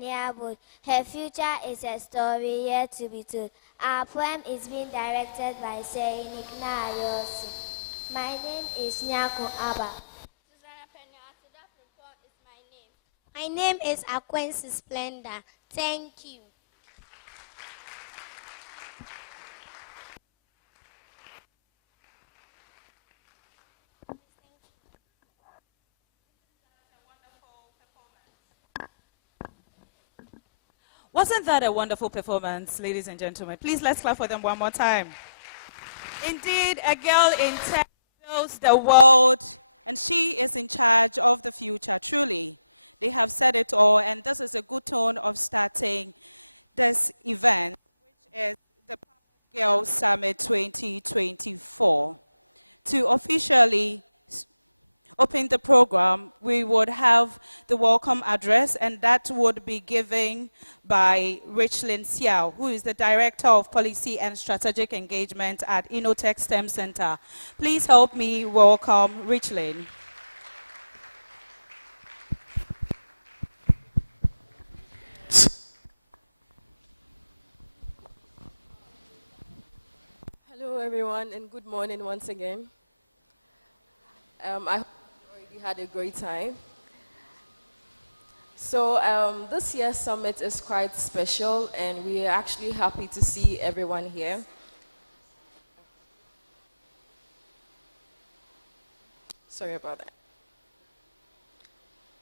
But her future is a story yet to be told. Our poem is being directed by Seinik Nayosi. My name is Nyako Abba. My name is Akwensi Splendor. Thank you. Wasn't that a wonderful performance, ladies and gentlemen? Please, let's clap for them one more time. Indeed, a girl in tech knows the world, and she is in charge of the future, truly. They have said it all, and this is a good tone of starting this event, which is the Powered Girls Summit 2024. To officially open the program, we would have the welcome address, and that would be given by Richlin Xiao, who is the Director of Policy and Strategic Engagement at Innotech STEM Center. Please help me welcome Richlin. Hello, everyone, and good morning once again. I hope you already had a great time. So this year's summit is quite special, and we are actually happy to see everyone here. Sorry about that.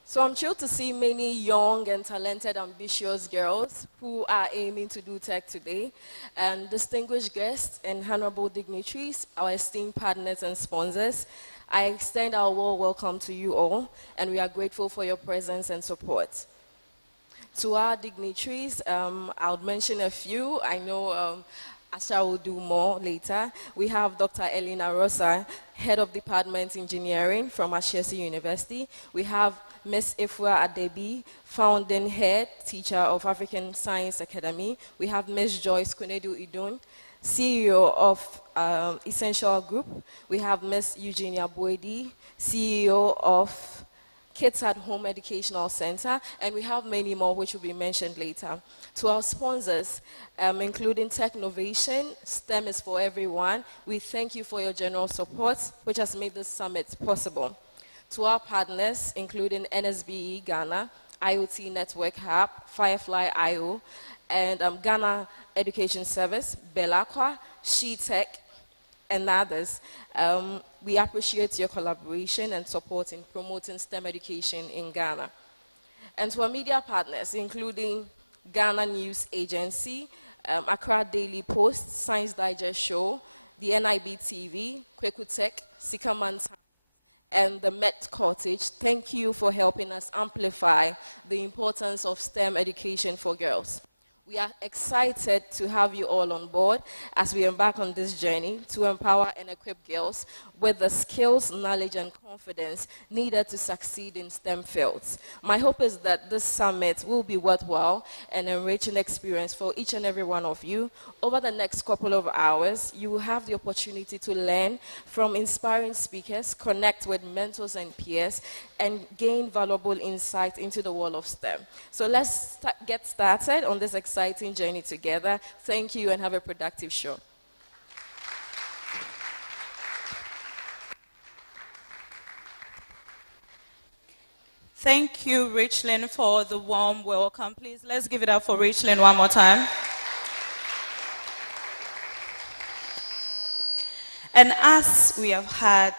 So I'm thrilled to see many young and talented, ambitious girls who are aiming to do tech today, and distinguished guests and honorable dignitaries, our esteemed partners and sponsors. I extend our warm welcome to you all, and we are grateful for your presence and support. To our dignitaries, I'll mention a few. I know Asha will do more later. We have Dr. Elena Rosa, Head of Department Engineering from Ashesi University. We have Ms. Ifua Adebi, Founding Head Teacher of African Science Academy. We have Ms. Joyce Kunedu Idun, CEO of Essential Group. We have Ms. Eugenia Boedi, CEO of Kids at Home Educational Center, and we have many more which will be mentioned later. To our sponsors, including Technovation, STEM is for everyone, we thank you for your general support, which has made this summit possible. To our partners, including NSBE Ghana, IoT Network Hub, Firefly IO, and Ghana Education Service, Belacqua, SheTech, and others, we appreciate your collaboration and support in promoting STEM education in Ghana. And to our media partners, including Ghana News Agency, Accra Daily Post, Science Digest Show, the NIB TV, Kweku Tech, Sikaman Times, and the Met Cottage, thank you for helping us amplify the importance of STEM education for girls. We are excited to have you all on board as we embark on this journey to empower and equip girls with the skills, knowledge, and confidence needed to succeed in STEM fields. My hope is that this summit will be worthwhile and enriching experience for each and every one of you. Over the next couple of hours, you will have the opportunity to learn from inspiring speakers, connect with mentors and peers, and gain valuable insight into the world of STEM. So let's get started on this exciting journey together. Thank you and have a productive show. Thank you, Richlin, for the warm welcome. Please, let's give it up for Richlin one more time. And as we have had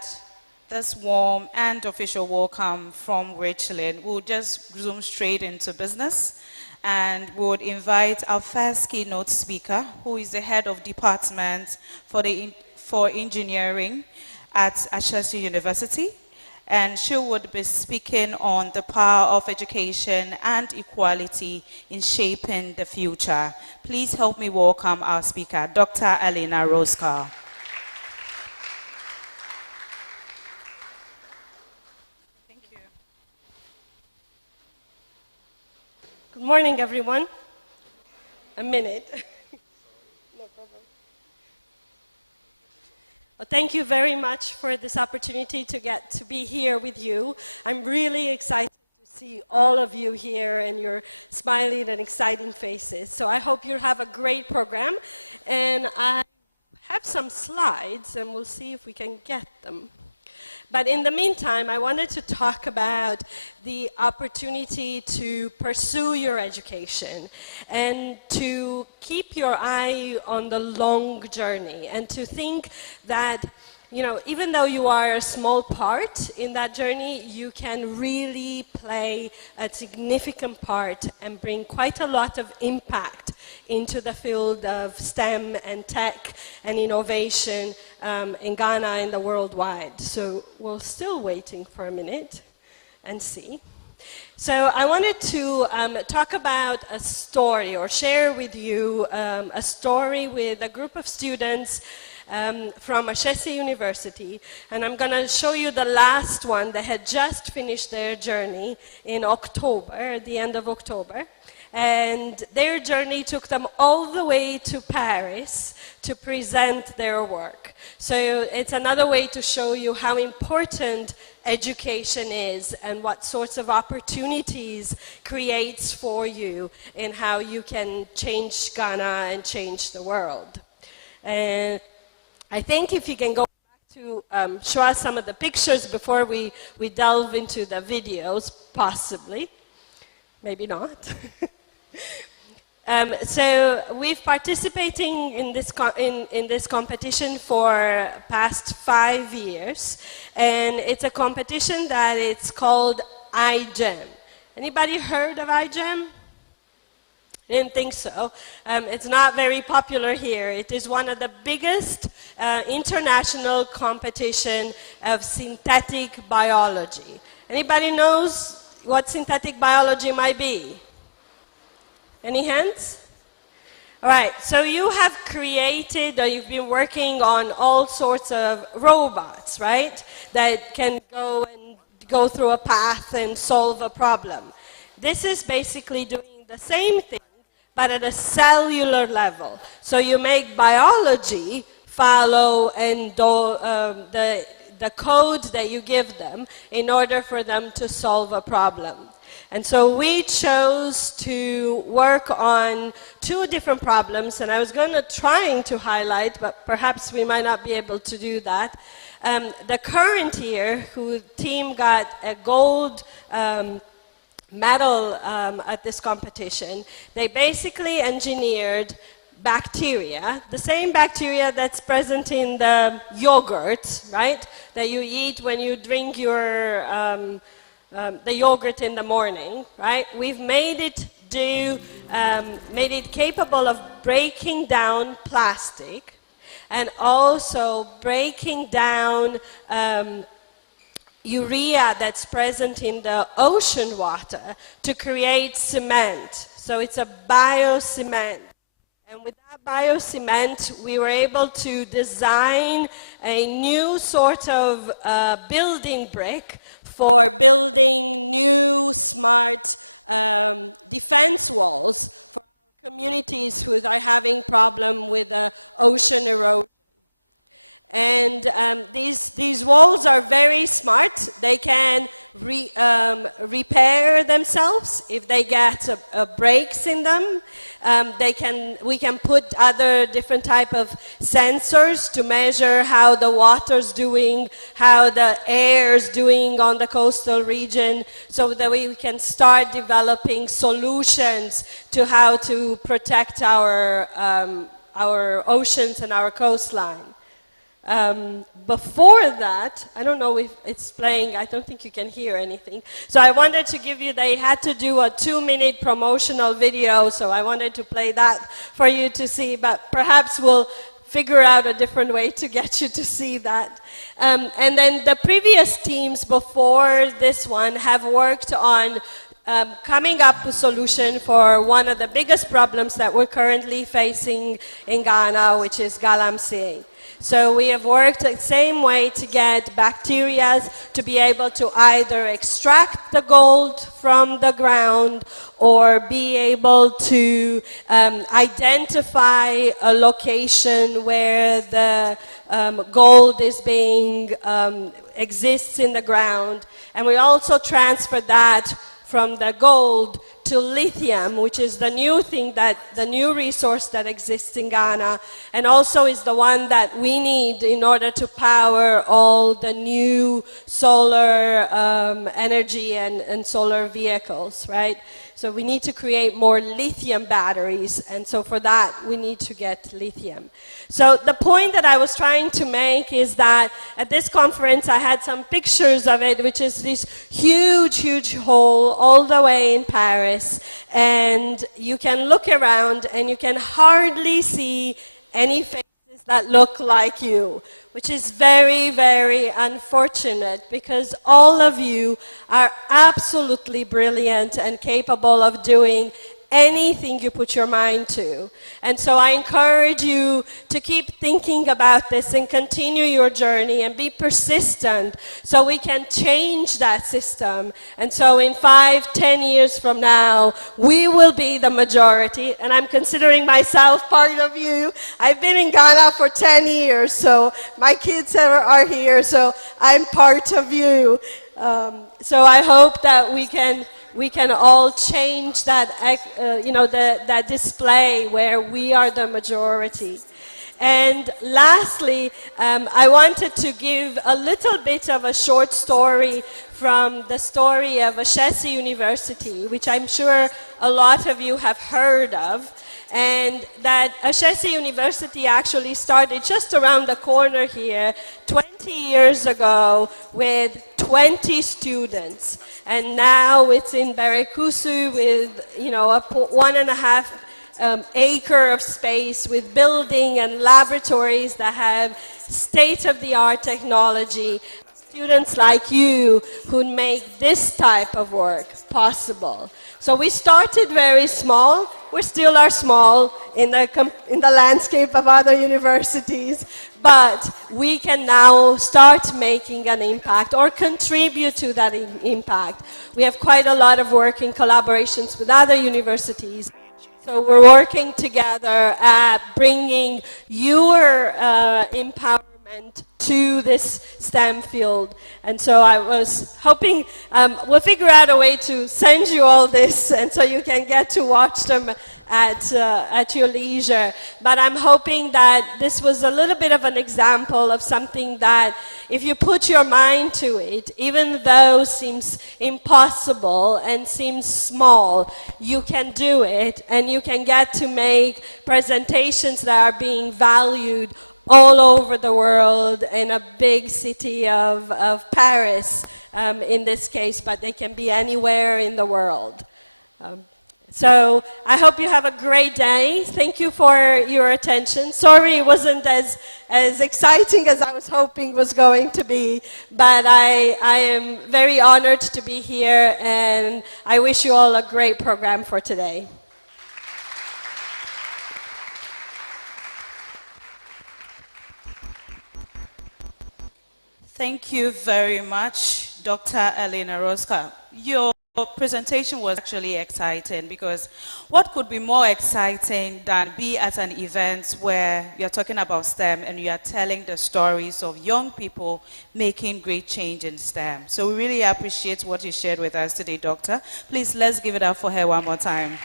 this warm and official welcome from Richlin, we'll just zoom straight into business, and we would invite our first keynote speaker, who is the head of department for engineering at Ashesi University. And she would be speaking on the power of education and equality in shaping the future. Please help me welcome our speaker, Dr. Elena Roska. Thank you. Good morning, everyone. A minute. Well, thank you very much for this opportunity to get to be here with you. I'm really excited to see all of you here and your smiling and exciting faces. So I hope you have a great program. And I have some slides, and we'll see if we can get them. But in the meantime, I wanted to talk about the opportunity to pursue your education and to keep your eye on the long journey and to think that, you know, even though you are a small part in that journey, you can really play a significant part and bring quite a lot of impact into the field of STEM and tech and innovation in Ghana and the worldwide. So we're still waiting for a minute and see. So I wanted to talk about a story or share with you a story with a group of students from Ashesi University, and I'm going to show you the last one that had just finished their journey in October, at the end of October. And their journey took them all the way to Paris to present their work. So it's another way to show you how important education is and what sorts of opportunities creates for you in how you can change Ghana and change the world. And I think if you can go back to show us some of the pictures before we delve into the videos, possibly. Maybe not. So we've participating in this competition for past 5 years, and it's a competition that it's called iGEM. Anybody heard of iGEM? Didn't think so. It's not very popular here. It is one of the biggest international competition of synthetic biology. Anybody knows what synthetic biology might be? Any hands? All right, so you have created or you've been working on all sorts of robots, right? That can go through a path and solve a problem. This is basically doing the same thing, but at a cellular level. So you make biology follow and do, the code that you give them in order for them to solve a problem. And so we chose to work on 2 different problems, and I was trying to highlight, but perhaps we might not be able to do that. The current year, whose team got a gold medal at this competition, they basically engineered bacteria, the same bacteria that's present in the yogurt, right, that you eat when you drink your the yogurt in the morning, right? We've made it made it capable of breaking down plastic and also breaking down urea that's present in the ocean water to create cement. So it's a biocement. And with that biocement, we were able to design a new sort of building brick for building new smart defense walls for communities who are having problem with ocean erosion. And these walls are very smart. They can repair themselves if they get breaks in them. We can put other different type of sensors to measure how the water's doing, how the air's doing on the coastal region, so that we can start developing solutions to how to protect our oceans and our coastline. Before that, I don't know if it's playing, I don't think you can hear anything. So I wanted to give you, they had to do a 2-minute promotional video, so I wanted to play that for you to see, but perhaps we'll figure out a different way to get you to see that. And then the previous teams before this one have worked on coming up with a solution for one of the biggest problems that we're currently facing in Ghana, which is galamsey. So we have worked the same way to get bacteria to be able to either extract the gold from the ground or be able to identify a location where the gold is being exists in the ground. And we also transfer that from the gold to lithium, which is the new thing, that the new resource that exists in Ghana, and also is the one that we need in order to power all the new solar energy and solar vehicles, right? So we need to create more lithium batteries, and so for that we need to get lithium. So the point that I was trying to make is that at this conference I had some pictures of it, which is this huge, huge hole all the way in Paris, and you can look around and you can hardly see any faces that look like you, which is very, very unfortunate, because all of you are absolutely brilliant and capable of doing anything you put your mind to. And so I encourage you to keep thinking about this and continue your journey and be persistent so we can change that system. And so in 5, 10 years from now, we will be the majority, and I'm considering myself part of you. I've been in Ghana for 10 years, so my kids are here, so I'm part of you. So I hope that we can all change that, that display where we are the majority. And lastly, I wanted to give a little bit of a short story from the story of Ashesi University, which I'm sure a lot of you have heard of. And that Ashesi University actually started just around the corner here 20 years ago with 20 students. And now it's in Berekusu with, a 1.5 acre of space with building and laboratories that have state-of-the-art technology. Students like you who make this type of work possible. So we started very small. We still are small in the landscape of other universities, but we can now start making an impact or contribute to that impact. We have quite a lot of work in collaborations with other universities. So we're working together at bringing your empowerment to this STEM field. And so I was hoping we'll figure out a way to send you all this, and so you can get to watch them at your leisure. But I'm hoping that this was a little bit of an example of something that, if you put your mind to it, even though it seems impossible and seems small, you can do it, and you can get to make presentations that are being valued all over the world, in a big city of Paris, in this case, but they can be anywhere in the world. So I hope you have a great day. Thank you for your attention. Sorry it wasn't as exciting as I was hoping was going to be, but I am very honored to be here, and I wish you all a great program for today. Thank you very much, Dr. Elena Roska. Your presentation was actually exciting, because what could be more exciting than be at an event where you're talking about STEM and you are telling the stories of young people making great change in STEM. So we really appreciate what you shared with us today, Doctor. Please, let's give it up for her one more time.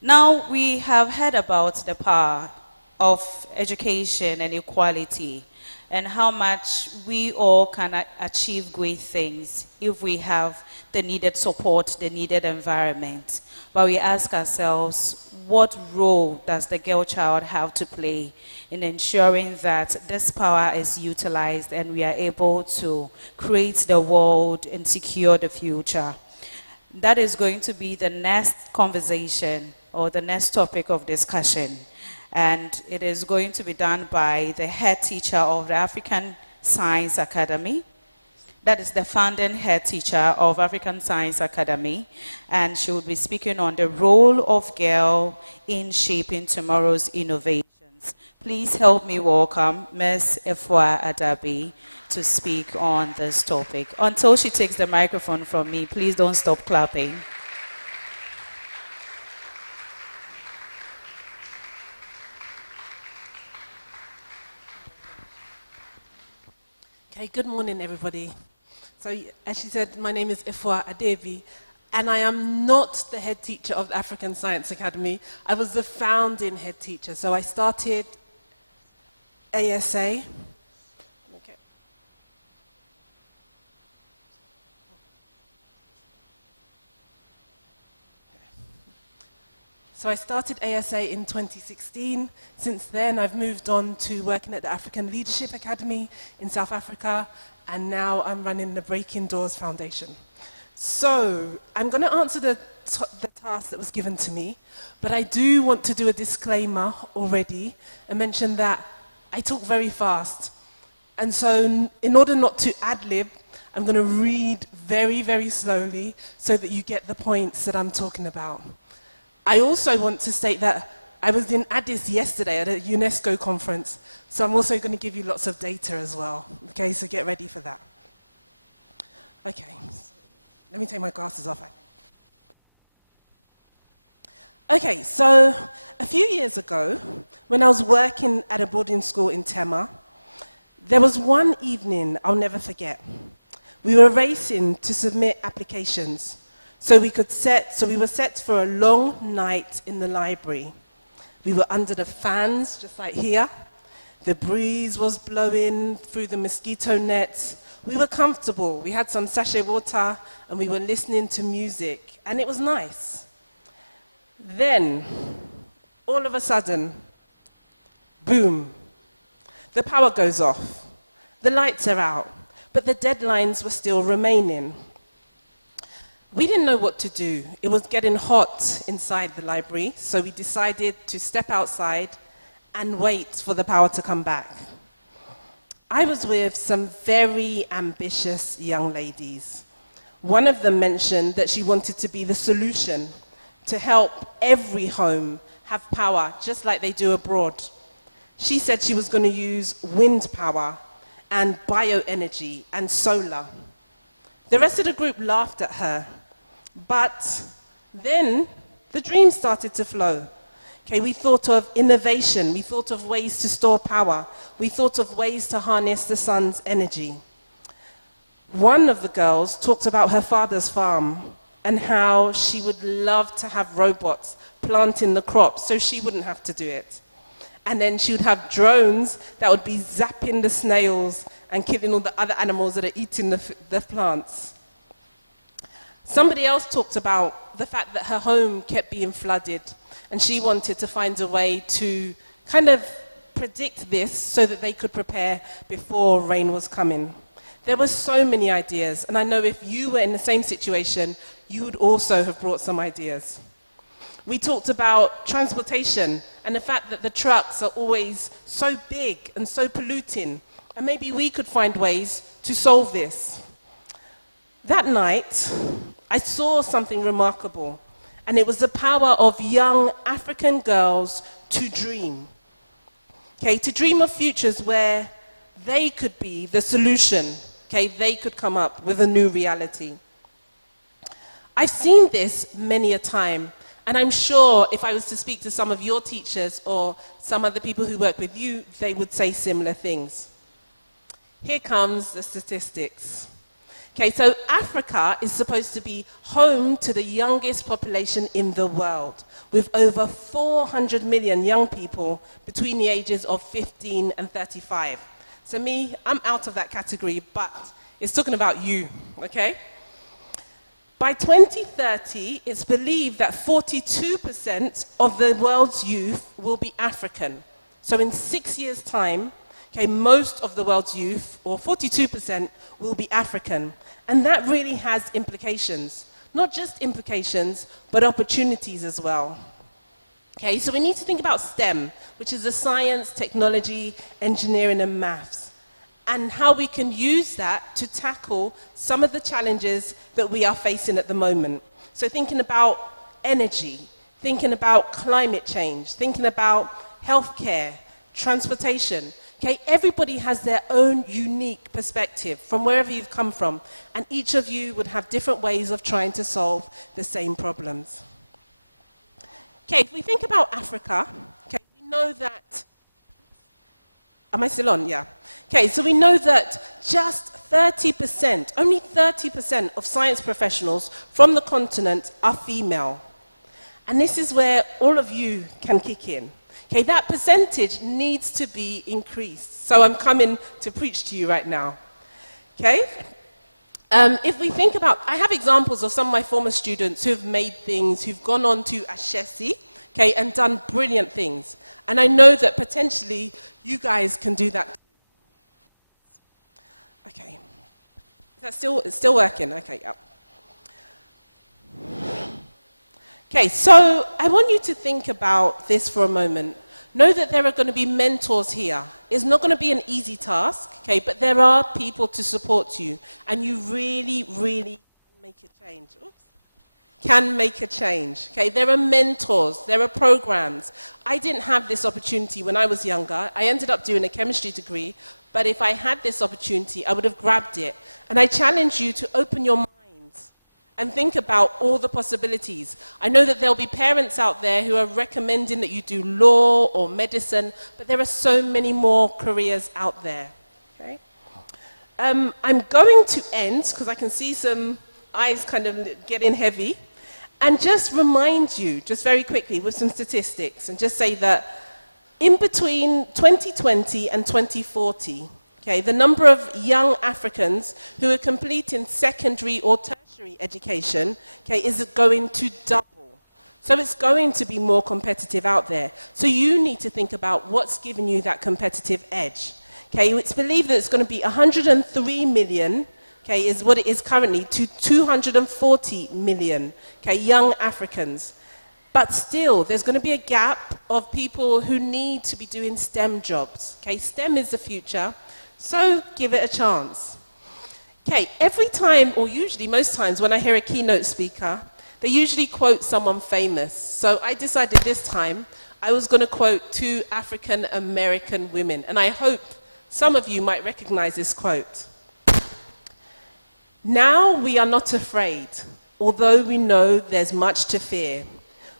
Now we have heard about the power of education and equality, and how much we all can achieve great things if we have the needed support, the needed environment. But we ask ourselves, what role does the girl child have to play in ensuring that this power is utilized and we are able to create the world and secure the future? That is going to be the next conversation or the next topic of discussion. And it is going to be done by the head teacher of the African Science Academy. That is the founding head teacher of African Science Academy. And she will be speaking on the role of girl in shaping tomorrow's innovations. Please help me welcome Ms. Efua Adabi to speak on this topic. Until she takes the microphone from me, please don't stop clapping. Okay, good morning, everybody. So, as she said, my name is Ifwa Adebi, and I am not the head teacher of the African Science Academy. I was the founding head teacher. So I started ASA. Okay. So I started ASA in 2016. Since then, I've moved on to working at the African Leadership Academy in South Africa, and now I'm running the Breaking Doors Foundation. So I'm going to answer the task that was given to me, but I do want to do a disclaimer already and mention that I talk very fast. And so in order not to ad-lib, I'm going to read very, very slowly so that you get the points that I'm talking about. I also want to state that I was in Addis yesterday at a UNESCO conference, so I'm also going to give you lots of data as well. Okay, so get ready for that. Okay, let me take my glasses off. Okay, so a few years ago, when I was working at a boarding school in Tema, there was one evening I'll never forget. We were racing to submit applications. So we were set for a long night in the library. We were under the fans, just like here. The breeze was blowing through the mosquito nets. We were comfortable. We had some sachet water, and we were listening to music, and it was nice. Then, all of a sudden, boom, the power goes off. The lights are out, but the deadlines were still remaining. We didn't know what to do. It was getting hot inside the library, so we decided to step outside and wait for the power to come back. I was with some very ambitious young ladies. One of them mentioned that she wanted to be the solution to help every home have power, just like they do abroad. She said she was going to use wind power and bioenergy and solar. The rest of the group laughed at her. But then the dream started to flow. Okay, we thought of innovation, we thought of ways to store power, we thought of ways to harness the sun's energy. One of the girls talked about her father's farm and how she would love to have robots planting the crops so she wouldn't have to do it. And then she would have drones that would be zapping the snails and killing all the other animals that are eating the plants. Somebody else talked about the fact that her home kept being flooded, and she wanted to find a way to kind of predict this so that they could prepare before rain was coming. There were so many ideas, and I know if you were in the same situation, you would also have brought some ideas. We talked about transportation and the fact that the trucks are always so big and so polluting, and maybe we could find ways to solve this. That night, I saw something remarkable, and it was the power of young African girls to dream. Okay, to dream of futures where they could be the solution. Okay, they could come up with a new reality. I've seen this many a time, and I'm sure if I was to speak to some of your teachers or some other people who work with you, they would say similar things. Here comes the statistics. Okay, so Africa is supposed to be home to the youngest population in the world, with over 400 million young people between the ages of 15 and 35. So me, I'm out of that category, but it's talking about you, okay? By 2030, it's believed that 42% of the world's youth will be African. So in 6 years' time, okay, most of the world's youth, or 42%, will be African. And that really has implications. Not just implications, but opportunities as well. Okay, so we need to think about STEM, which is the science, technology, engineering, and maths, and how we can use that to tackle some of the challenges that we are facing at the moment. So thinking about energy, thinking about climate change, thinking about healthcare, transportation. Okay, everybody has their own unique perspective from wherever you've come from, and each of you would have different ways of trying to solve the same problems. Okay, if we think about Africa, okay, we know that Am I still on? Yeah. Okay, so we know that just 30%, only 30% of science professionals from the continent are female. And this is where all of you can kick in. Okay, that percentage needs to be increased. So I'm coming to preach to you right now. Okay? If we think about, I have examples of some of my former students who've made things, who've gone on to Ashesi, okay, and done brilliant things. And I know that potentially you guys can do that too. Okay. Is that still working? Okay, yep. Okay, so I want you to think about this for a moment. Know that there are going to be mentors here. It's not going to be an easy task, okay, but there are people to support you, and you really, really can make a change. Oops. Can make a change, okay? There are mentors, there are programs. I didn't have this opportunity when I was younger. I ended up doing a chemistry degree, but if I had this opportunity, I would have grabbed it. And I challenge you to open your minds and think about all the possibilities. I know that there'll be parents out there who are recommending that you do law or medicine, but there are so many more careers out there. Okay? I'm going to end, because I can see some eyes kind of getting heavy, and just remind you, just very quickly, with some statistics, and just say that in between 2020 and 2040, okay, the number of young Africans who are completing secondary or tertiary education, okay, is going to double. So it's going to be more competitive out there. So you need to think about what's giving you that competitive edge. Okay, it's believed that it's going to be 103 million, okay, is what it is currently, to 240 million, okay, young Africans. But still, there's going to be a gap of people who need to be doing STEM jobs. Okay, STEM is the future, so give it a chance. Okay, every time, or usually most times, when I hear a keynote speaker, they usually quote someone famous. So I decided this time I was going to quote 2 African American women, and I hope some of you might recognize this quote. Now we are not afraid, although we know there's much to fear.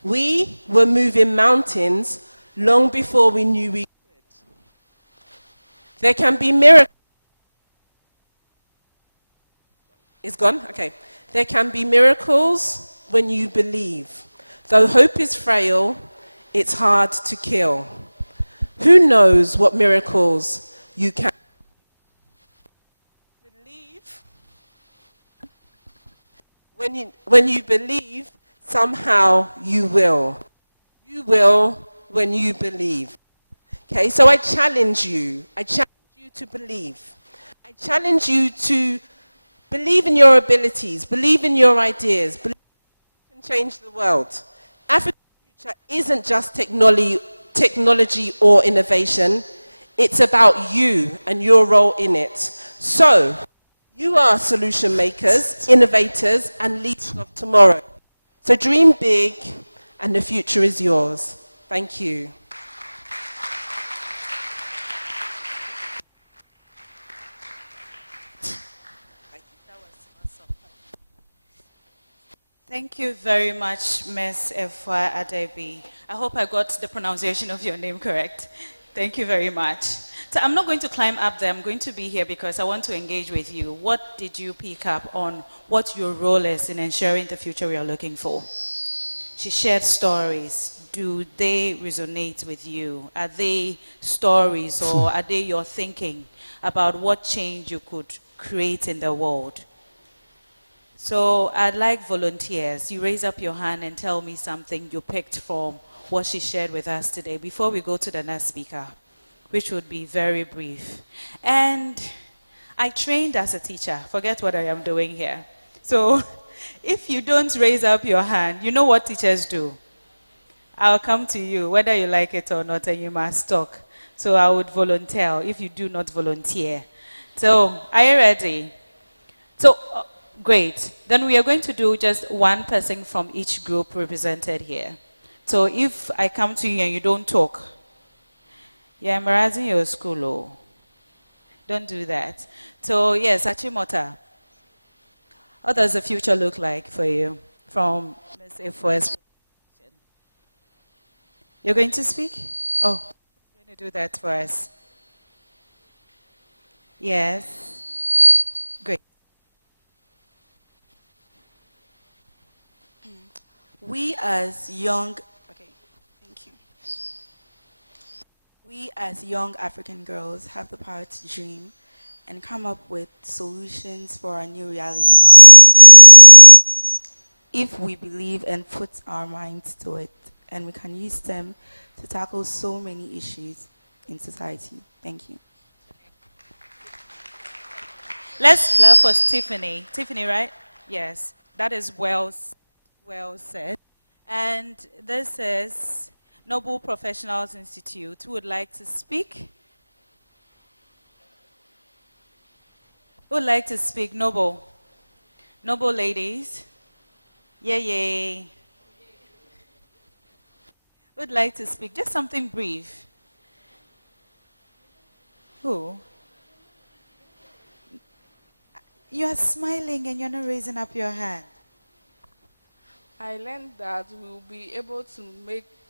We were moving mountains long before we knew we could. There can be miracles. It's gone? Okay. There can be miracles when you believe. Though hope is frail, it's hard to kill. Who knows what miracles you can believe? When you believe, somehow you will. You will when you believe. Okay, so I challenge you. I challenge you to believe. I challenge you to believe in your abilities, believe in your ideas, believe you can change the world. Africa's future isn't just technology or innovation. It's about you and your role in it. So, you are solution makers, innovators, and leaders of tomorrow. So dream big, and the future is yours. Thank you. Thank you very much, Ms. Efwa Adebi. I hope I got the pronunciation of your name correct. Thank you very much. So I'm not going to climb up there. I'm going to be here because I want to engage with you. What did you pick up on what your role is in ensuring the future we are looking for? She shared stories. Do they resonate with you? Are they stories, or are they your thinking about what change you could create in the world? So I'd like volunteers. You raise up your hand and tell me something you picked from what she shared with us today before we go to the next speaker, which would be very brief. And I trained as a teacher. Forget what I am doing here. So if you don't raise up your hand, you know what teachers do. I'll come to you, whether you like it or not, and you must talk. So I would volunteer if you do not volunteer. So are you ready? So great. Then we are going to do just one person from each group represented here. So if I come to you and you don't talk, you're embarrassing your school. Oh. Don't do that. So yes, Achimota. What does the future look like for you from Ms. Efwa's presentation? You're going to speak? Oh, you're going to do that for us. Yes. Great. We as young, okay, thank you. We as young African girls have the power to dream and come up with solutions for our new realities if we believe and put our minds to it. And we can use them to tackle so many issues in society. Thank you. Let's clap for Tiffany. Tiffany, right? Yes. That is well said. And this is Noble Professionals Institute. Who would like to speak? Who would like to speak? Noble. Noble ladies. Yay. Who would like to speak? Just something brief. Who? You are smiling and you're not raising up your hand. I learned that we will be able to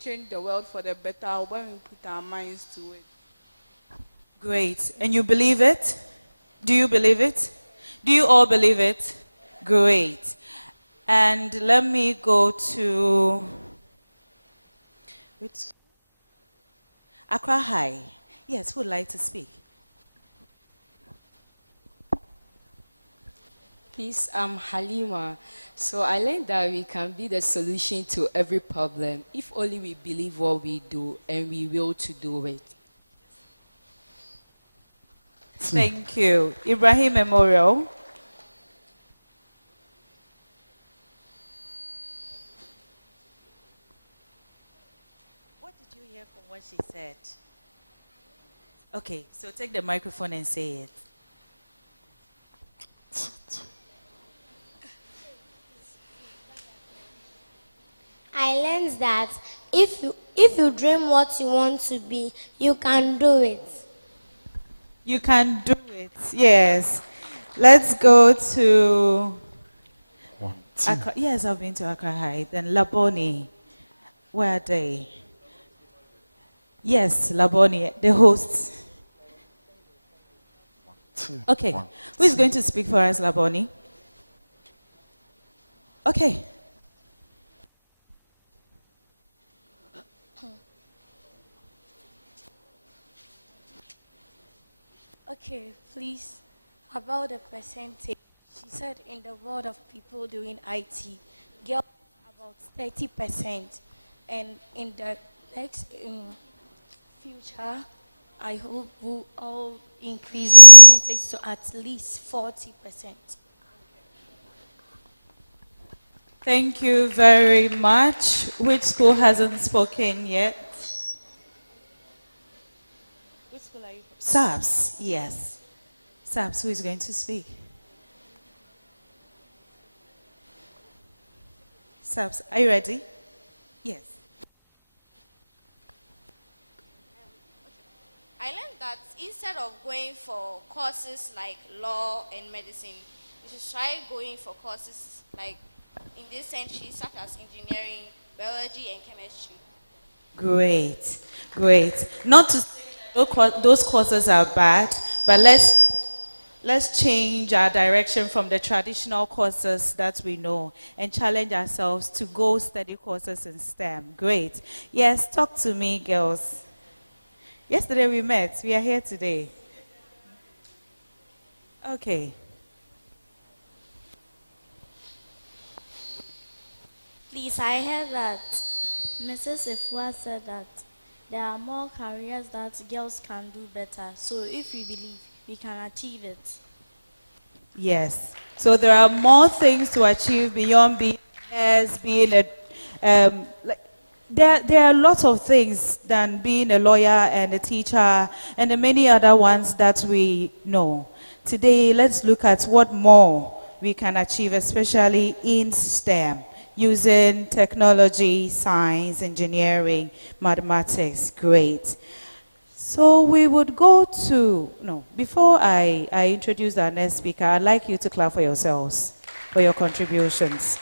change the world for the better when we put our minds to it. Great. And you believe it? Do you believe it? Do you all believe it? Great. And let me go to which school? Accra High. Yes, who would like to speak? Please, I'm Halima. So I learned that we can be the solution to every problem if only we believe what we do and we will to do it. Thank you. Ibrahim Memorial. What did you hear from what she said? Okay, so take the microphone and say it. I learned that if you dream what you want to be, you can do it. You can do it. Yes. Let's go to Accra. Yes, I've been to Accra High. Then Laboni. Where are they? Yes, Laboni, the hosts. Okay. Who is going to speak for us, Laboni? Okay. Okay, please, about the percentage. She said in the world of people doing IT, girls about 30%. And in the next future, I hope we'll all increase the percentage to at least 40%. Thank you very much. Which school hasn't spoken yet? Which school are you from? SABS, yes. SABS, who is going to speak? SABS, are you ready? Yes. I learned that instead of going for courses like law and medicine, you should try going for courses like in this century, such as engineering, biology, and chemistry. Great, great. Not to say those courses are bad, but let's change our direction from the traditional courses that we know and challenge ourselves to go study courses in STEM. Great. Yes, talk to me, girls. Yesterday we met. We are here today. Okay. Please, I heard that Mrs. Ifua said that there are more careers that girls can do better. So if we believe, we can achieve it. Yes. So there are more things to achieve beyond being a nurse, being a there are lots of things than being a lawyer and a teacher and the many other ones that we know. Today, let's look at what more we can achieve, especially in STEM, using technology, science, engineering, mathematics. Great. So we would go to, no, before I introduce our next speaker, I'd like you to clap for yourselves, for your contributions.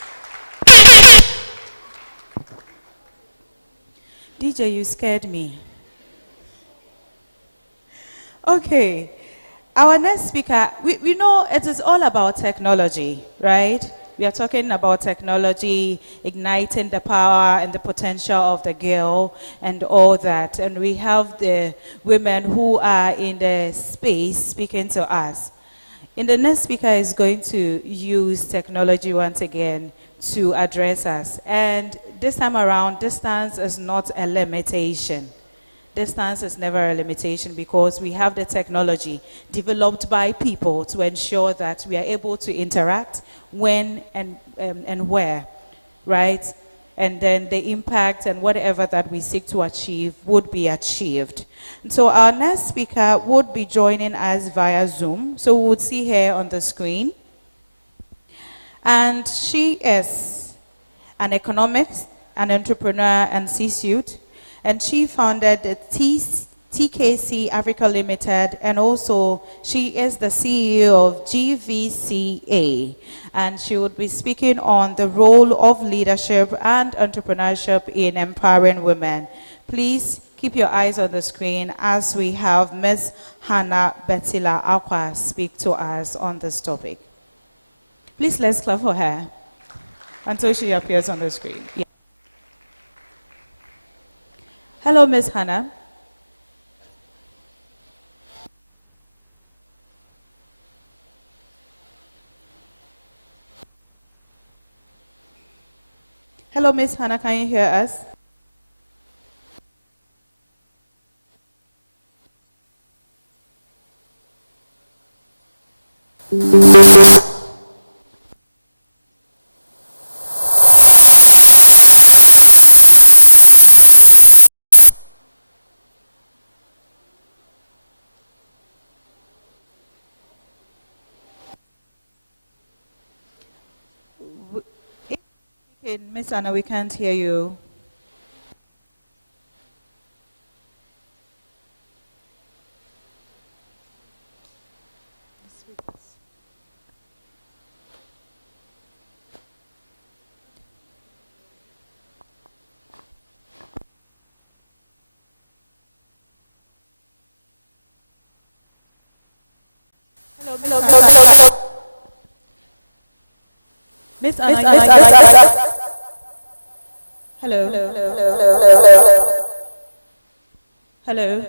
DJ, you scared me. Okay. Our next speaker, we know it is all about technology, right? We are talking about technology, igniting the power and the potential of the girl and all that. And we have the women who are in the space speaking to us. And the next speaker is going to use technology once again to address us. And this time around, distance is not a limitation. Distance is never a limitation because we have the technology developed by people to ensure that we are able to interact when and where, right? And then the impact and whatever that we seek to achieve would be achieved. So our next speaker would be joining us via Zoom. So we would see her on the screen. And she is an economist, an entrepreneur, and C-suite. And she founded the TKC Africa Limited, and also she is the CEO of GVCA. And she would be speaking on the role of leadership and entrepreneurship in empowering women. Please keep your eyes on the screen as we have Ms. Hannah Betila Akwa speak to us on this topic. Please let's clap for her until she appears on the screen. Yeah. Hello, Ms. Hannah. Hello, Ms. Hannah, can you hear us? Ms. Hannah, we can't hear you. Hello, Miss Anna. Hello. Hello.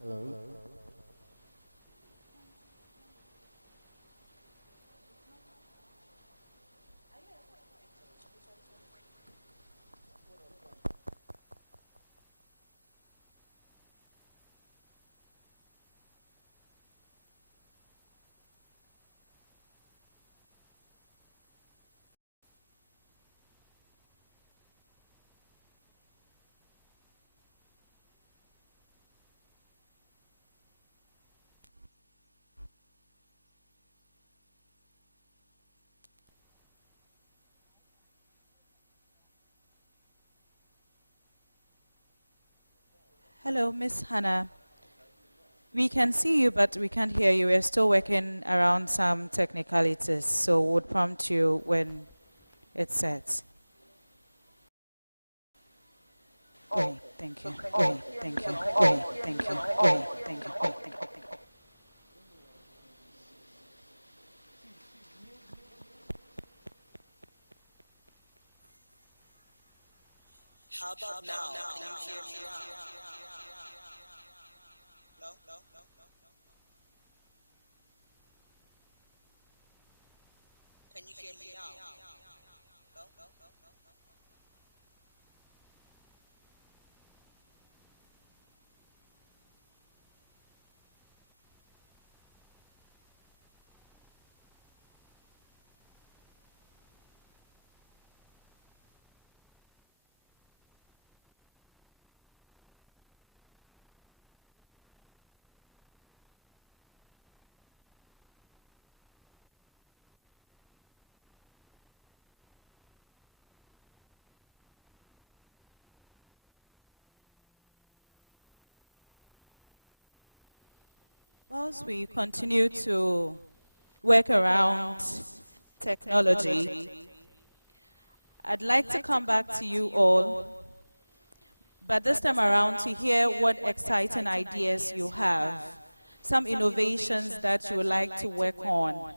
Hello. Hello, Miss Hannah. We can see you, but we can't hear you. We're still working around some technicalities, so we'll prompt you when it's set. Great, thank you. Great, thank you. Great, thank you. Great, thank you. Great, thank you. How about now? Can you hear me? No? Can you hear me now? No? Whilst we continue to work around technology, I'd like to come back to you all, but this time around to hear what exciting ideas you have, some innovations that you would like to work on.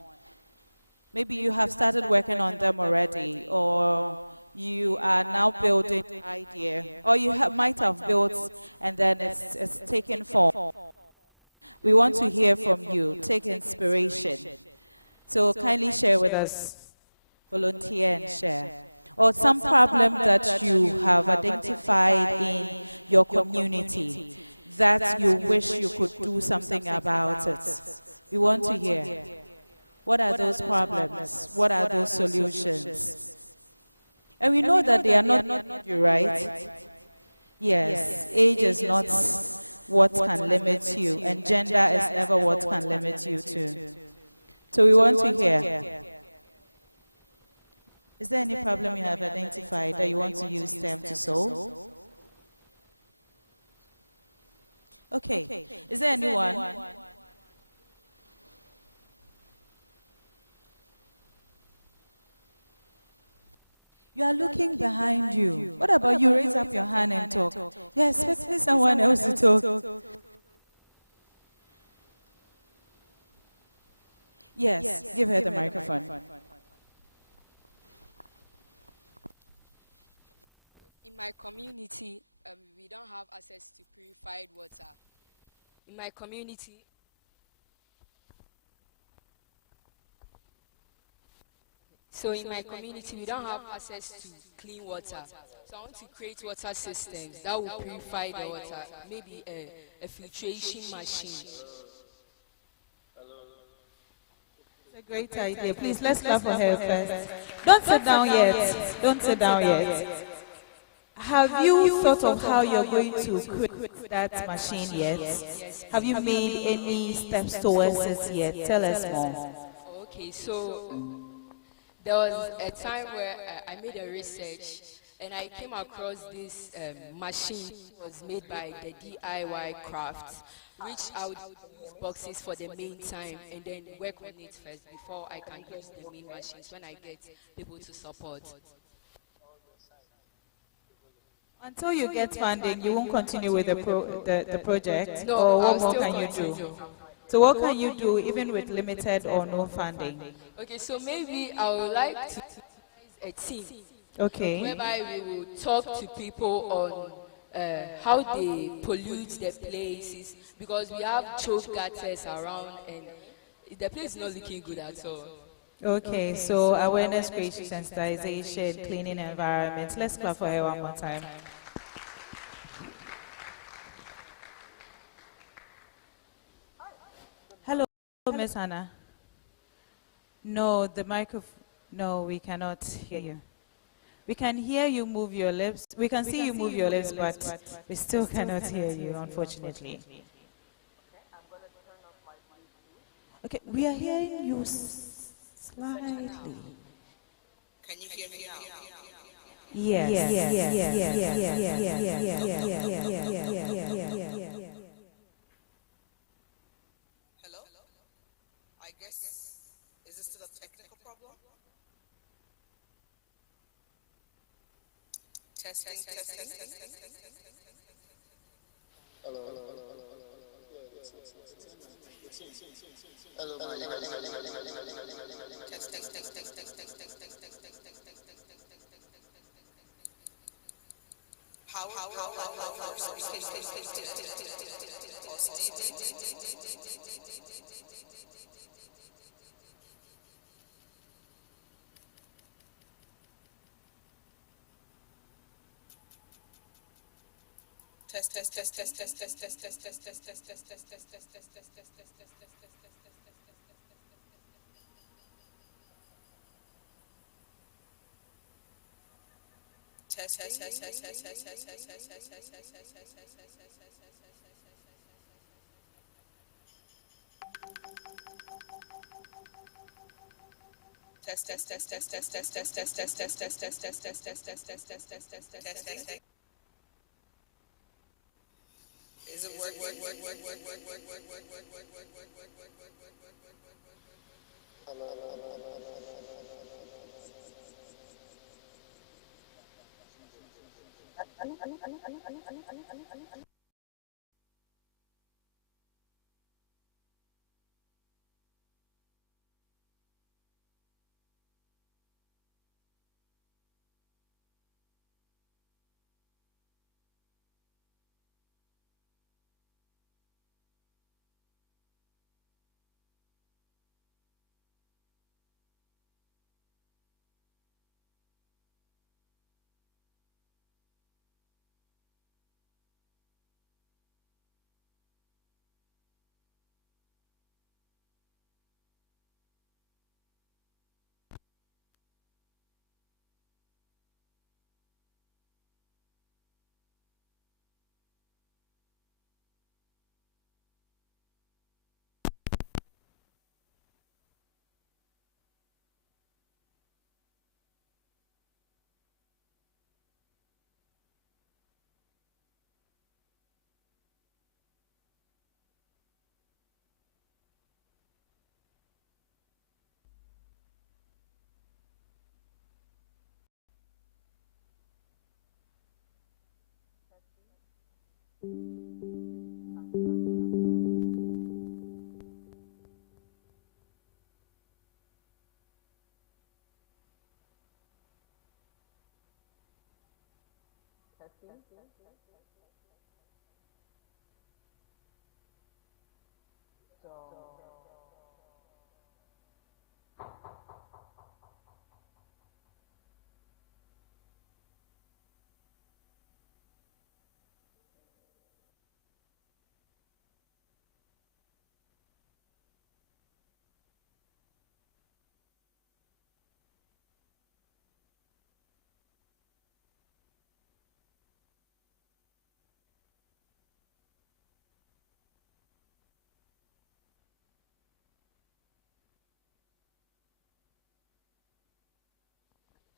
Maybe you have started working on them already, or you are now building an idea, or you might have built and then it's taken form. We want to hear from you. Take inspiration. So kindly share with us, volunteer and share. Or some problem that you have identified in your community that you wish you could do something about it. We want to hear. What are those problems? What are those solutions? And we know that they are not you, right? Yes, age is not what can limit you, and gender is never what can limit you too. So we want to hear. Is there any problem you have identified that you want to use them to solve? Okay. Is there anyone? You are looking behind you. What about you? Raise up your hand and talk. You're expecting someone else to talk. Yes, give her the microphone. In my community, we don't have access to purified water. In my community, we don't have access to clean water. So I want to create water systems that will purify the water. Maybe a filtration machine. It's a great idea. Please, let's clap for her first. Don't sit down yet. Don't sit down yet. Have you thought of how you're going to create that machine yet? Have you made any steps towards it yet? Tell us more. Okay, so there was a time where I made a research and I came across this machine was made by the DIY craft, which I would use boxes for the main time and then work on it first before I can use the main machines when I get people to support. Until you get funding, you won't continue with the project? No, or what I'll more still can you continue. do? So what can you do even with limited or no funding? Okay, so maybe I would like to organize a team. Okay. Whereby we will talk to people on how they pollute the places, because we have choke gutters around and the place is not looking good at all. Okay, so awareness creation, sensitization, cleaning environments. Let's clap for her one more time. Hello, Miss Hannah. No, the microphone. No, we cannot hear you. We can hear you move your lips. We can see you move your lips, but we still cannot hear you, unfortunately. Okay, we are hearing you slightly. Can you hear me now? Yes. Testing, testing. Hello. Hello. Testing, testing, testing. Power. Test, test, test, test, test, test, test, test, test, test, test, test, test, test, test, test, test, test, test. Test, test, test, test, test, test, test, test, test, test, test, test. Is it work?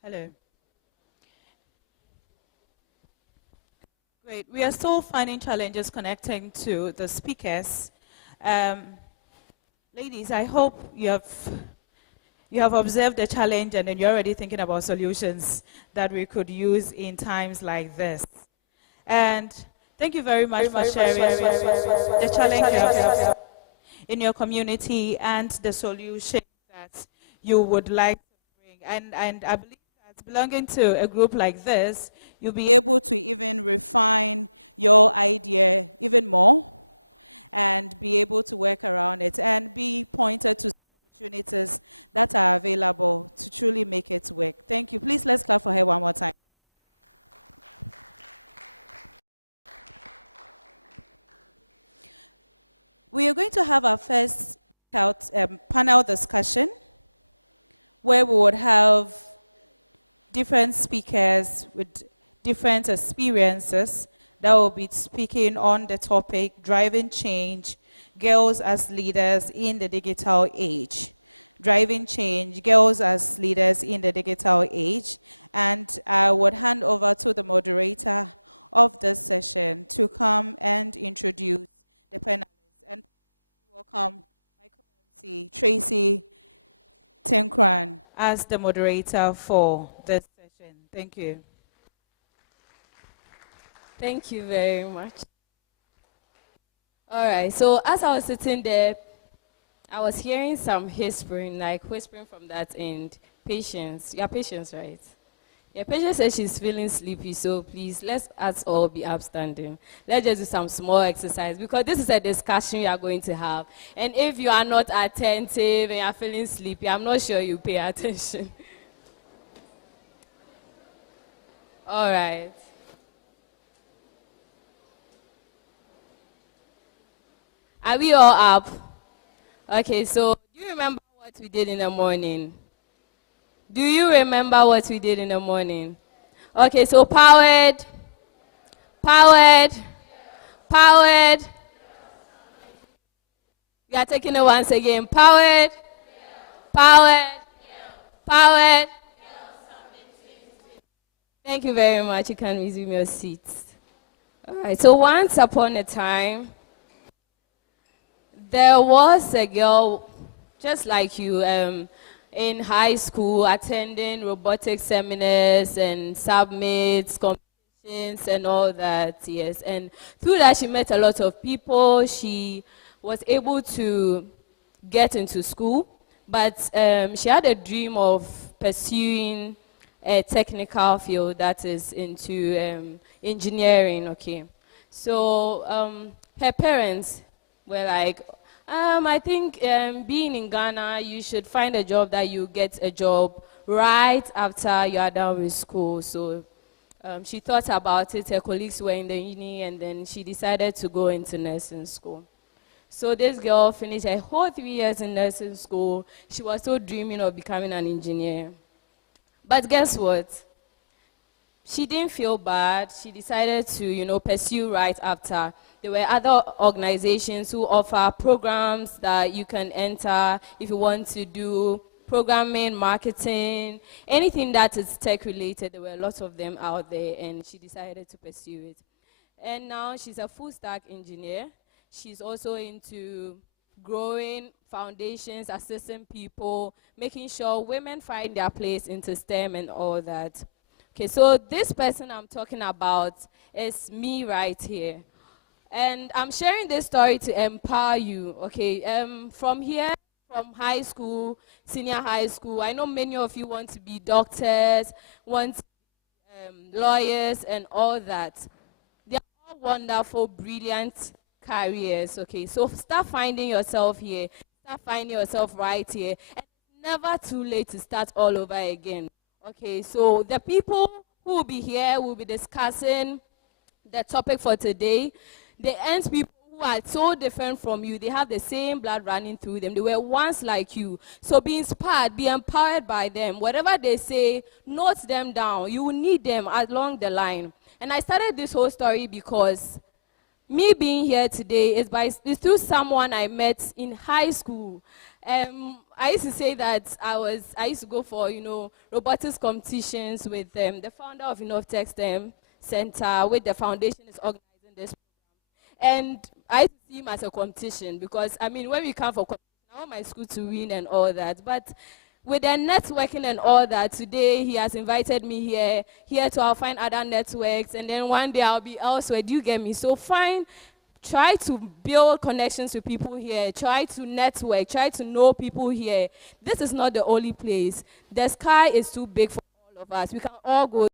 Hello. Great. We are still finding challenges connecting to the speakers. Um, Ladies, I hope you have observed the challenge and then you're already thinking about solutions that we could use in times like this. And thank you very much for sharing the challenge you have in your community and the solution that you would like to bring. And I believe that belonging to a group like this, you'll be able to even refine your idea even more and be able to work around it and be pointed to opportunities that are available to truly make it work. Thank you. Please let's clap for her one more time. We are going to have our first panel discussion where we would have different speakers with different experiences that will be speaking on the topic driving change, girls as leaders in the digital age. Driving change, girls as leaders in the digital age. And I would hand over to the moderator of this session to come and introduce the panelists. And welcome my co-MC, Tracy Tinkran, as the moderator for this session. Thank you. Thank you very much. All right, so as I was sitting there, I was hearing some whispering, like whispering from that end. Patience. You're Patience, right? Yeah, Patience says she's feeling sleepy, so please let's us all be upstanding. Let's just do some small exercise because this is a discussion we are going to have. And if you are not attentive and you're feeling sleepy, I'm not sure you pay attention. All right. Are we all up? Okay, so do you remember what we did in the morning? Do you remember what we did in the morning? Okay, so powered, powered, powered. We are taking it once again. Powered, powered, powered. Thank you very much. You can resume your seats. All right, so once upon a time, there was a girl just like you in high school attending robotic seminars and submits, competitions and all that, yes. And through that, she met a lot of people. She was able to get into school, but she had a dream of pursuing a technical field that is into engineering, okay. So her parents were like, I think being in Ghana, you should find a job that you get a job right after you are done with school. So she thought about it. Her colleagues were in the uni, and then she decided to go into nursing school. So this girl finished her whole 3 years in nursing school. She was still dreaming of becoming an engineer. But guess what? She didn't feel bad. She decided to, pursue right after. There were other organizations who offer programs that you can enter if you want to do programming, marketing, anything that is tech related. There were lots of them out there, and she decided to pursue it. And now she's a full stack engineer. She's also into growing foundations, assisting people, making sure women find their place into STEM and all that. Okay, so this person I'm talking about is me right here. And I'm sharing this story to empower you, okay? From here, from high school, senior high school, I know many of you want to be doctors, want to be lawyers and all that. They are all wonderful, brilliant careers, okay? So start finding yourself here. Start finding yourself right here. And it's never too late to start all over again. Okay, so the people who will be here will be discussing the topic for today. The ends people who are so different from you, they have the same blood running through them. They were once like you. So be inspired, be empowered by them. Whatever they say, note them down. You will need them along the line. And I started this whole story because me being here today is through someone I met in high school. I used to say that I used to go for, robotics competitions with the founder of Tech STEM Center, with the foundation is organizing this. And I used to see him as a competition because, when we come for competition, I want my school to win and all that. But with the networking and all that, today he has invited me here to I'll find other networks, and then one day I'll be elsewhere. Do you get me? So try to build connections with people here. Try to network. Try to know people here. This is not the only place. The sky is too big for all of us. We can all go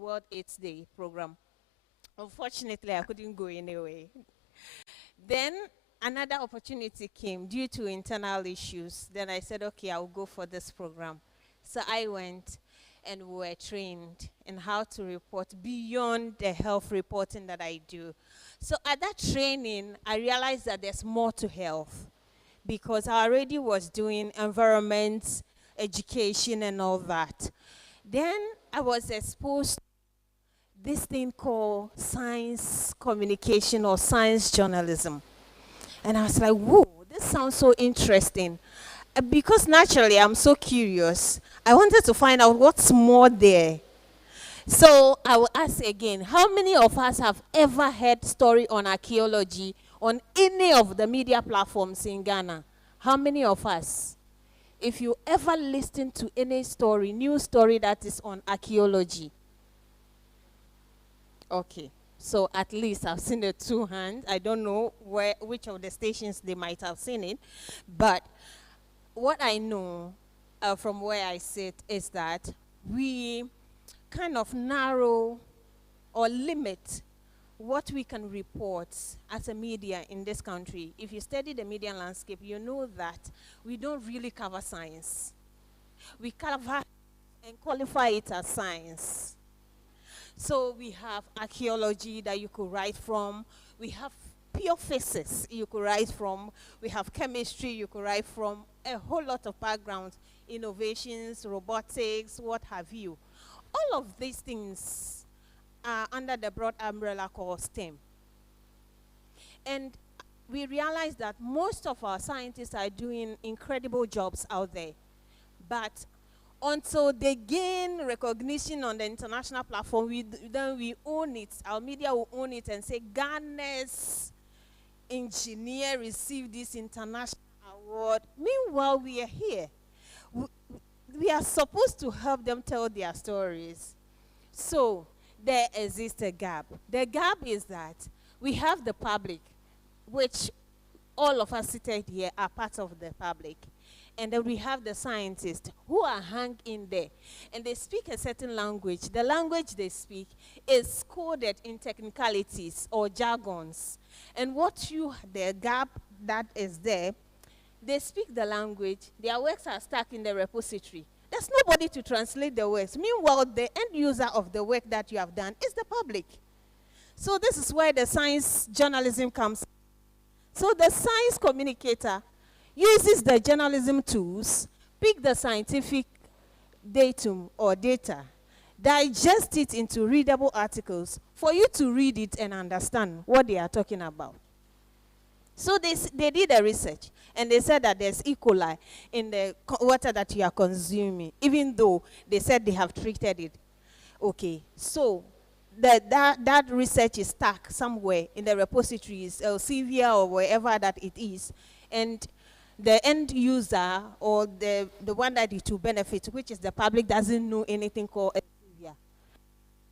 World AIDS Day program. Unfortunately, I couldn't go anyway. Then another opportunity came due to internal issues. Then I said, okay, I'll go for this program. So I went and we were trained in how to report beyond the health reporting that I do. So at that training, I realized that there's more to health because I already was doing environment, education, and all that. Then I was exposed to this thing called science communication or science journalism. And I was like, whoa, this sounds so interesting. Because naturally I'm so curious, I wanted to find out what's more there. So I will ask again, how many of us have ever heard story on archaeology on any of the media platforms in Ghana? How many of us? If you ever listen to any story, news story that is on archaeology. Okay. So at least I've seen the two hands. I don't know which of the stations they might have seen it. But what I know from where I sit is that we kind of narrow or limit what we can report as a media in this country. If you study the media landscape, you know that we don't really cover science. We cover and qualify it as science. So we have archaeology that you could write from. We have pure physics you could write from. We have chemistry you could write from. A whole lot of backgrounds, innovations, robotics, what have you. All of these things are under the broad umbrella called STEM. And we realize that most of our scientists are doing incredible jobs out there. But until they gain recognition on the international platform, then we own it. Our media will own it and say, Ghana's engineer received this international award. Meanwhile, we are here. We are supposed to help them tell their stories. So there exists a gap. The gap is that we have the public, which all of us seated here are part of the public. And then we have the scientists who are hung in there. And they speak a certain language. The language they speak is coded in technicalities or jargons. And the gap that is there, they speak the language. Their works are stuck in the repository. There's nobody to translate the works. Meanwhile, the end user of the work that you have done is the public. So this is where the science journalism comes. So the science communicator uses the journalism tools, pick the scientific datum or data, digest it into readable articles for you to read it and understand what they are talking about. So they did a research, and they said that there's E. coli in the water that you are consuming, even though they said they have treated it. Okay, so that research is stuck somewhere in the repositories, Elsevier or wherever that it is, and the end user or the one that it will benefit, which is the public, doesn't know anything called Elsevier.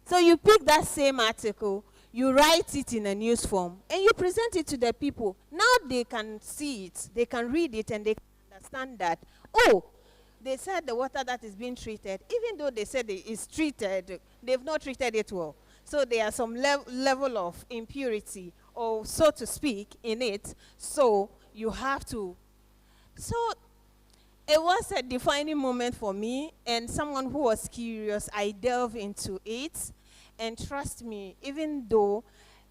So you pick that same article, you write it in a news form, and you present it to the people. Now they can see it, they can read it, and they can understand that, oh, they said the water that is being treated, even though they said it is treated, they've not treated it well. So there are some level of impurity, or so to speak, in it. So you have to. So it was a defining moment for me, and someone who was curious, I delved into it. And trust me, even though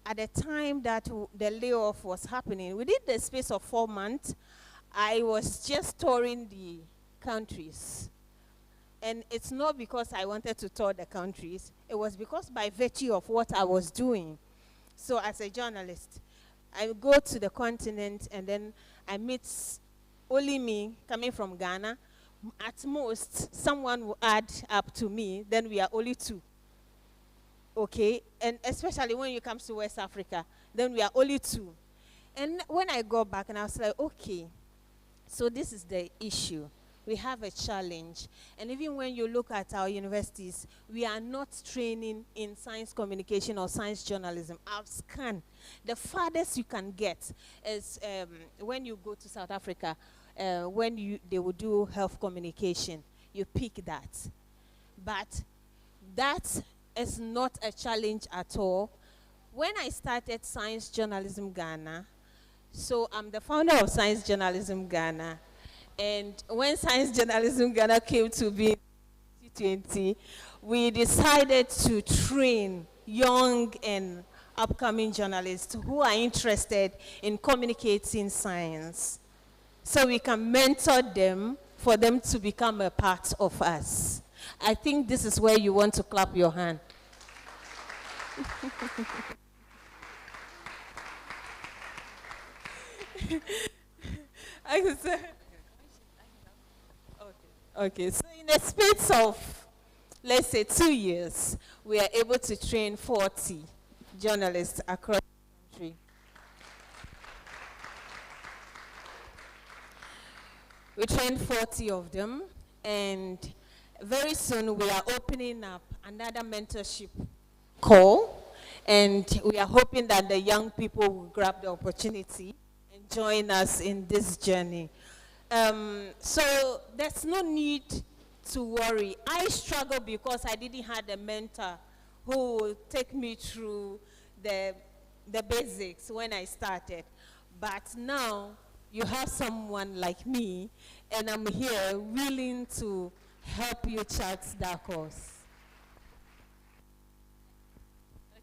at the time that the layoff was happening, within the space of 4 months, I was just touring the countries. And it's not because I wanted to tour the countries. It was because by virtue of what I was doing. So as a journalist, I go to the continent, and then I meet only me coming from Ghana. At most, someone will add up to me, then we are only two. Okay, and especially when it comes to West Africa, then we are only two. And when I go back, and I was like, okay, so this is the issue. We have a challenge. And even when you look at our universities, we are not training in science communication or science journalism. I've scanned. The farthest you can get is when you go to South Africa, when they will do health communication, you pick that. But that is not a challenge at all. When I started Science Journalism Ghana, so I'm the founder of Science Journalism Ghana, and when Science Journalism Ghana came to be in 2020, we decided to train young and upcoming journalists who are interested in communicating science, so we can mentor them for them to become a part of us. I think this is where you want to clap your hand. Okay, so in a space of, let's say, 2 years, we are able to train 40 journalists across the country. We trained 40 of them, and very soon we are opening up another mentorship call, and we are hoping that the young people will grab the opportunity and join us in this journey. So there's no need to worry. I struggle because I didn't have a mentor who would take me through the basics when I started. But now you have someone like me, and I'm here willing to help you chart that course.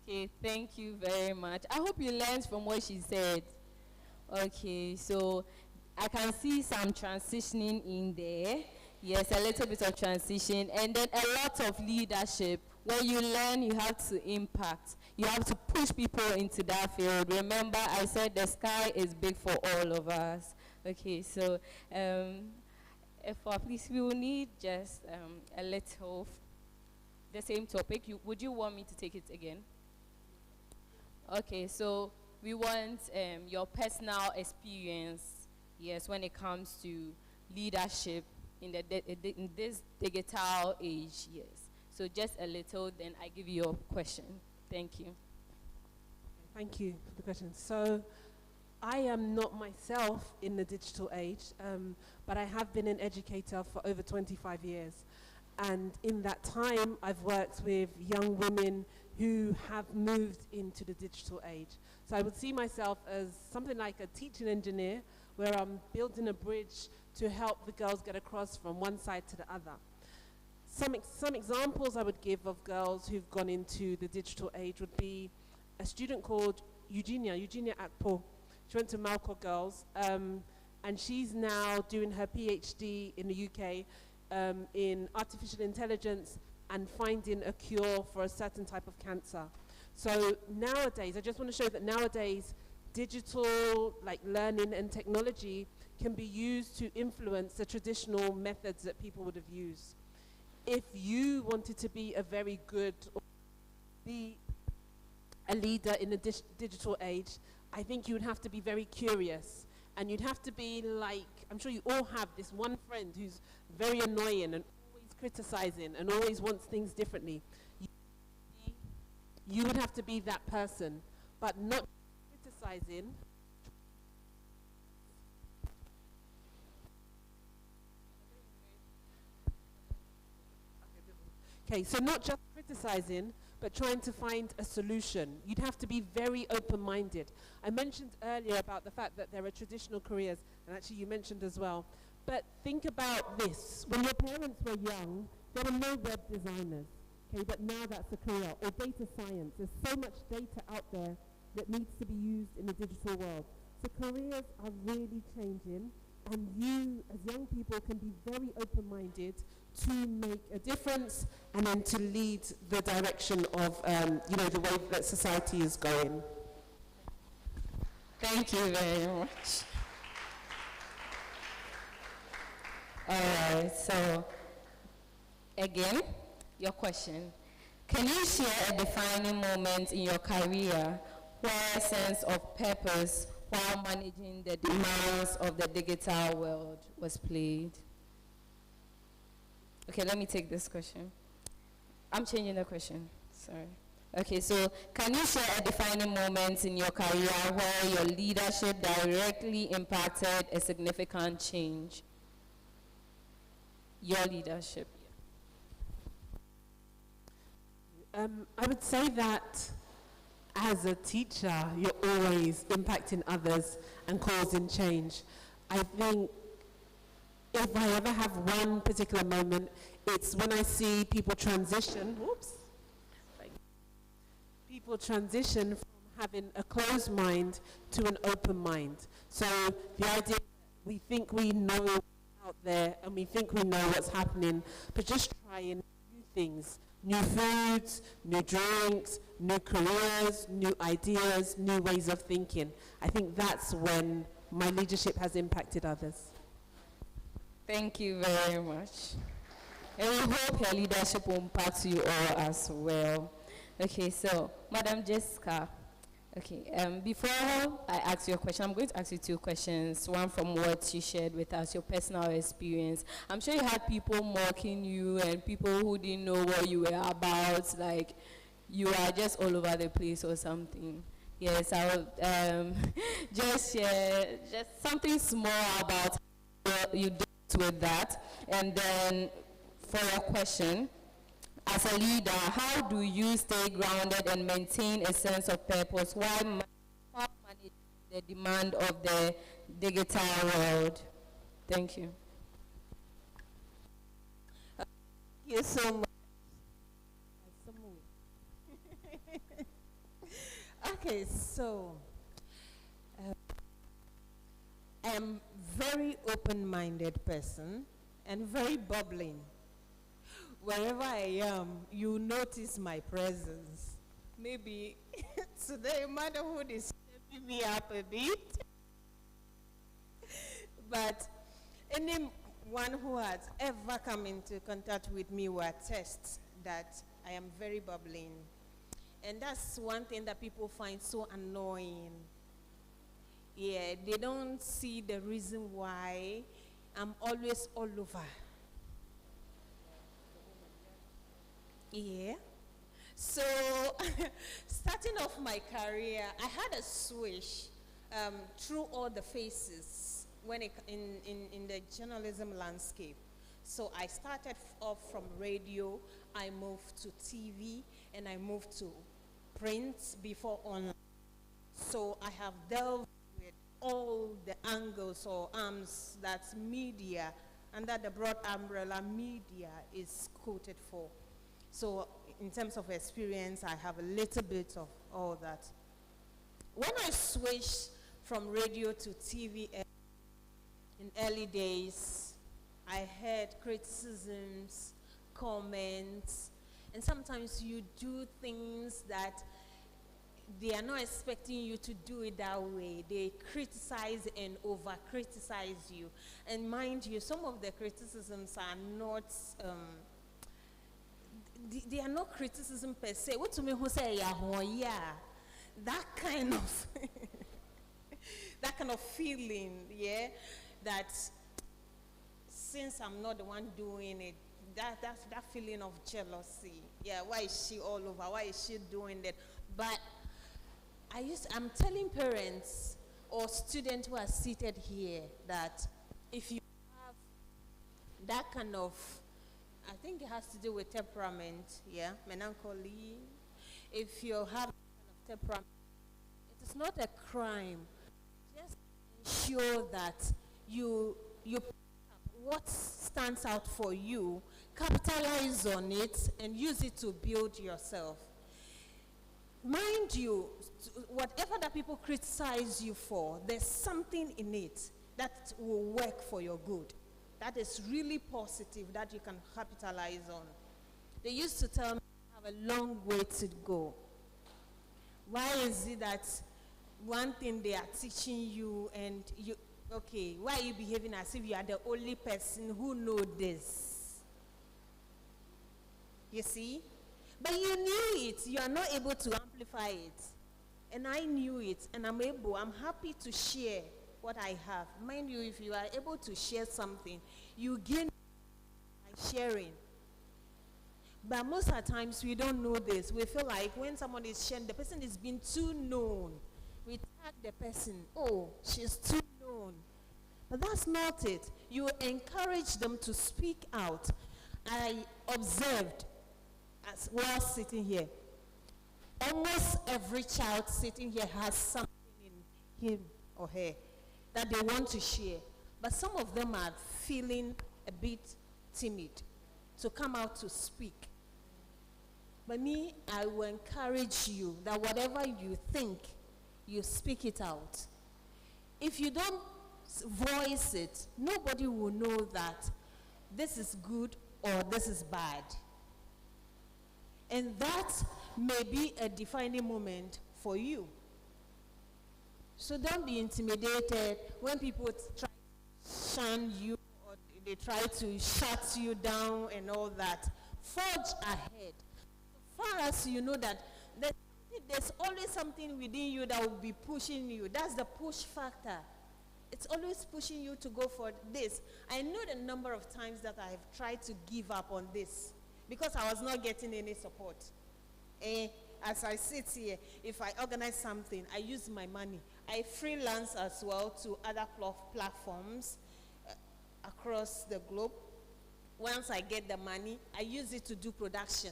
Okay, thank you very much. I hope you learned from what she said. Okay, so I can see some transitioning in there. Yes, a little bit of transition, and then a lot of leadership. When you learn, you have to impact. You have to push people into that field. Remember, I said the sky is big for all of us. Okay, so please, we will need just a little, the same topic. Would you want me to take it again? Okay, so we want your personal experience, yes, when it comes to leadership in this digital age, yes. So just a little, then I give you your question. Thank you. Thank you for the question. So I am not myself in the digital age, but I have been an educator for over 25 years. And in that time, I've worked with young women who have moved into the digital age. So I would see myself as something like a teaching engineer, where I'm building a bridge to help the girls get across from one side to the other. Some examples I would give of girls who've gone into the digital age would be a student called Eugenia Akpo. She went to Malco Girls, and she's now doing her PhD in the UK in artificial intelligence and finding a cure for a certain type of cancer. So nowadays, I just want to show that nowadays, digital learning and technology can be used to influence the traditional methods that people would have used. If you wanted to be a very good, or be a leader in the digital age, I think you would have to be very curious, and you'd have to be like, I'm sure you all have this one friend who's very annoying and always criticizing and always wants things differently. You would have to be that person, but not criticizing. Okay, so not just criticizing, but trying to find a solution. You'd have to be very open-minded. I mentioned earlier about the fact that there are traditional careers, and actually you mentioned as well. But think about this. When your parents were young, there were no web designers, okay, but now that's a career. Or data science. There's so much data out there that needs to be used in the digital world. So careers are really changing, and you, as young people, can be very open-minded to make a difference and then to lead the direction of, the way that society is going. Thank you very much. All right, so again, your question. Can you share a defining moment in your career where a sense of purpose while managing the demands of the digital world was played? Okay, let me take this question. I'm changing the question, sorry. Okay, so can you share a defining moment in your career where your leadership directly impacted a significant change? Your leadership. I would say that as a teacher, you're always impacting others and causing change. I think if I ever have one particular moment, it's when I see people transition, people transition from having a closed mind to an open mind. So the idea that we think we know out there and we think we know what's happening, but just trying new things, new foods, new drinks, new careers, new ideas, new ways of thinking. I think that's when my leadership has impacted others. Thank you very much. And we hope your leadership will impact you all as well. Okay, so Madam Jessica, okay, before I ask you a question, I'm going to ask you two questions. One from what you shared with us, your personal experience. I'm sure you had people mocking you and people who didn't know what you were about, like you are just all over the place or something. Yes, I will just share just something small about what you did with that. And then for your question, as a leader, how do you stay grounded and maintain a sense of purpose while managing the demand of the digital world? Thank you. Thank you so much. Okay, so I'm very open-minded person and very bubbling. Wherever I am, you notice my presence. Maybe today motherhood is shaping me up a bit. But anyone who has ever come into contact with me will attest that I am very bubbling. And that's one thing that people find so annoying. Yeah, they don't see the reason why I'm always all over. Yeah. So, starting off my career, I had a switch through all the phases when in the journalism landscape. So I started off from radio, I moved to TV, and I moved to print before online. So I have delved with all the angles or arms that media, under the broad umbrella media, is quoted for. So in terms of experience, I have a little bit of all that. When I switched from radio to TV in early days, I heard criticisms, comments, and sometimes you do things that they are not expecting you to do it that way. They criticize and over-criticize you. And mind you, some of the criticisms are not they are not criticism per se. What to me who say yeah, that kind of that kind of feeling, yeah, that since I'm not the one doing it, that feeling of jealousy. Yeah, why is she all over? Why is she doing that? But I'm telling parents or students who are seated here that if you have that kind of, I think it has to do with temperament, yeah, melancholy. If you have that kind of temperament, it is not a crime. Just ensure that you pick up what stands out for you, capitalize on it, and use it to build yourself. Mind you, whatever that people criticize you for, there's something in it that will work for your good. That is really positive that you can capitalize on. They used to tell me I have a long way to go. Why is it that one thing they are teaching you and you, okay, why are you behaving as if you are the only person who knows this? You see? But you knew it. You are not able to amplify it. And I knew it, and I'm happy to share what I have. Mind you, if you are able to share something, you gain by sharing. But most of the times we don't know this. We feel like when someone is sharing, the person is being too known. We tag the person, oh, she's too known. But that's not it. You encourage them to speak out. I observed as well sitting here, almost every child sitting here has something in him or her that they want to share. But some of them are feeling a bit timid to come out to speak. But me, I will encourage you that whatever you think, you speak it out. If you don't voice it, nobody will know that this is good or this is bad. And that may be a defining moment for you. So don't be intimidated when people try to shun you or they try to shut you down and all that. Forge ahead. As far as you know that there's always something within you that will be pushing you. That's the push factor. It's always pushing you to go for this. I know the number of times that I have tried to give up on this because I was not getting any support. As I sit here, if I organize something, I use my money. I freelance as well to other platforms across the globe. Once I get the money, I use it to do production.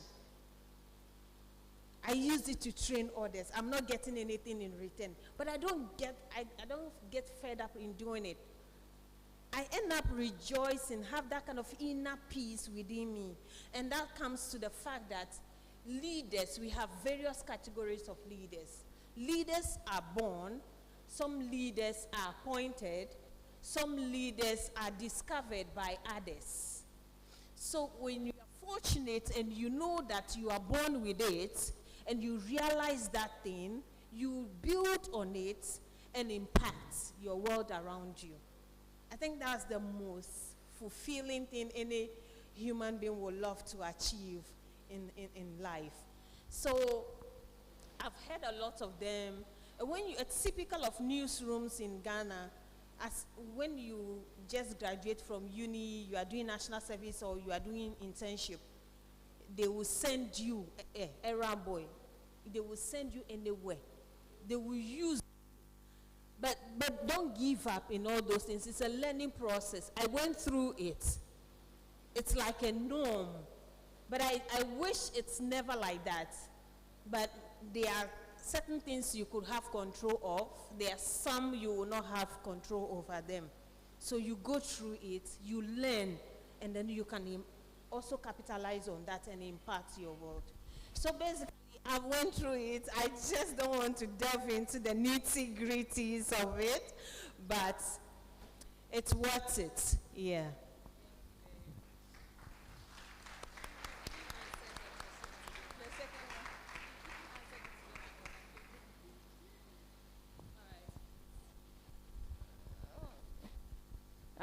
I use it to train others. I'm not getting anything in return. But I don't get fed up in doing it. I end up rejoicing, have that kind of inner peace within me. And that comes to the fact that leaders, we have various categories of leaders. Leaders are born, some leaders are appointed, some leaders are discovered by others. So when you are fortunate and you know that you are born with it, and you realize that thing, you build on it and impact your world around you. I think that's the most fulfilling thing any human being would love to achieve in life. So I've heard a lot of them. It's typical of newsrooms in Ghana, as when you just graduate from uni, you are doing national service or you are doing internship, they will send you, errand boy. They will send you anywhere. They will use you. But don't give up in all those things. It's a learning process. I went through it. It's like a norm. But I wish it's never like that. But there are certain things you could have control of. There are some you will not have control over them. So you go through it, you learn, and then you can also capitalize on that and impact your world. So basically, I went through it. I just don't want to delve into the nitty-gritties of it, but it's worth it. Yeah.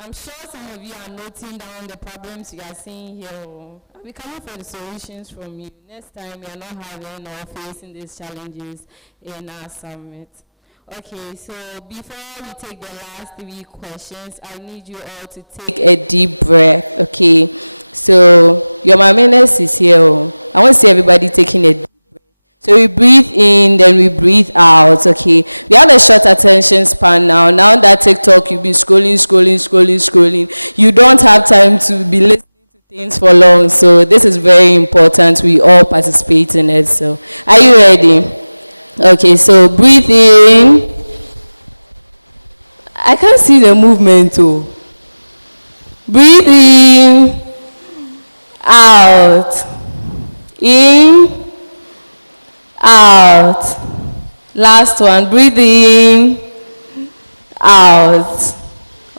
I'm sure some of you are noting down the problems you are seeing here. I'll be coming for the solutions from you. Next time, we are not having or facing these challenges in our summit. Okay, so before we take the last 3 questions, I need you all to take a deep breath. Okay, so your mameness is here. I want to see everybody taking a deep breath. So we breathe in, then we breathe out, okay? We have a short attention span now. Now that TikTok, you've been scrolling. You don't have time to be listening to things for long. So this is very important. We all participate in it. So are you ready? Okay, so breathe in. I can't see the movement too. Breathe in. Out. In. Out. Last one. Breathe in. Out.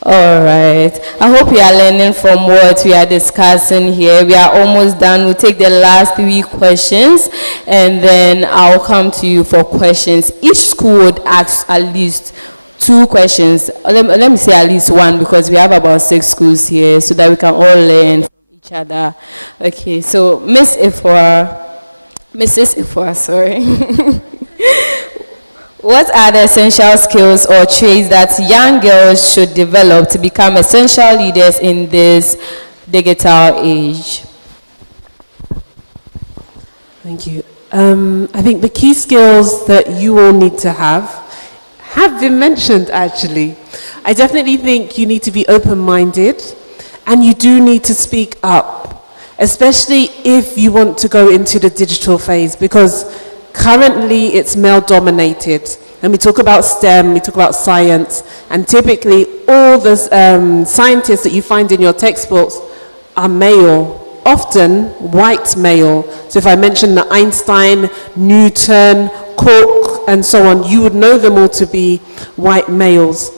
All right. I hope you are learning from what we are discussing here. We are almost done. We'll take the last 3 questions and then I'll come to you for questions. Each school would ask at least 2 questions. Let me say at least 1 because we have about 6 schools here so that we can all learn from each other. Okay, so Mrs. Ifua, sorry. What are the essential skills or traits that young girls should develop to become essential leaders in this digital age? Thank you. I think the key skills that you all need to have been mentioned, actually. I definitely think you need to be open-minded and you do need to speak up. especially if you want to go into the digital phase, because currently it's male dominated. And we talk about STEM, we talk about science, and typically all the scientists that you find in your textbooks are male, often white male. So if I mention the Einstein, Newton, Cook, and so on, you would know them all to be white males.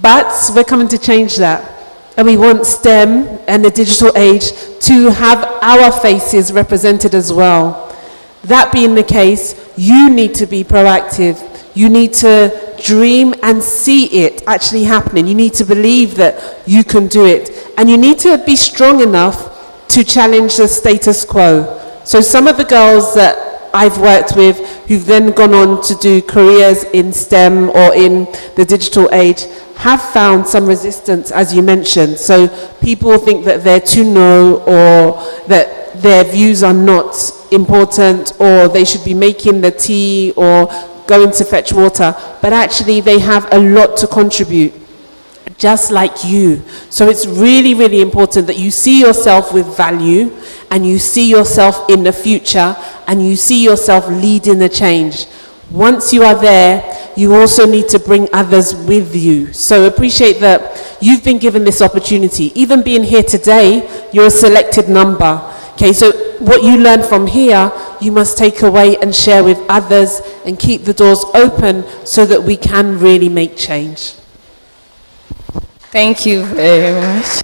But we're coming to change that. And we want STEM and the digital age to have our faces represented as well. That being the case, you need to be proactive. You need to dream and see it actually happening. You need to believe that you can do it. And you need to be strong enough to challenge the status quo. So some of the girls that I've worked with who've then gone on to do careers in STEM or in the digital age have found some resistance, as you mentioned. So people think that they're too low, or that their views are not important, or they should be making the tea or going to fetch water, but actually they have a lot to contribute, just like you. So it's really, really important that you see yourself with value, and you see yourself in the future, and you see yourself leading the change. Once you are there, you also need to bring others with you. So appreciate that you've been given this opportunity. Even being here today, you're a selected number. Okay, so what you learn from here, you must take away and share with others, and keep the doors open so that we can really make change. Thank you very much.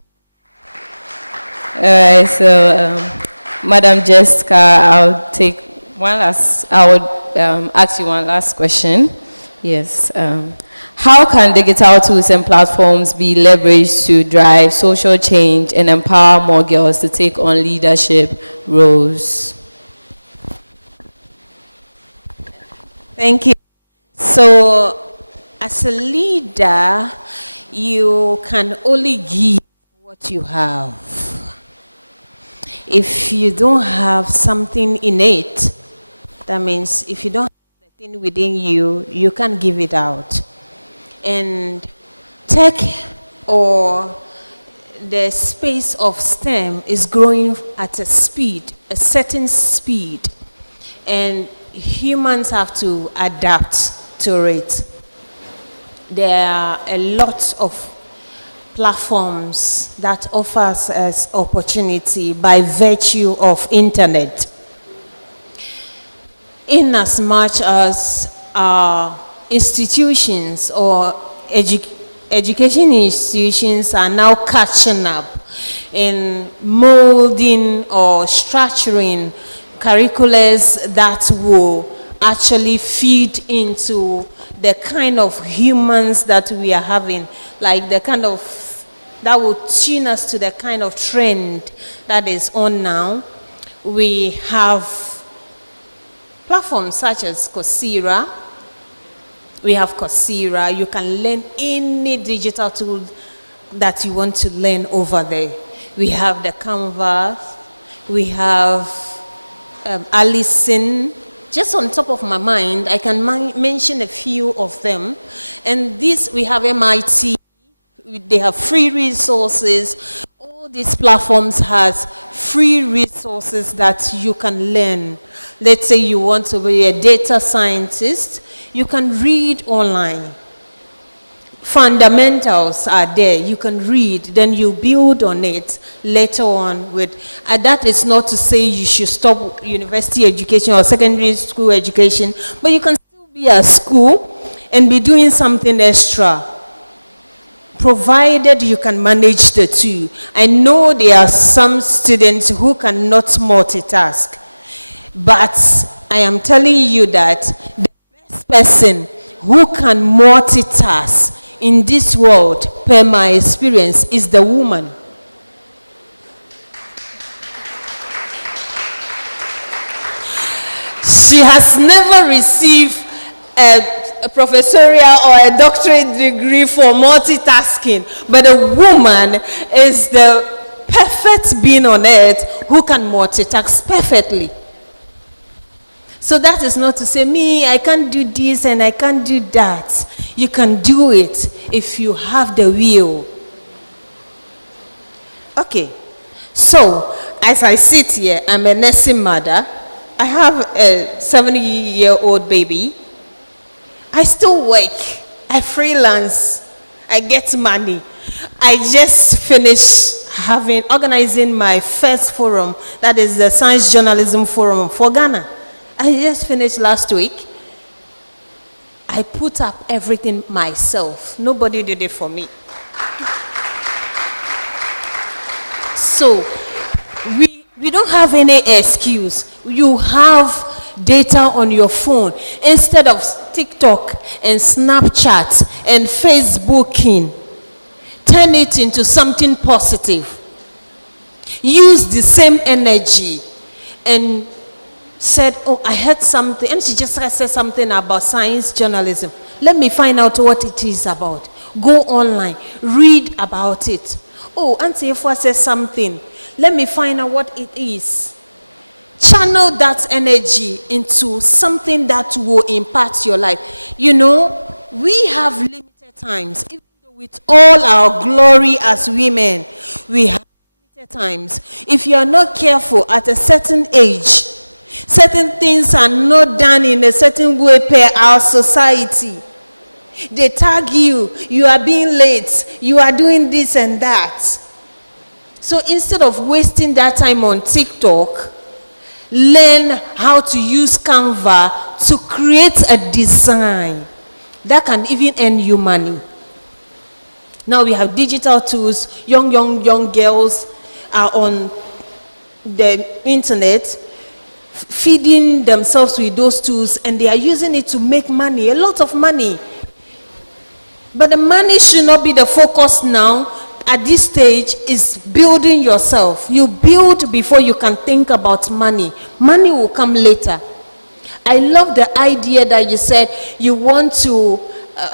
All right, so Madam Jessica, I'll take one last. I would ask you one last question. Yes. How can digital tools and platforms be leveraged to drive social change and empower more girls to take on leadership roles? Thank you. So, as a leader, you can only give what you have. If you don't have something innate, that means if you don't have the thing within you, you can't give it out. And tech, or the space of STEM, is growing at a speed, a certain speed, and humans have to adapt to it. There are a lot of platforms that offers us opportunity by virtue of internet. In as much as institutions or education institutions are now catching up in molding or structuring curriculums that will actually feed into the kind of humans that we are having, like the kind of, that will tune us to the kind of trend that is on now. We have platforms such as Coursera. We have Coursera. You can learn any digital tool that you want to learn over there. We have the Canvas. We have Allison. Just on top of my mind, I can mention a few of them. And this, we have MIT. They have free resources. All these platforms has free resources that you can learn. Let's say you want to be a data scientist, you can read online. Fundamentals are there, you can read, then you build on it later on with, and that is not to say you should stop university education or secondary school education, but you can still be at school and be doing something extra, provided you can manage the two. I know there are some students who cannot multitask, but I am telling you that the best person who can multitask in this world, per my experience, is the woman. She has never received a professorial or a doctorate degree for multitasking, but a woman is the perfect being on earth who can multitask perfectly. So that is not to say, me, I can't do this and I can't do that. You can do it if you have the will. Okay, so as I sit here, I'm a nursing mother. I have a 70-year-old baby. I still work. I freelance. I get money. I just finished organizing my first forum, that is the Science Journalism Forum for Ghana. I just finished last week. I put up everything myself. Nobody did it for me. So, we don't have any excuse. You have data on your phone. Instead of TikTok and Snapchat and Facebooking, turn it into something positive. Use the same energy. And said, oh, I heard something, and she just said something about science journalism. Let me find out what it is about. Go online, read about it. Oh, Auntie Efua says something. Let me find out what it is. Channel that energy into something that will impact your life. You know, we have limited times. Even though with all our glory as women, we have limited times. If you are not careful at a certain age, certain things are not done in a certain way per our society. They tag you, you are being late, you are doing this and that. So instead of wasting that time on TikTok, learn how to use Canva to create a design that can even earn you money. Now we have digital tools. Young girls are on the internet feeding themselves with those tools, and they are using it to make money, a lot of money. But the money should not be the focus now. At this stage is building yourself. You build before you can think about money. Money will come later. I love the idea that you said you want to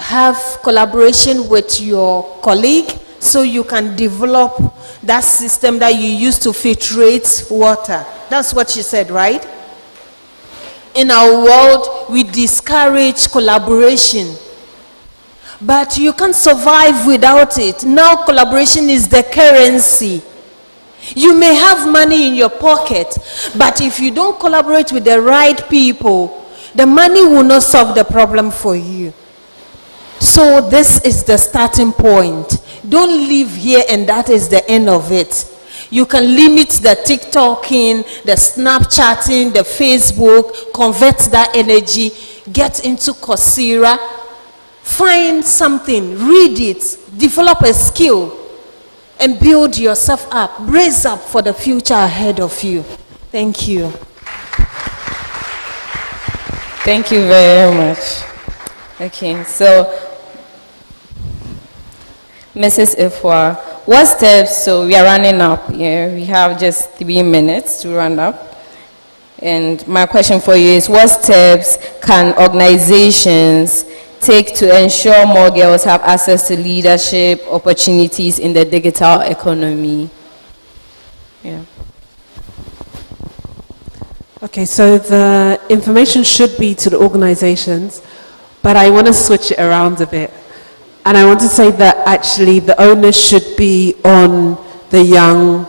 have collaboration with your colleague so you can develop that system that you use to filtrate water. That's what you said, right? In our world, we discourage collaboration. But you can't survive without it. Now collaboration is the currency. You may have money in your pocket, but if you don't collaborate with the right people, the money will not solve the problem for you. So this is the starting point. Don't live here and that is the end of it. You can limit the TikToking, the Snapchatting, the Facebook, convert that energy, get into Coursera, find something, read it, develop a skill, and build yourself up. Raise up for the future ahead of you. Thank you. Thank you very much. Okay, so Mrs. Efua, what steps, so we are running up here, we have just 3 minutes to run up. And my question for you is, what steps can organizations take to ensure more girls have access to leadership opportunities in the digital economy? Yeah. Okay, so the information should be to the organizations, but I want to switch it around a bit. And I want to say that actually the onus should be on the young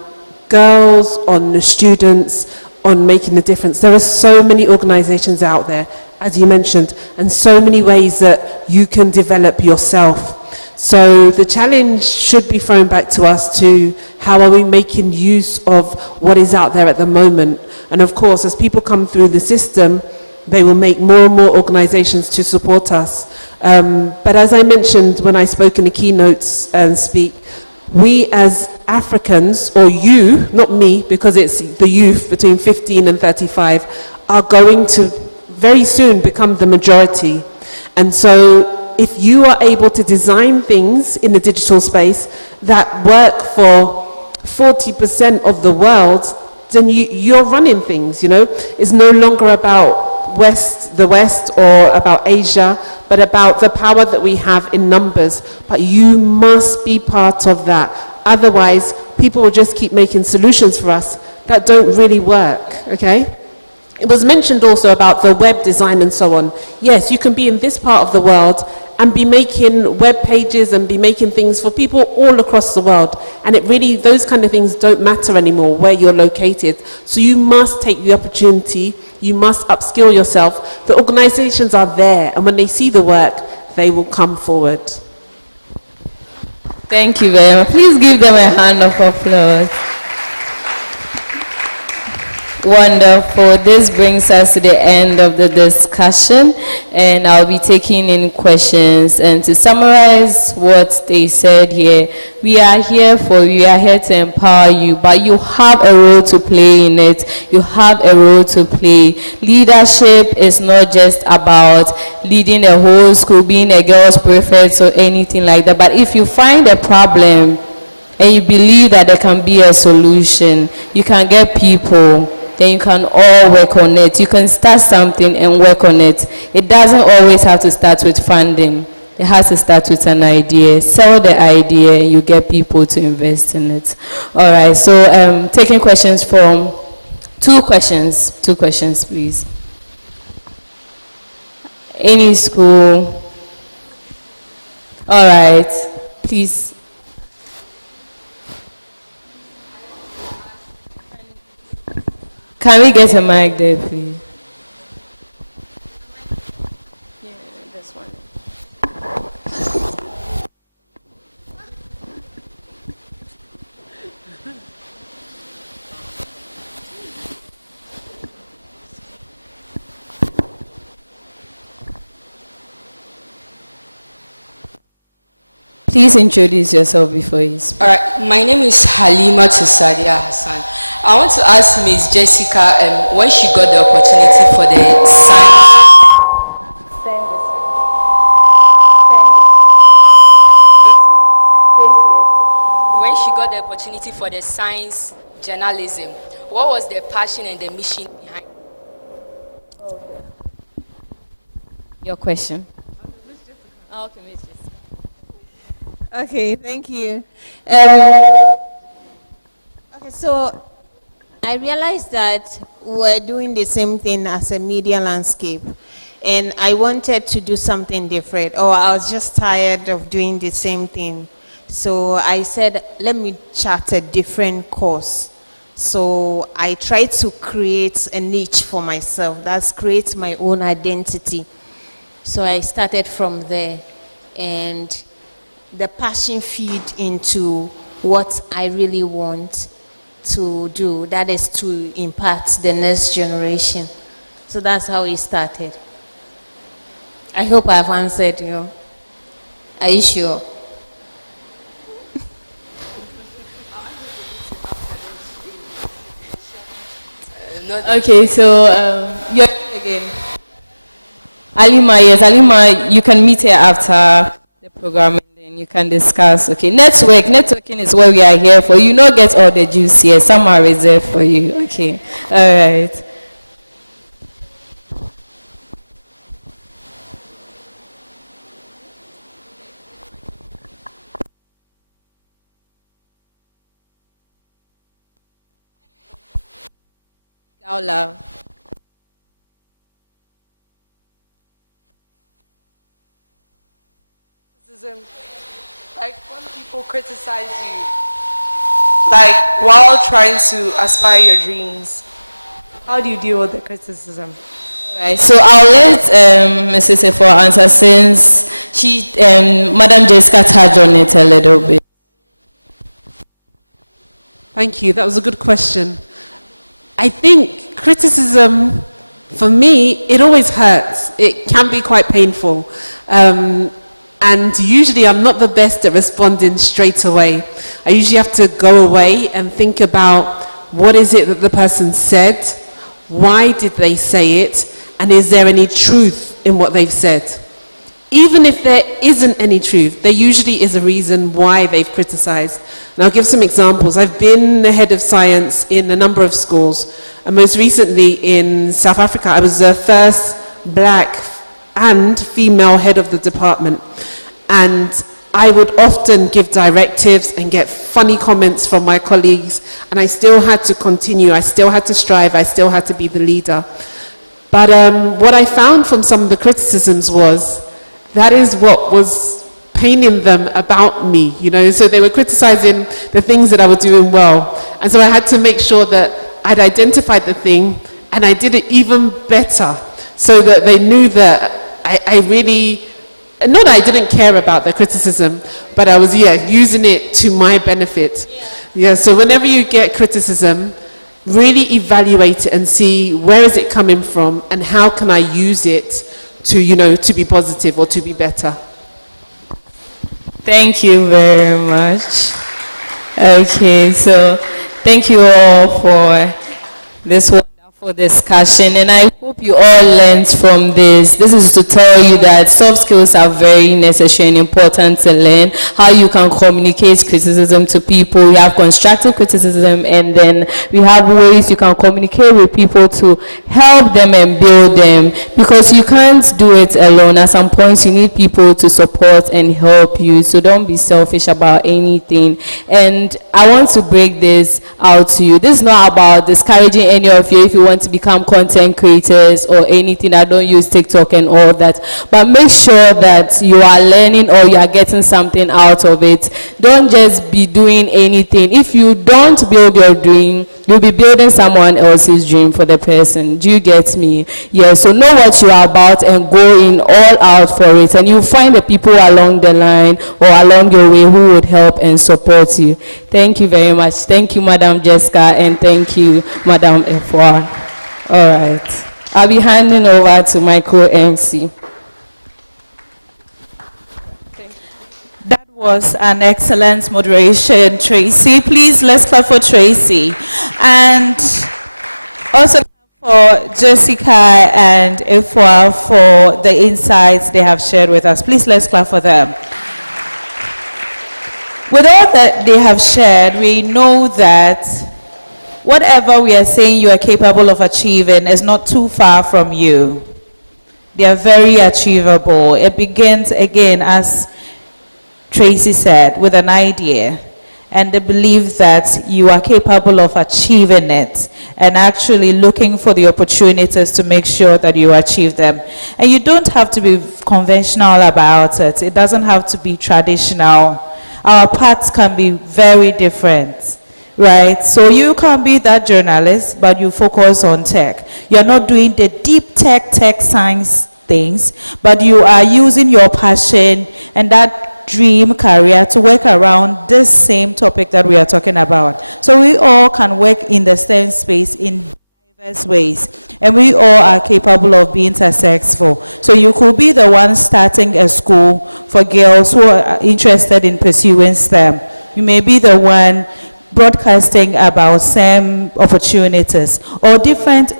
girls, on the students, on making a difference. There are so many organizations out there, as you mentioned, and so many ways that you can develop yourself. So the challenge should be thrown back to us to how are we making use of what is out there at the moment. And of course, as people come through the system, they will make more and more organizations to support us. But as I mentioned when I spoke in the keynotes and speak, we as Africans, or you, not me, because it's the youth between 15 and 35, are going to very soon become the majority. And so if you are able to design things in the digital space that work for 40% of the world, then you're running things, you know. It's no longer about the West or about Asia, but about the power that we have in numbers. But you must be part of that. Otherwise, people will just keep making solutions for us that don't really work, okay? It was mentioned also about the web design and so on. Yes, you can be in this part of the world and be making web pages and be making things for people all across the world. And it really, those kind of things don't matter anymore where you're located. So you must take the opportunity, you must upskill yourself. The organizations are there, and when they see the work, they will come forward. Thank you very much. Please give them a hand of applause. Wonderful. This brings us to the end of the discussion, and I'll be taking in questions. And to summarize what they said here, we are here for you, we are here to empower you, but you have a role to play in it. You have a role to play. Leadership is not just about leading a whole school, being a girl's prefect or anything like that. But if you find a problem and you believe that there can be a solution, you can get people, then you can all work on it. You can start something and work on it. It doesn't always have to start with funding. It has to start with an idea. Sell the idea, you get people to invest in it. All right, so taking questions from two questions, please. Any school? All right, please. Can we get a mic there, please? Yeah, this one. Please introduce yourself before you speak. All right, my name is Halima Tusadia Hassan. I want to ask Ms. Jessica when she got the opportunity for the science. When she got the opportunity for the science journalism, what was the passion and the mission behind? Your question. Oh, okay, Ms. Jessica. Okay, thank you. Okay, so I realized that we're doing the same thing as a media landscape, and I wanted to do something different, or I was just tired of doing the same thing. So I said, let me chart a different course. So I tried to create a niche for myself. That's create my own identity. So I started from there, and the passion feed into what I really want to do. That is to impact the next generation. So that's how it started. I hope I've answered you. Are you sure? Okay, so you're again. Alima, yes, Alima, you can meet here after the program and then you can discuss. Okay, networking is what we are here for. You don't get all the juice here. Some are reserved for you. Okay, all right. Out loud. Like when people criticize you, like while trying to aspire your dreams, how do you deal with the criticism? Right. So I'll let Mrs. Efo answer since she, Madam Jessica touched on it a little bit. Thank you. That was a good question. I think criticism, for me, it always hurts. It can be quite painful. And usually I'm not the best at responding straight away. I usually have to go away and think about what is it that the person said, why did they say it, and is there any truth in what they've said? Even if there isn't any truth, there usually is a reason why they've criticized. And I'll give some examples. I've been the head of science in a number of schools, and most recently in South Africa, I was the first black and female head of the department. And I would often give directives and get funny comments from my colleagues, and I still had to continue, I still had to strive, I still had to be the leader. But what I found from some of the criticisms was that is what was paining them about me, you know. So they were criticizing the things that I was doing well. And so I had to make sure that I'd identified the thing and I did it even better so that they knew that I really, not that I didn't care about the criticism, but I was, using it to my benefit. Yeah, so whenever you get criticism, really evaluate it and see where is it coming from and how can I use it to, you know, to be positive or to be better. Thank you very much. Okay, so thank you all for this wonderful discussion, and I hope you all learned from this. This is to tell you that soft skills are very necessary and important to learn. How you can communicate criticism to people. We have constructive criticism, and then we have ways you can communicate with people to help them and build them, because you can't do it alone. At some points you need people to support and help you, so don't be selfish about anything. And I want to break this out to you. This is not about discouraging any of you if you want to become content creators or anything. I don't use TikTok and all that, but make sure that you are learning or you are getting something out of it. Don't just be doing anything. If you don't build your dream, you'll be building someone else's dream for the person. Do you get me? Yeah, so know what you are about and go in all out for it, and you'll find the people along the line or along your way who would help and support you. Thank you very much. Thank you, Madam Jessica, and thank you, Madam F1. All right. I'll be handing over to Michael MC. That was an excellent moderation, Tracy. Please, let's clap for Tracy. And also for Jessica and Ifwa for the insights they have shared with us. Please, let's clap for them. With all that they have shared, we know that whatever we are saying you are capable of achieving is not too far from you. They are very achievable. It begins, again, as Tracy said, with an idea and the belief that you are capable of achieving it and actually looking for the opportunities to make sure that you achieve them. And you don't have to be conventional about it. It doesn't have to be traditional. Our paths can be very different. Right, so you can be that journalist, but you focus on tech. You're not doing the deep tech science things, but you are using your passion and that dream career to work around this same topic that we are talking about. So we all can work in the STEM space in diverse ways, and we all are capable of being successful. So you could be the one starting a school for girls who are interested in pursuing STEM. You may be the one broadcasting about STEM opportunities or different,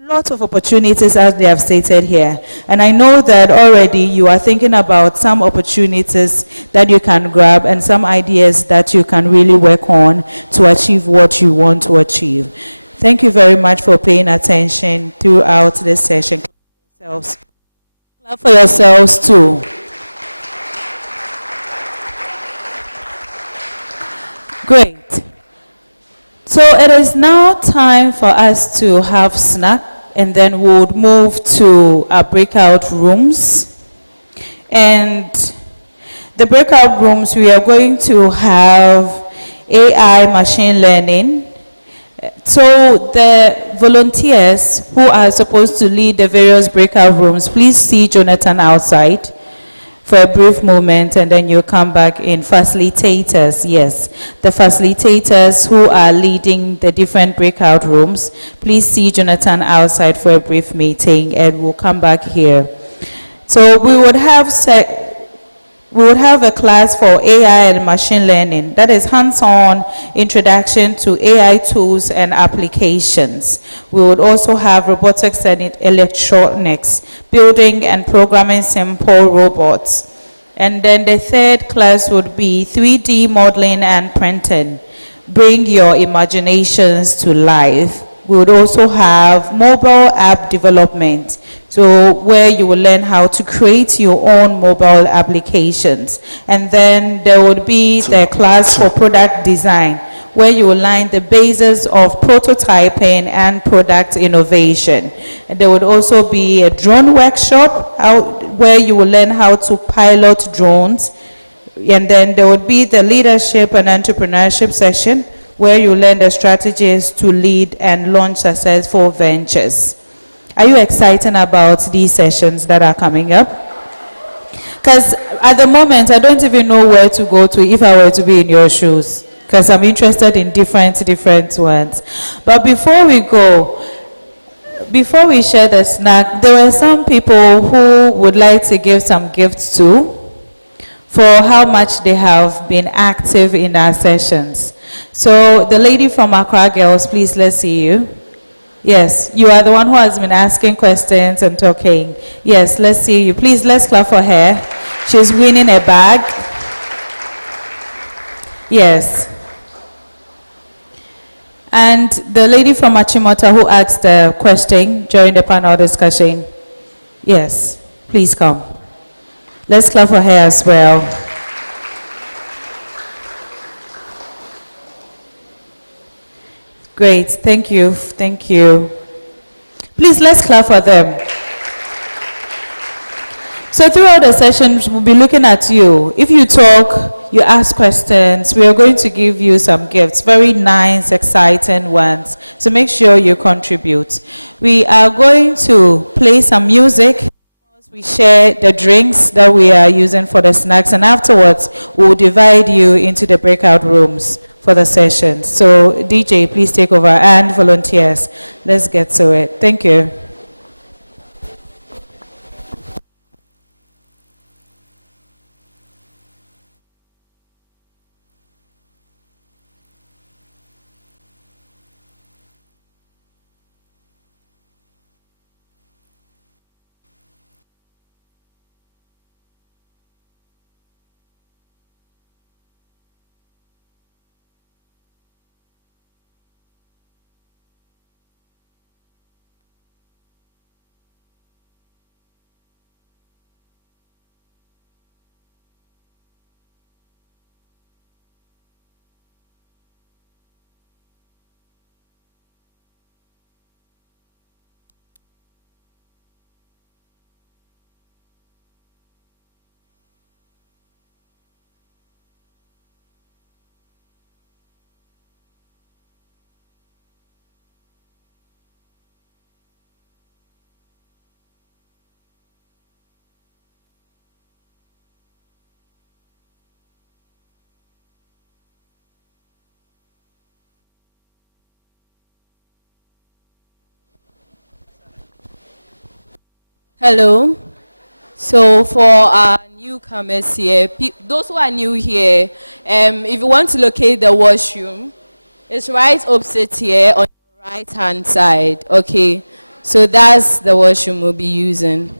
lots of opportunities as they have stated here. And I know that already you are thinking about some opportunities that you can grab and some ideas that you can really work on to achieve what you want to achieve. Thank you very much for paying attention throughout this session. Clap for yourselves too. Great. So it is now time for us to have snack, and then we'll move to our breakout rooms. And the breakout rooms, we are going to have AI machine learning. So the volunteers who are supposed to lead the various breakout rooms, please see Jonathan outside for a brief moment, and then you'll come back in. Facilitators, yes. The facilitators who are leading the different breakout rooms, please see Jonathan outside for a brief meeting, and we'll come back here. So we would have a class for AI and machine learning. That is hands-on introduction to AI tools and applications. We would also have robotics and electronics, building and programming simple robots. And then the third class would be 3D modeling and printing. Bring your imaginations to life. We would also have mobile app development, so where you will learn how to create your own mobile applications. And then there would be the class for product design, where you will learn the basis of prototyping and product innovation. And there would also be a drone workshop where you will learn how to pilot drones. And then there would be the leadership and entrepreneurship session where you learn the strategies to lead and launch successful ventures. Are you excited about these sessions that are coming up? Because at the moment, I don't even know where to go to if I were to be in your shoes. Because I'm interested in different ones. But before we go, before we share the snack, there were some people who would like to give some gifts to for how much they have been active in our sessions. So the lady from Accra Girls, please, let's see you. Yes, you are the one who has been asking questions and talking. Yes, let's see you. Please, let's clap for her. She's winning a bag. Yes. And the lady from Achimota who asked the question during the panel discussion. Yes, please come. Let's clap for her as well. Great, thank you, thank you. Please, let's clap for them. So throughout the sessions, we'll be looking at you. If you talk, you ask questions, we are going to give you some gifts, very nice, exciting ones. So make sure you contribute. We are going to play some music. We share the drinks that we are using for the snacks, and afterwards, we'll divide you into the breakout rooms for the session. So DJ, please take over, and volunteers, let's get to it. Thank you. Hello. So for our newcomers here, those who are new here, if you want to locate the washroom, it's right opposite here on the right hand side. Okay. So that's the washroom we'll be using.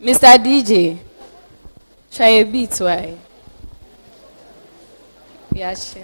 Mr. DJ, try a beat, why? Yeah, sure.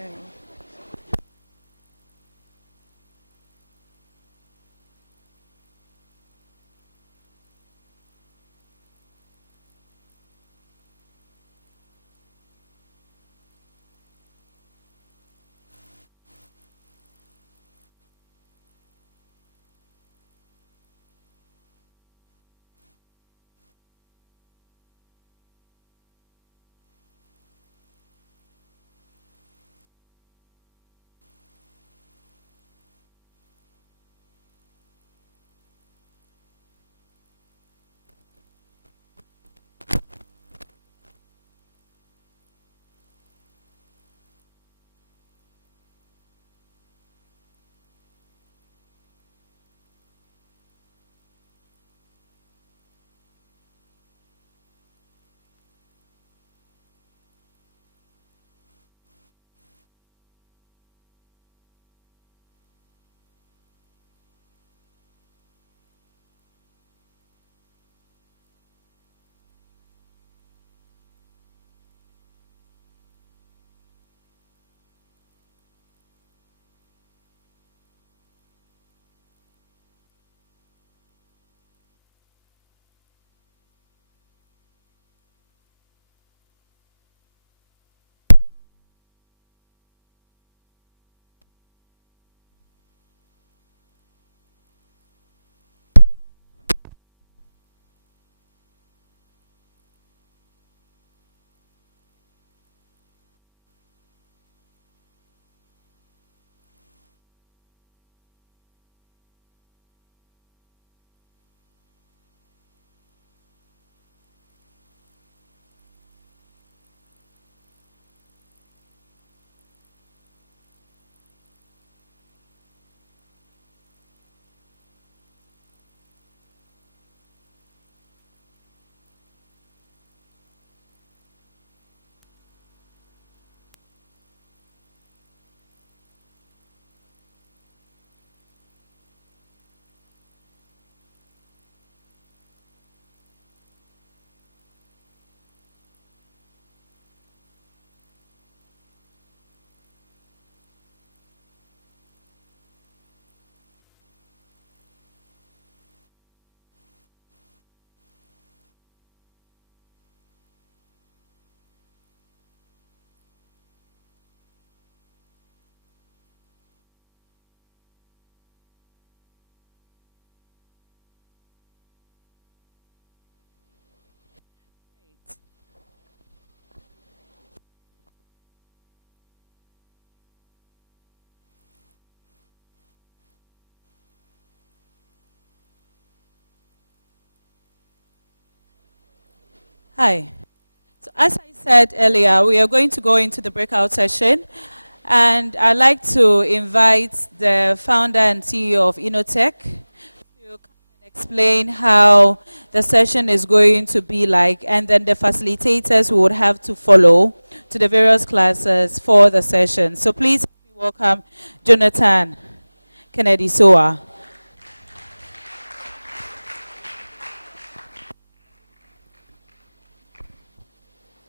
Hi. So as I said earlier, we are going to go into the breakout session. And I'd like to invite the founder and CEO of Innotech to come and explain how the session is going to be like, and then the facilitators would have to follow to the various classes for the session. So please help me welcome Jonathan Kennedy Soa.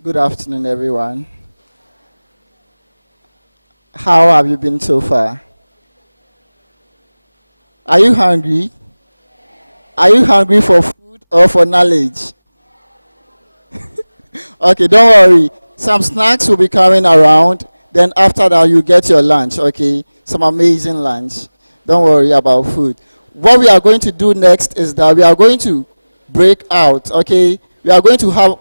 Good afternoon, everyone. How have you been so far? Are you hungry? Are you hungry for food or for knowledge? Okay, don't worry. Some snacks will be coming around. Then after that, you get your lunch, okay? Some amazing lunch. Don't worry about food. What we are going to do next is that we are going to break out, okay? We are going to have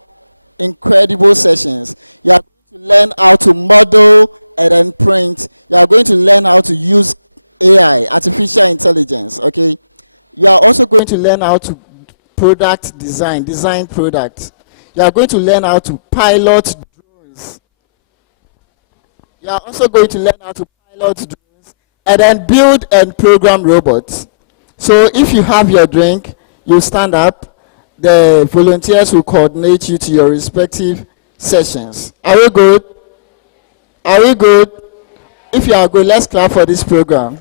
incredible sessions. You are going to learn how to model and then print. You are going to learn how to use AI, artificial intelligence, okay? You are also going to learn how to design products. You are going to learn how to pilot drones. You are also going to learn how to pilot drones and then build and program robots. So if you have your drink, you stand up. The volunteers will coordinate you to your respective sessions. Are we good? Are we good? If you are good, let's clap for this program.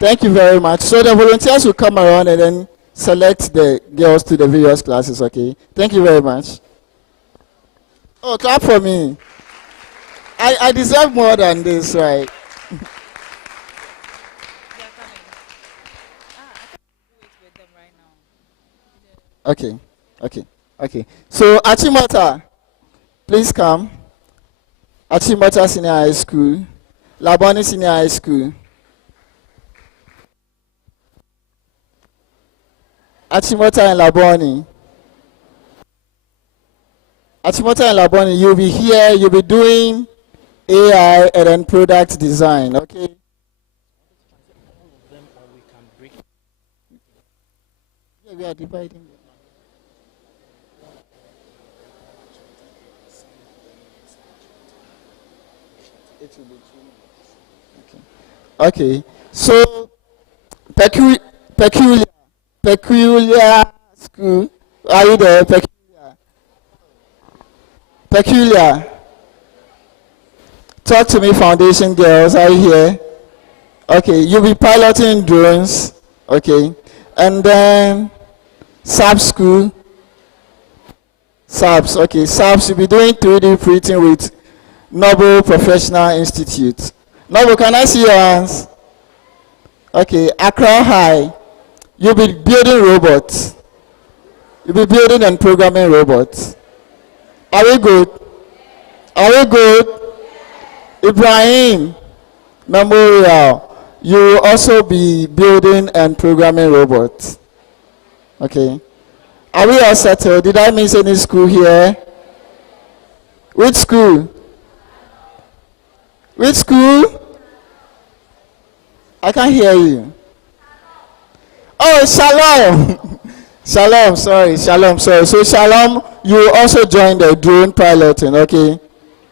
Thank you very much. So the volunteers will come around and then select the girls to the various classes, okay? Thank you very much. Oh, clap for me. I deserve more than this, right? Okay, okay. So Achimota, please come. Achimota Senior High School, Laboni Senior High School. Achimota and Laboni. Achimota and Laboni, you'll be here, you'll be doing AI and then product design, okay? Yeah, we are dividing. It will be 2 minutes. Okay. So peculiar school. Are you there? Peculiar. Talk to me, foundation girls. Are you here? Okay. You'll be piloting drones. Okay. And then SAP school. SAPS. Okay. SAPS. You'll be doing 3D printing with Noble Professional Institute. Noble, can I see your hands? Okay, Accra High. You'll be building robots. You'll be building and programming robots. Are we good? Are we good? Ibrahim Memorial. You will also be building and programming robots. Okay. Are we all settled? Did I miss any school here? Which school? Which school? I can't hear you. Oh, Shalom. Shalom, sorry. So Shalom, you also join the drone piloting, okay?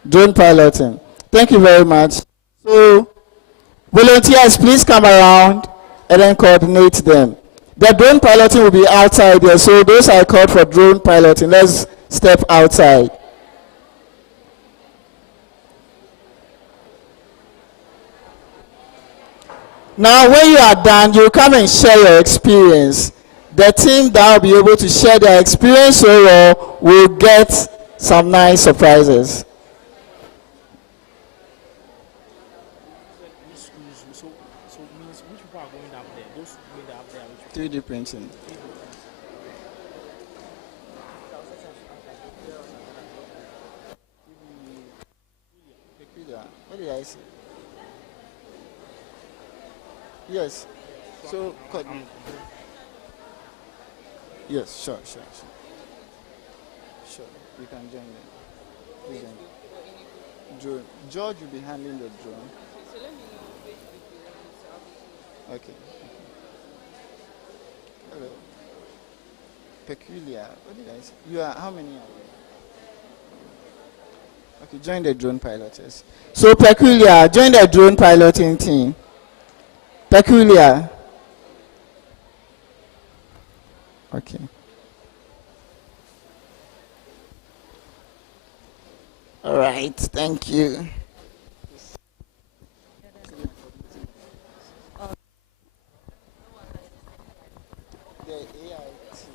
Drone piloting. Thank you very much. So, volunteers, please come around and then coordinate them. The drone piloting will be outside there, so those are called for drone piloting. Let's step outside. Now, when you are done, you come and share your experience. The team that will be able to share their experience so well will get some nice surprises. So means which people are going up there? Those going up there, 3D printing. What did I say? Yes. So, yes, sure. Sure, you can join them. Please join. Drone. George will be handling the drone. So let me know which video. Okay. Hello. Peculiar. What did I say? You are how many are you? Okay, join the drone piloters. So peculiar, join the drone piloting team. Peculiar. Okay. All right. Thank you. The AI team.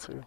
too.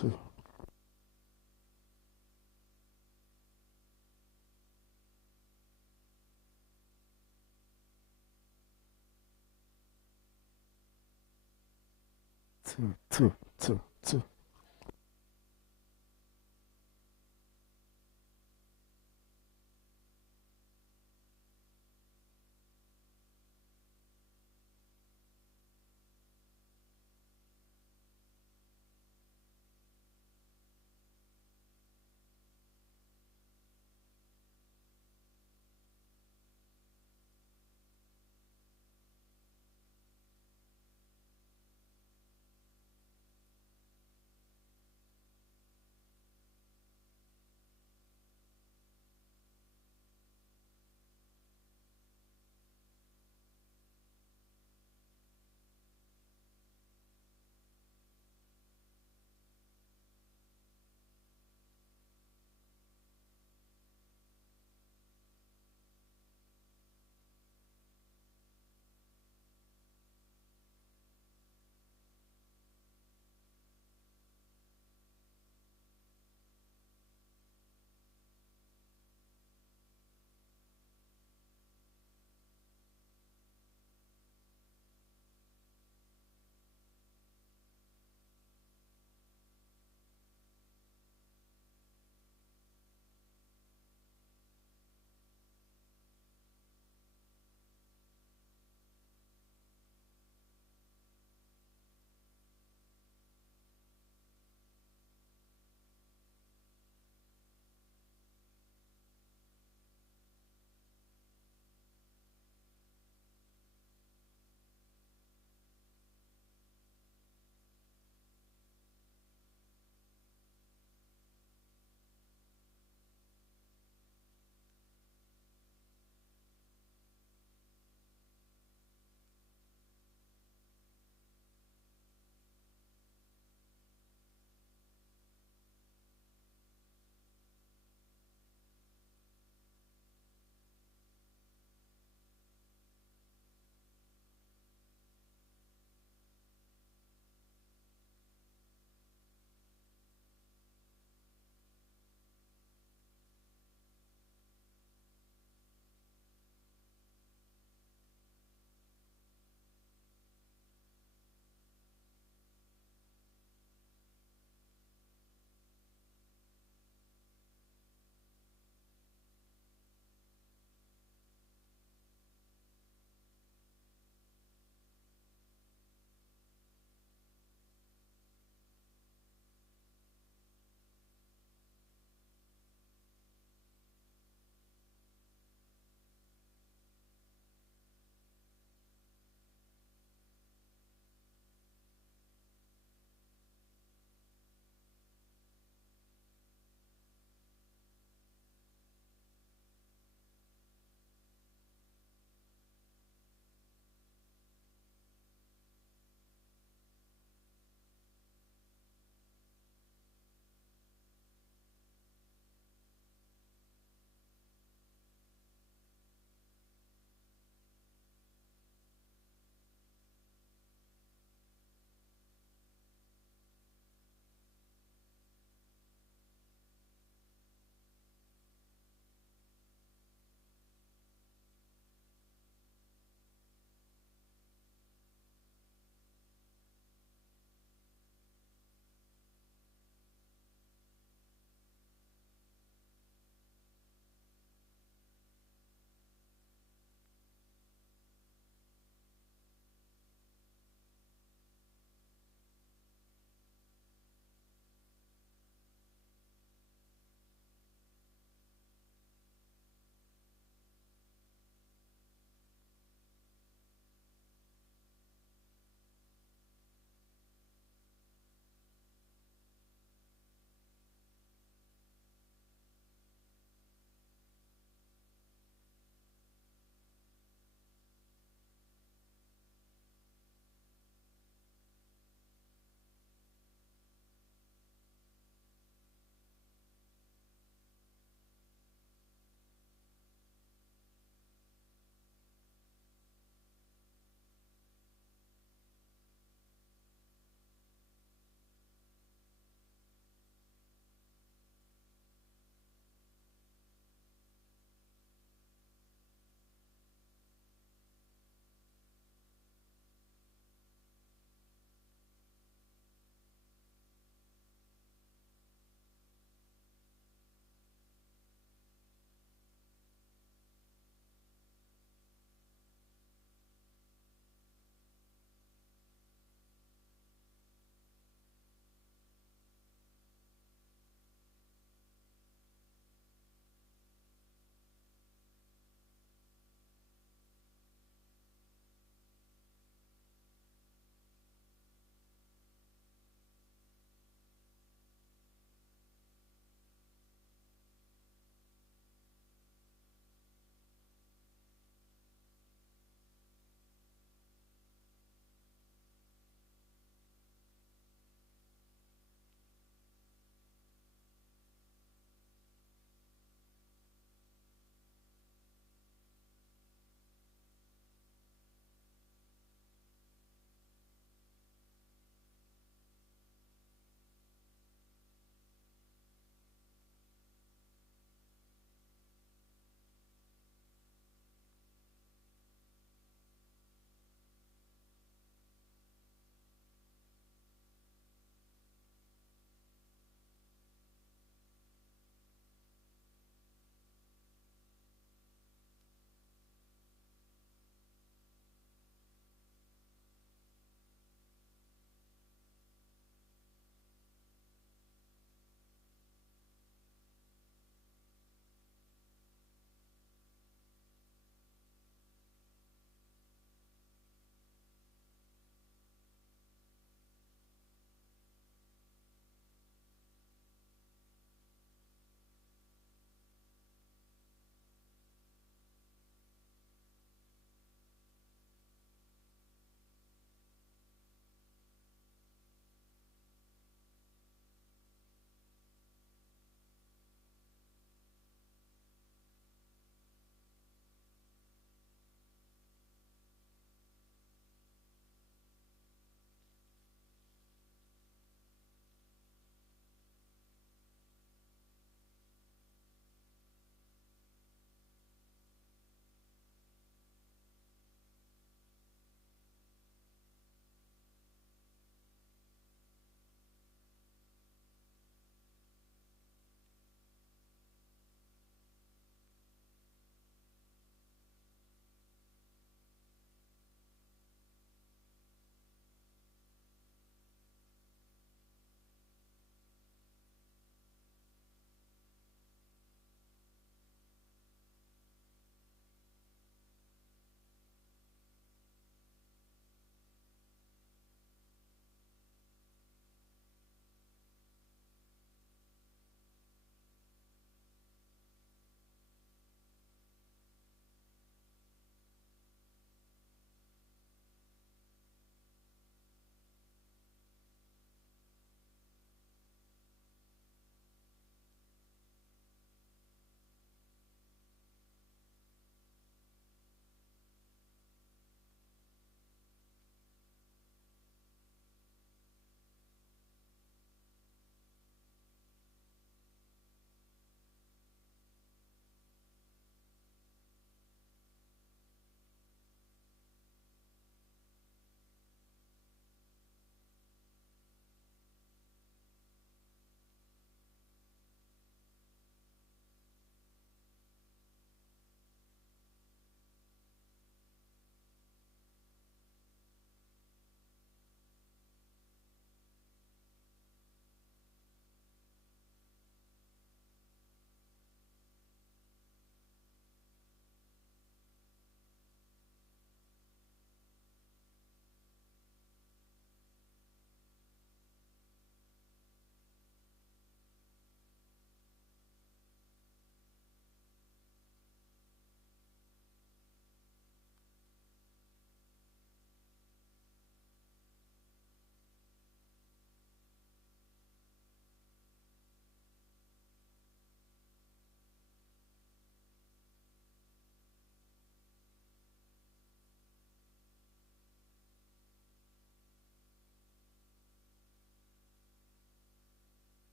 two. Two, two, two, two.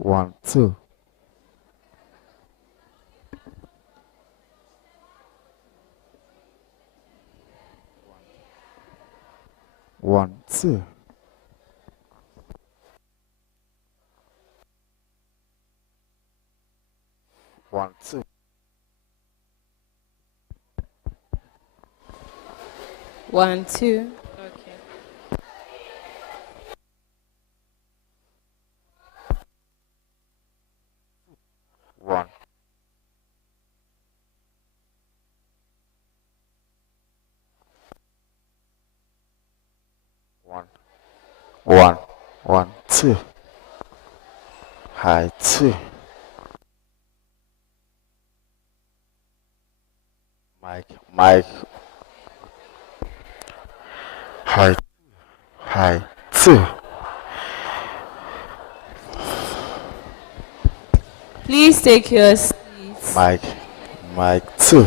1, 2. 1, 2. 1, 2. 1, 2. Okay. 1. 1. 1. 1, 2. High 2. Mike. High 2. Please take your seats. Mike 2.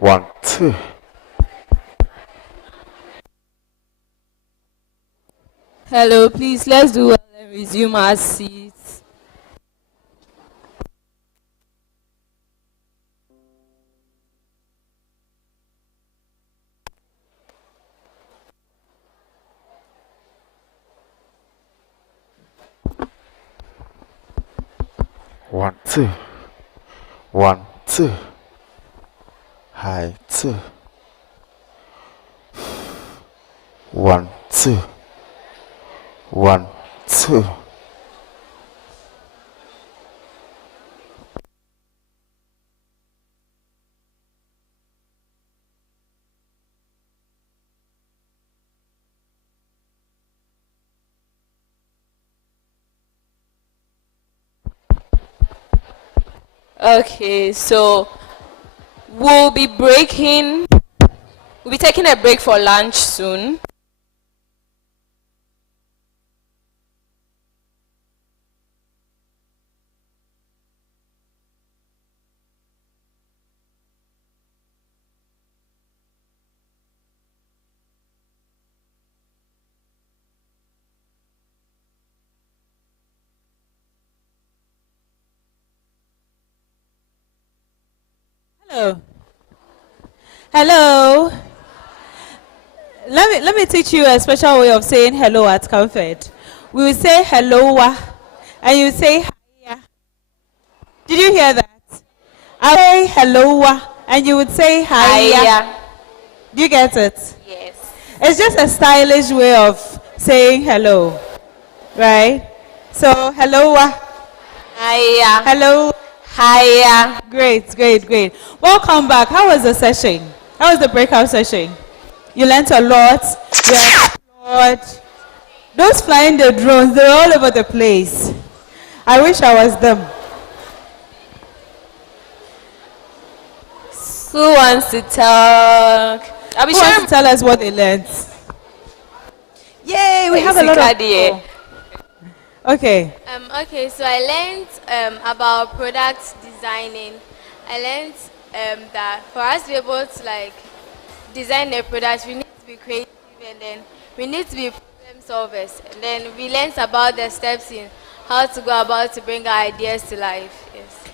One, two. Hello, please, let's do well and resume our seats. One, two. 1, 2. High 2. 1, 2. 1, 2. Okay, so we'll be taking a break for lunch soon. Hello. Hello. Let me teach you a special way of saying hello at Comfort. We will say hello, and you say hiya. Did you hear that? I say hello, and you would say hiya. Do you get it? Yes. It's just a stylish way of saying hello, right? So hello, Hiya. Hello. Hiya. Great. Welcome back. How was the session? How was the breakout session? You learnt a lot. You explored. Those flying the drones, they're all over the place. I wish I was them. Who wants to talk? Who wants to tell us what they learned? Yay, we have a lot of people. Okay. Okay, so I learned about product designing. I learned that for us to be able to design a product, we need to be creative, and then we need to be problem solvers. And then we learned about the steps in how to go about to bring our ideas to life. Yes.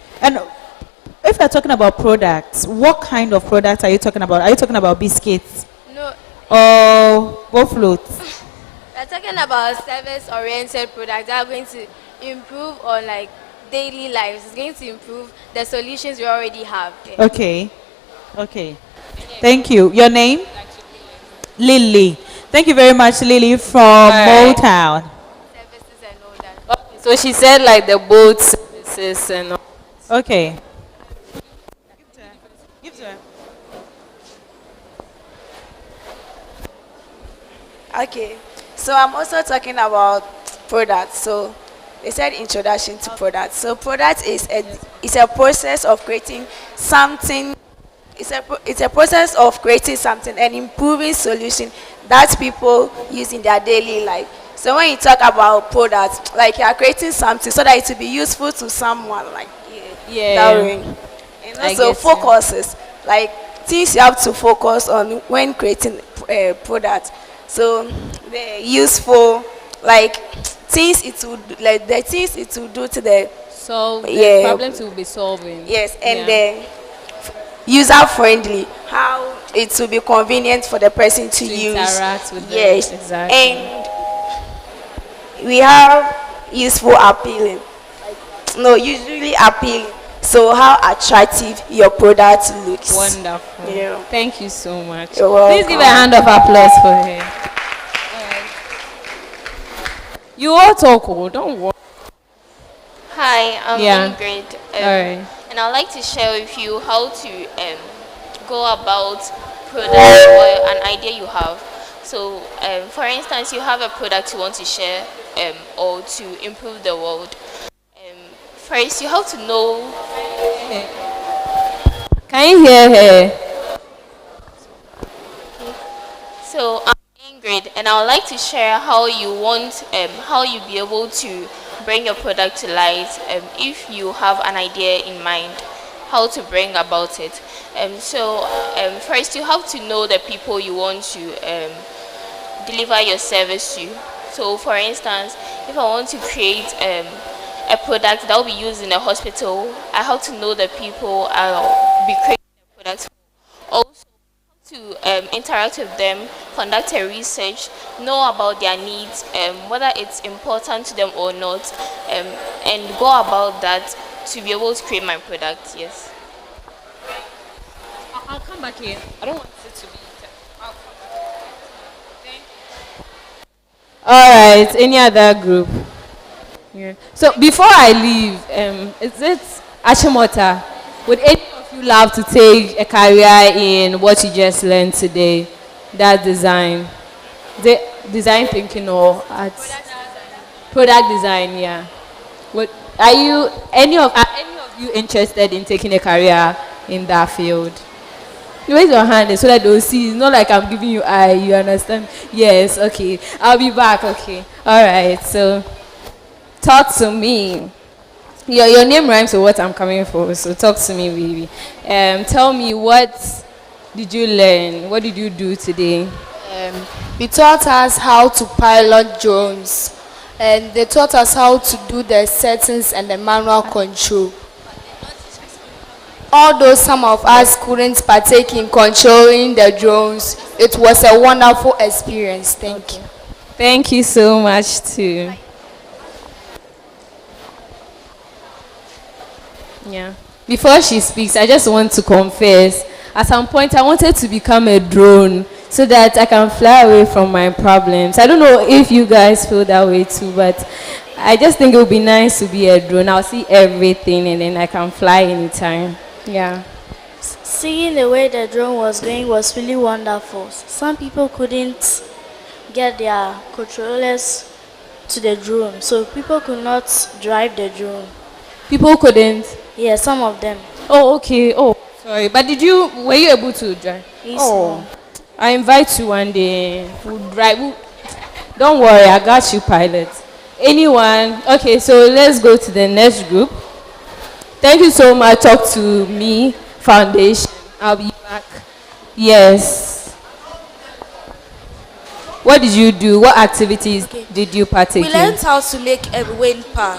If you're talking about products, what kind of products are you talking about? Are you talking about biscuits No, or what floats? we're talking about service-oriented products that are going to improve on like daily lives. It's going to improve the solutions we already have. Yeah. Okay. Okay. Thank you. Your name? Lily. Thank you very much, Lily, from Alright. Motown. So she said like the boat services and all. Okay. Okay, so I'm also talking about products. So they said introduction to products. So product is a process of creating something. It's a process of creating something and improving solution that people use in their daily life. So when you talk about products, like you are creating something so that it will be useful to someone, like that way. And I also get you. focuses, like things you have to focus on when creating products. So the useful, like things it would, like the things it will do to the So the problems will be solving. yes, and Yeah. then user friendly, how it will be convenient for the person to use. Interact with them. Yes, Exactly. and we have useful appealing. No, usually appealing. So how attractive your product looks. Wonderful. Yeah. Thank you so much. You're Please give a welcome. hand of applause for her. You all talk, oh, don't worry. Hi, I'm Yeah. Ingrid. Alright. And I'd like to share with you how to go about product or an idea you have. So, for instance, you have a product you want to share or to improve the world. First, you have to know. Can you hear her? So I'm Ingrid, and I would like to share how you want, how you be able to bring your product to light. If you have an idea in mind, how to bring about it. First you have to know the people you want to deliver your service to. So, for instance, if I want to create a product that will be used in a hospital, I have to know the people I'll be creating the product for. Also, to interact with them, conduct a research, know about their needs, whether it's important to them or not, and go about that to be able to create my product. Yes. I'll come back here. I don't want it to be. All right. Any other group? Yeah. So before I leave, is it Ashimota? Would any of you love to take a career in what you just learned today? That design, design thinking or arts? Product design. Yeah. What are you? Are any of you interested in taking a career in that field? You raise your hand so that they'll see. It's not like I'm giving you eye. You understand? Yes. Okay. I'll be back. Okay. All right. So, talk to me. Your name rhymes with what I'm coming for. So talk to me, baby. Tell me, what did you learn? What did you do today? We taught us how to pilot drones, and they taught us how to do the settings and the manual control. Although some of us couldn't partake in controlling the drones, it was a wonderful experience. Thank you. Thank you so much, too. Yeah. Before she speaks, I just want to confess. At some point, I wanted to become a drone so that I can fly away from my problems. I don't know if you guys feel that way too, but I just think it would be nice to be a drone. I'll see everything and then I can fly anytime. Yeah. Seeing the way the drone was going was really wonderful. Some people couldn't get their controllers to the drone, so people could not drive the drone. People couldn't? Yeah, some of them. Oh, okay. Oh, sorry. But were you able to drive? Yes, Oh, ma'am. I invite you one day. We'll drive. Don't worry, I got you, pilot. Anyone? Okay, so let's go to the next group. Thank you so much. Talk to me, Foundation. I'll be back. Yes. What did you do? What activities did you partake We in? learned how to make a wind power.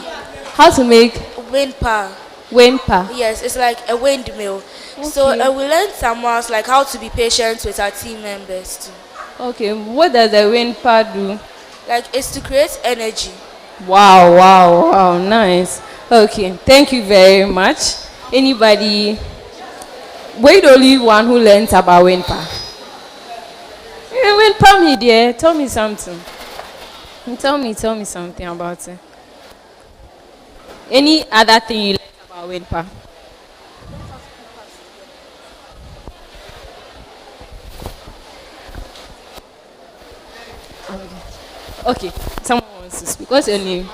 How to make? Wind power. Wind power. Yes, it's like a windmill. So Okay. we learned some ones like how to be patient with our team members too. Okay, what does the wind power do? Like it's to create energy. Wow, wow, wow, nice. Okay, thank you very much. Anybody? Wait, the only one who learns about wind power. Wind power, me dear. Tell me something. Tell me something about it. Any other thing you learned about wind power? Okay, someone wants to speak. What's your name?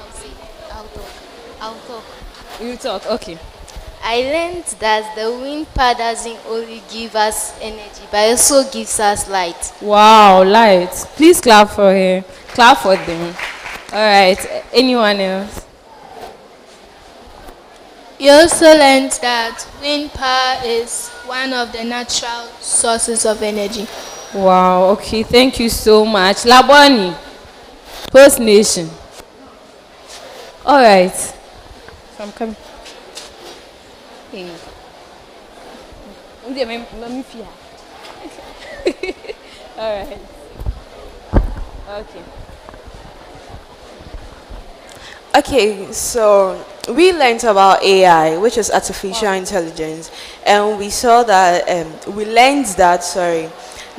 I'll talk. You talk, okay. I learned that the wind power doesn't only give us energy, but also gives us light. Wow, light. Please clap for him. Clap for them. All right, anyone else? You also learned that wind power is one of the natural sources of energy. Wow, okay, thank you so much. Laboni, Post Nation. All right. So I'm coming. Hey. All right. Okay. Okay, so we learned about AI, which is artificial intelligence, and we saw that we learned that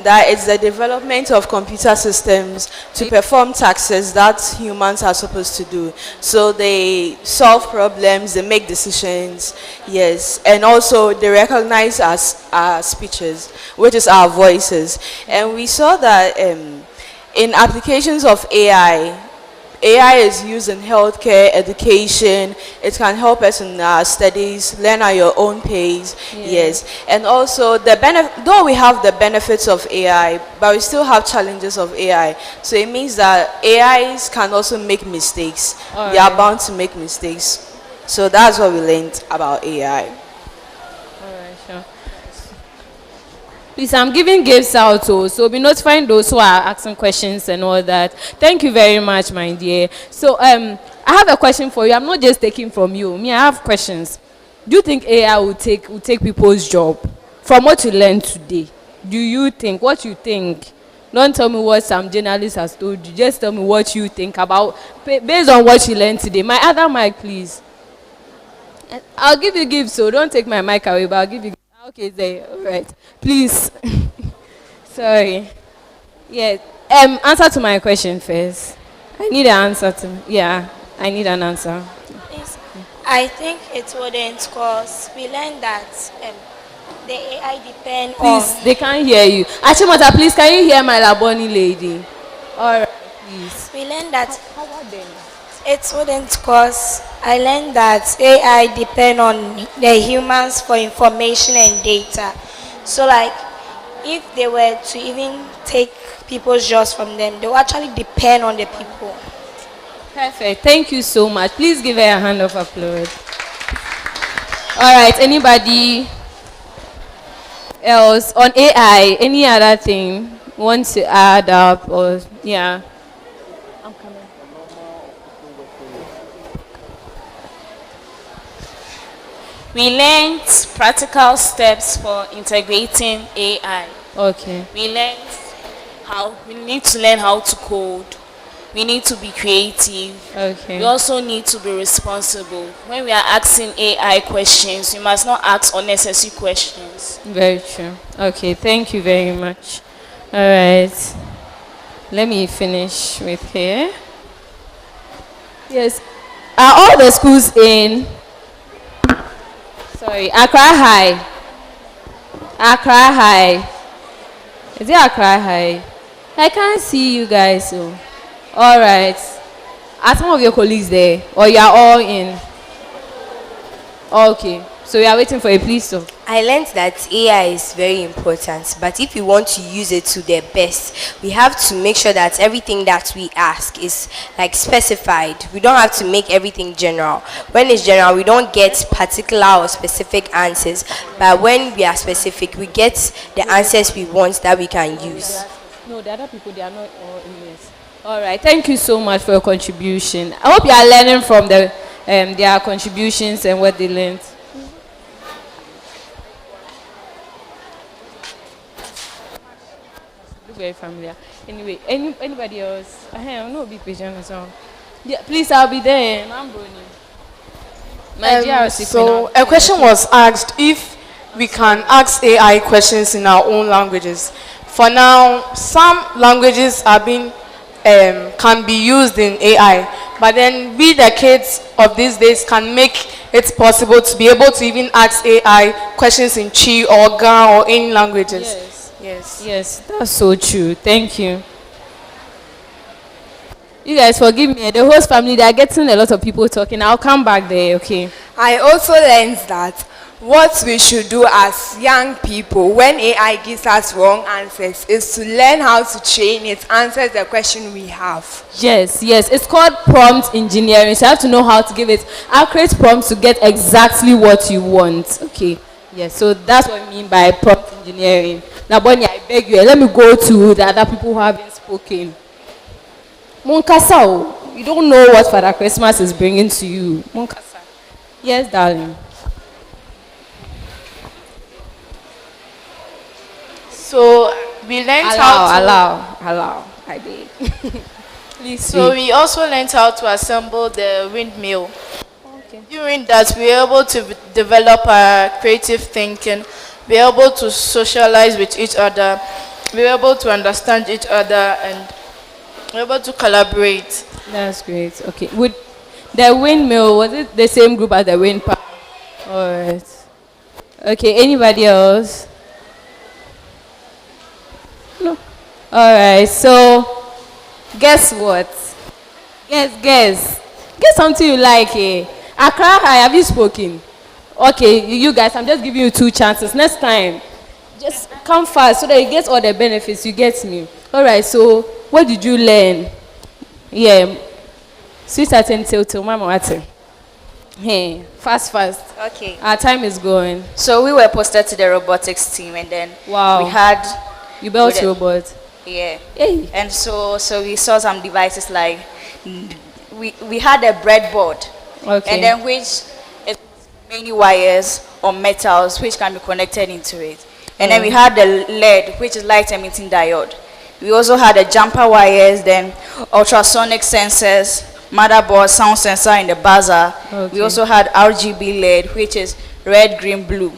that it's the development of computer systems to perform tasks that humans are supposed to do. So they solve problems, they make decisions, yes, and also they recognize our speeches, which is our voices. And we saw that in applications of AI is used in healthcare, education. It can help us in our studies, learn at your own pace. Yes, and also though we have the benefits of AI, but we still have challenges of AI. So it means that AIs can also make mistakes. They are bound to make mistakes. So that's what we learned about AI. All right, sure. Please, I'm giving gifts out, so be notifying those who are asking questions and all that. Thank you very much, my dear. So, I have a question for you. I'm not just taking from you. Me, I have questions. Do you think AI will take people's job? From what you learned today, do you think, what you think? Don't tell me what some journalist has told you. Just tell me what you think about, based on what you learned today. My other mic, please. I'll give you gifts, so don't take my mic away, but I'll give you. Okay, there. All right. Please. Sorry. Yeah. Answer to my question first. I need an answer to. Yeah. I need an answer. I think it wouldn't, because we learned that the AI depend Please, on. they can't hear you. Achimota, please, can you hear my Laboni lady? All right, please. We learned that it wouldn't, because I learned that AI depend on the humans for information and data. So like, if they were to even take people's jobs from them, they will actually depend on the people. Perfect. Thank you so much. Please give her a hand of applause. All right. Anybody else on AI? Any other thing want to add up or yeah? I'm coming. We learned practical steps for integrating AI. Okay. We learned how we need to learn how to code. We need to be creative. Okay. We also need to be responsible. When we are asking AI questions, you must not ask unnecessary questions. Very true. Okay, thank you very much. All right. Let me finish with here. Yes. Are all the schools in? Sorry, Accra High. Accra High. Is it Accra High? I can't see you guys. So. All right. Are some of your colleagues there? Or you are all in? Okay. So we are waiting for a please. So. I learned that AI is very important, but if we want to use it to their best, we have to make sure that everything that we ask is like specified. We don't have to make everything general. When it's general, we don't get particular or specific answers, but when we are specific, we get the answers we want that we can use. No, the other people, they are not all in this. All right. Thank you so much for your contribution. I hope you are learning from their contributions and what they learned. very familiar. Anyway, anybody else? I'm not a big patient, so. Yeah, please, I'll be there. I'm Brony. So a question was asked if we can ask AI questions in our own languages. For now, some languages are being can be used in AI, but then we, the kids of these days, can make it possible to be able to even ask AI questions in Chi or Ga or any languages. Yes, that's so true. Thank you. You guys forgive me. The host family, they are getting a lot of people talking. I'll come back there, okay? I also learned that what we should do as young people when AI gives us wrong answers is to learn how to train it, answer the question we have. Yes, it's called prompt engineering. So you have to know how to give it accurate prompts to get exactly what you want. Okay. Yes, so that's what I mean by prompt engineering. Now, Bonnie, I beg you, let me go to the other people who haven't spoken. Monkasa, you don't know what Father Christmas is bringing to you. Monkasa. Yes, darling. So we learned how to allow. I did. Please. So we also learned how to assemble the windmill. Okay. During that, we were able to develop our creative thinking. We were able to socialize with each other. We were able to understand each other, and we were able to collaborate. That's great. Okay. With the windmill, was it the same group as the wind park? All right. Okay. Anybody else? No. All right. So, guess what? Guess something you like. Accra High, have you spoken? Okay, you guys, I'm just giving you 2 chances. Next time, just come fast so that you get all the benefits. You get me? All right. So, what did you learn? Yeah. Sweetheart and till Mama Wati. Hey, fast. Okay. Our time is going. So we were posted to the robotics team, and then wow, we had you built robot. Yeah. Hey. And so we saw some devices like we had a breadboard. Okay. And then which is mainly wires or metals which can be connected into it. And then we had the LED, which is light emitting diode. We also had the jumper wires, then ultrasonic sensors, motherboard, sound sensor in the buzzer. Okay. We also had RGB LED, which is red, green, blue.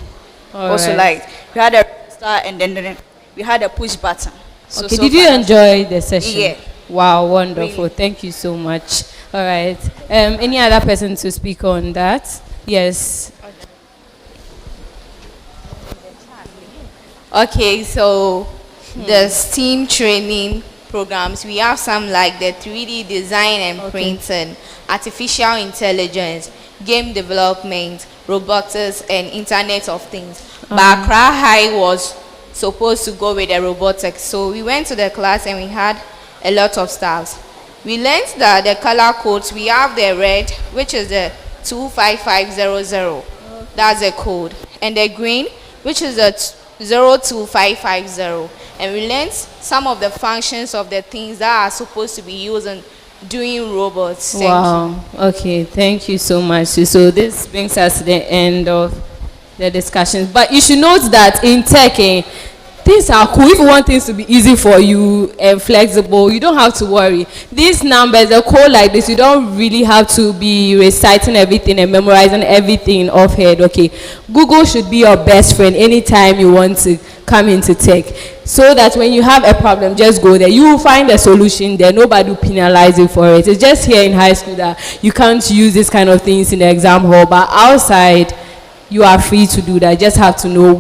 Also light. We had a star, and then we had a push button. So, okay, did you enjoy the session? Yeah. Wow, wonderful. Really. Thank you so much. All right. Any other person to speak on that? Yes. Okay, so the STEAM training programs, we have some like the 3D design and printing, artificial intelligence, game development, robotics, and Internet of Things. But Accra High was supposed to go with the robotics, so we went to the class and we had a lot of stuff. We learned that the color codes, we have the red, which is the 25500. That's the code. And the green, which is the 02550. And we learned some of the functions of the things that are supposed to be used in doing robots. Thank you. Okay, thank you so much. So this brings us to the end of the discussions. But you should note that in tech, things are cool. If you want things to be easy for you and flexible, you don't have to worry. These numbers, the code like this, you don't really have to be reciting everything and memorizing everything offhand. Okay, Google should be your best friend anytime you want to come into tech, so that when you have a problem, just go there. You will find a solution there. Nobody will penalize you for it. It's just here in high school that you can't use this kind of things in the exam hall, but outside, you are free to do that. You just have to know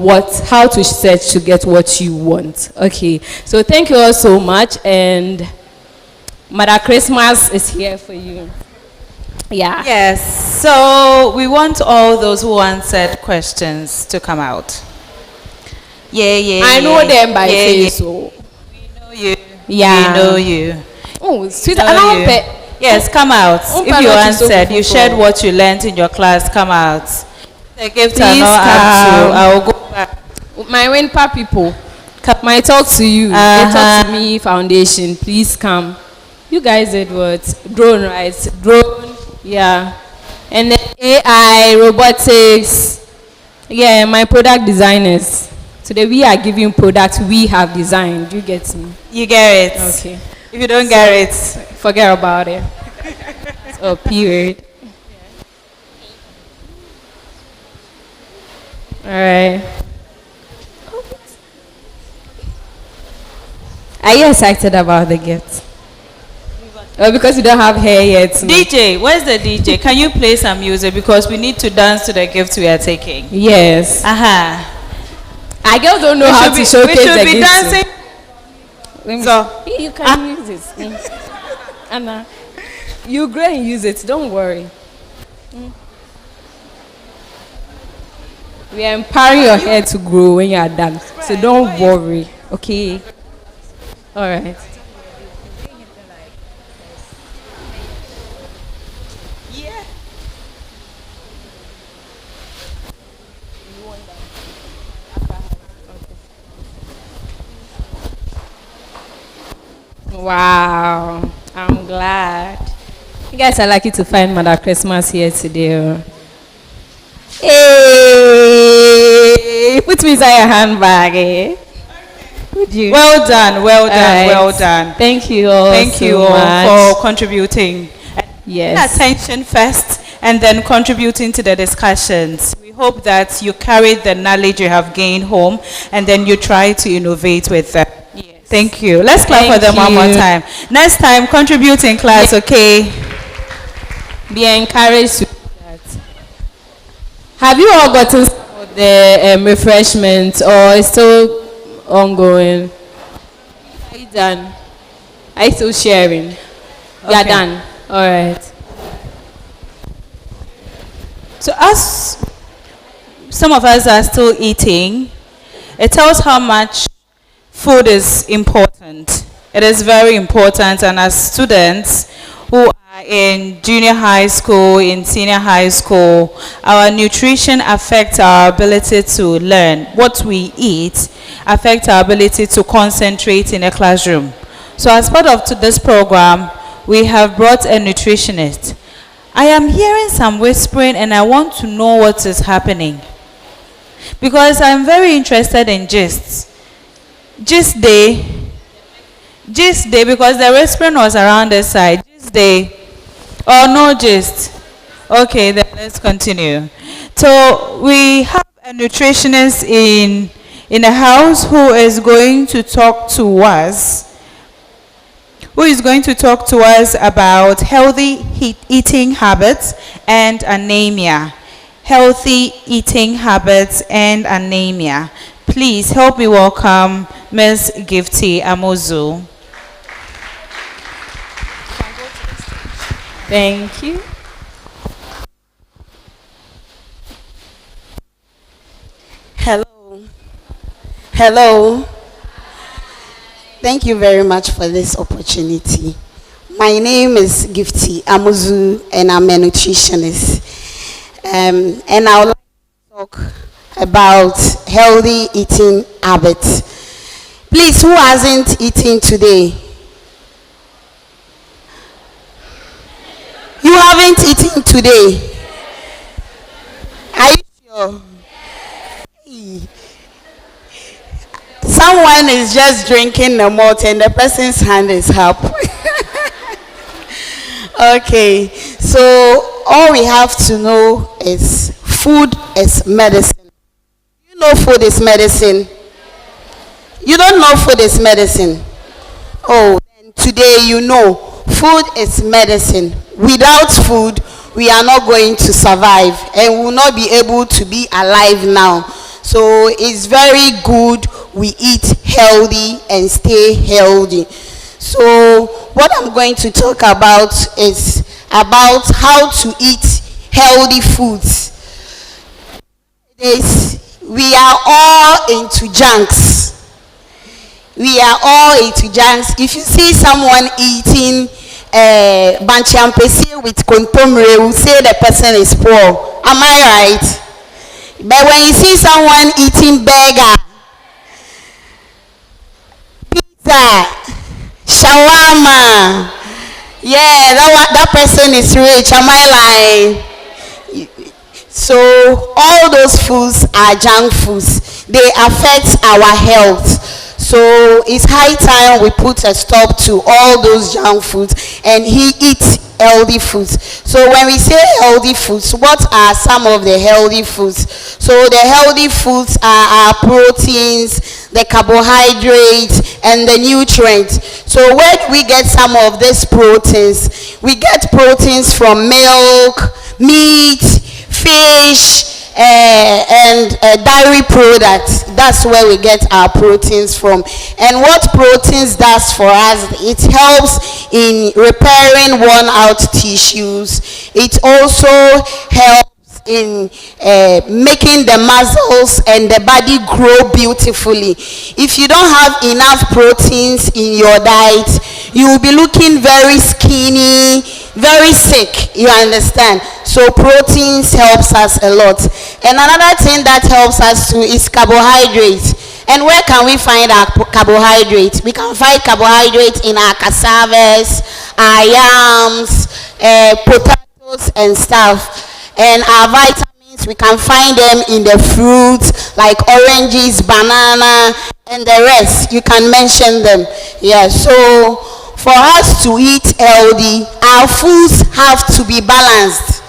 how to search to get what you want. Okay, so thank you all so much, and Mother Christmas is here for you. Yeah. Yes, so we want all those who answered questions to come out. Yeah. I know them by face. So. We know you. Yeah. We know you. Oh, sweet. Yes, come out. If you answered, you shared what you learned in your class, come out. The gifts are not up to. I will go back. My WINPA people, my talk to you. They talk to me foundation. Please come. You guys did what? Drone, right? Drone, yeah. And then AI, robotics. Yeah, my product designers. Today we are giving products we have designed. You get me? You get it. Okay. If you don't get it, forget about it. So period. All right. Are you excited about the gift? Oh, because you don't have hair yet. DJ, where's the DJ? Can you play some music because we need to dance to the gift we are taking? Yes. Aha. I girls don't know how to showcase the gift. We should be dancing. So you can use it. Anna, you grow and use it. Don't worry. We are empowering your hair to grow when you are done. So don't worry. Okay. All right. Wow, I'm glad. You guys are lucky to find Mother Christmas here today. Hey, put me inside your handbag, eh? Would you? Well done, well done, Right. well done. Thank you all. Thank you so all much. for contributing. Yes. Attention first and then contributing to the discussions. We hope that you carry the knowledge you have gained home and then you try to innovate with them. Yes. Thank you. Let's clap for them one more time. Next time, contribute in class, okay? Be encouraged to do that. Have you all gotten some of the refreshments or it's still ongoing? Are you done? Are you still sharing? You are Okay. done. All right. So as some of us are still eating, it tells how much food is important. It is very important, and as students who are in junior high school, in senior high school, our nutrition affects our ability to learn. What we eat affects our ability to concentrate in a classroom. So as part of this program, we have brought a nutritionist. I am hearing some whispering and I want to know what is happening. Because I'm very interested in gists. Gist day, because the whispering was around this side. Gist day, or no gist? Okay, then let's continue. So we have a nutritionist in the house who is going to talk to us. About healthy eating habits and anemia. Healthy eating habits and anemia. Please help me welcome Ms. Gifty Amozu. Thank you. Hello. Hello. Thank you very much for this opportunity. My name is Gifty Amuzu and I'm a nutritionist. And I would like to talk about healthy eating habits. Please, who hasn't eaten today? You haven't eaten today? Are you sure? Hey. Someone is just drinking the malt and the person's hand is up. Okay, so all we have to know is food is medicine. You know food is medicine. You don't know food is medicine. Oh, then today you know food is medicine. Without food, we are not going to survive and will not be able to be alive now. So it's very good we eat healthy and stay healthy. So what I'm going to talk about is about how to eat healthy foods. We are all into junks. We are all into junks. If you see someone eating banchampesi with kontomire, we say the person is poor. Am I right? But when you see someone eating burger, pizza, shawarma, yeah, that person is rich. Am I lying? So all those foods are junk foods. they affect our health. So it's high time we put a stop to all those junk foods and he eats healthy foods. So when we say healthy foods, what are some of the healthy foods? So the healthy foods are our proteins, the carbohydrates, and the nutrients. So where do we get some of these proteins? We get proteins from milk, meat, fish, and dairy products. That's where we get our proteins from. And what proteins does for us, it helps in repairing worn out tissues. It also helps in making the muscles and the body grow beautifully. If you don't have enough proteins in your diet, you will be looking very skinny, very sick, you understand. So proteins helps us a lot. And another thing that helps us too is carbohydrates. And where can we find our carbohydrates? We can find carbohydrates in our cassavas, our yams, potatoes and stuff. And our vitamins, we can find them in the fruits like oranges, banana, and the rest. You can mention them. Yeah, so for us to eat healthy, our foods have to be balanced.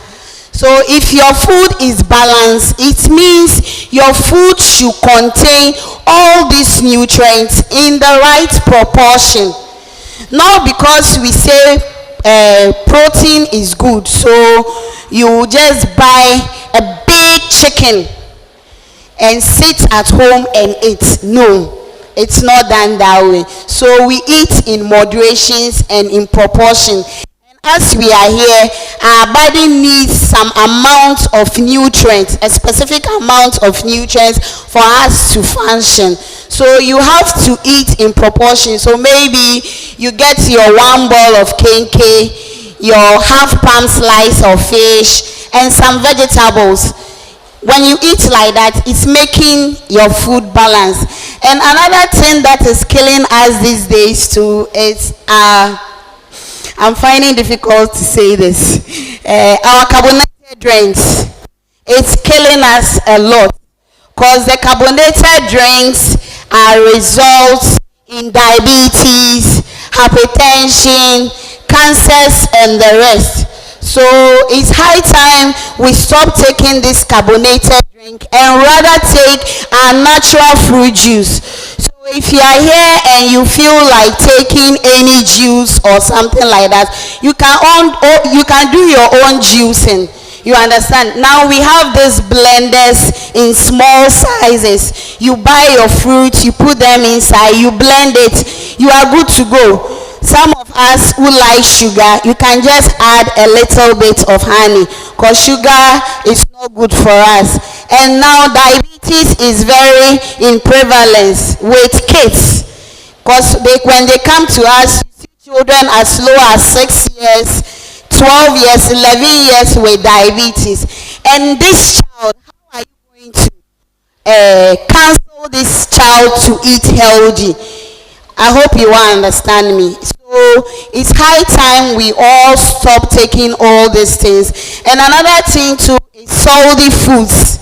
So if your food is balanced, it means your food should contain all these nutrients in the right proportion. Not because we say protein is good, so you just buy a big chicken and sit at home and eat. No, it's not done that way. So we eat in moderations and in proportion. As we are here, our body needs some amount of nutrients, a specific amount of nutrients for us to function. So you have to eat in proportion. So maybe you get your one ball of kenke, your half palm slice of fish, and some vegetables. When you eat like that, it's making your food balanced. And another thing that is killing us these days too is I'm finding it difficult to say this. Our carbonated drinks, it's killing us a lot. Because the carbonated drinks are results in diabetes, hypertension, cancers, and the rest. So it's high time we stop taking this carbonated drink and rather take our natural fruit juice. So if you are here and you feel like taking any juice or something like that, you can do your own juicing. You understand? Now we have these blenders in small sizes. You buy your fruit, you put them inside, you blend it, you are good to go. Some of us who like sugar, you can just add a little bit of honey because sugar is not good for us. And now diabetes is very in prevalence with kids because when they come to us, you see children as low as 6 years, 12 years, 11 years with diabetes. And this child, how are you going to counsel this child to eat healthy? I hope you will understand me. So it's high time we all stop taking all these things. And another thing too is salty foods.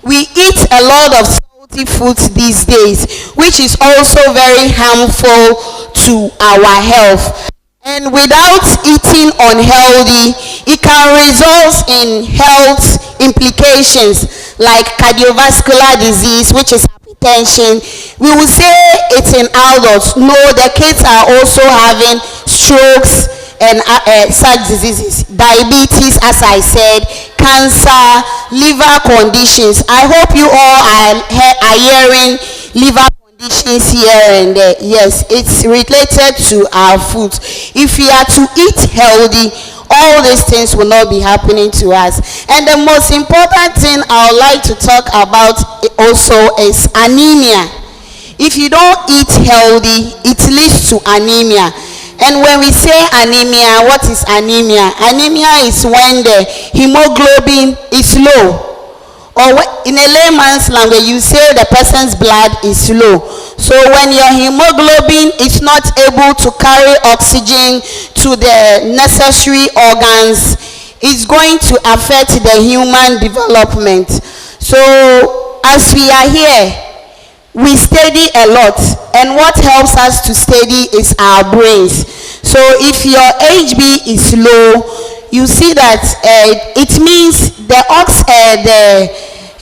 We eat a lot of salty foods these days, which is also very harmful to our health. And without eating unhealthy, it can result in health implications like cardiovascular disease, which is hypertension. We will say it's in adults. No, the kids are also having strokes and such diseases. Diabetes, as I said, cancer, liver conditions. I hope you all are hearing liver conditions here and there. Yes, it's related to our food. If we are to eat healthy, all these things will not be happening to us. And the most important thing I would like to talk about also is anemia. If you don't eat healthy, it leads to anemia. And when we say anemia, what is anemia? Anemia is when the hemoglobin is low. Or in a layman's language, you say the person's blood is low. So when your hemoglobin is not able to carry oxygen to the necessary organs, it's going to affect the human development. So as we are here, we study a lot, and what helps us to study is our brains. So if your HB is low, you see that it means the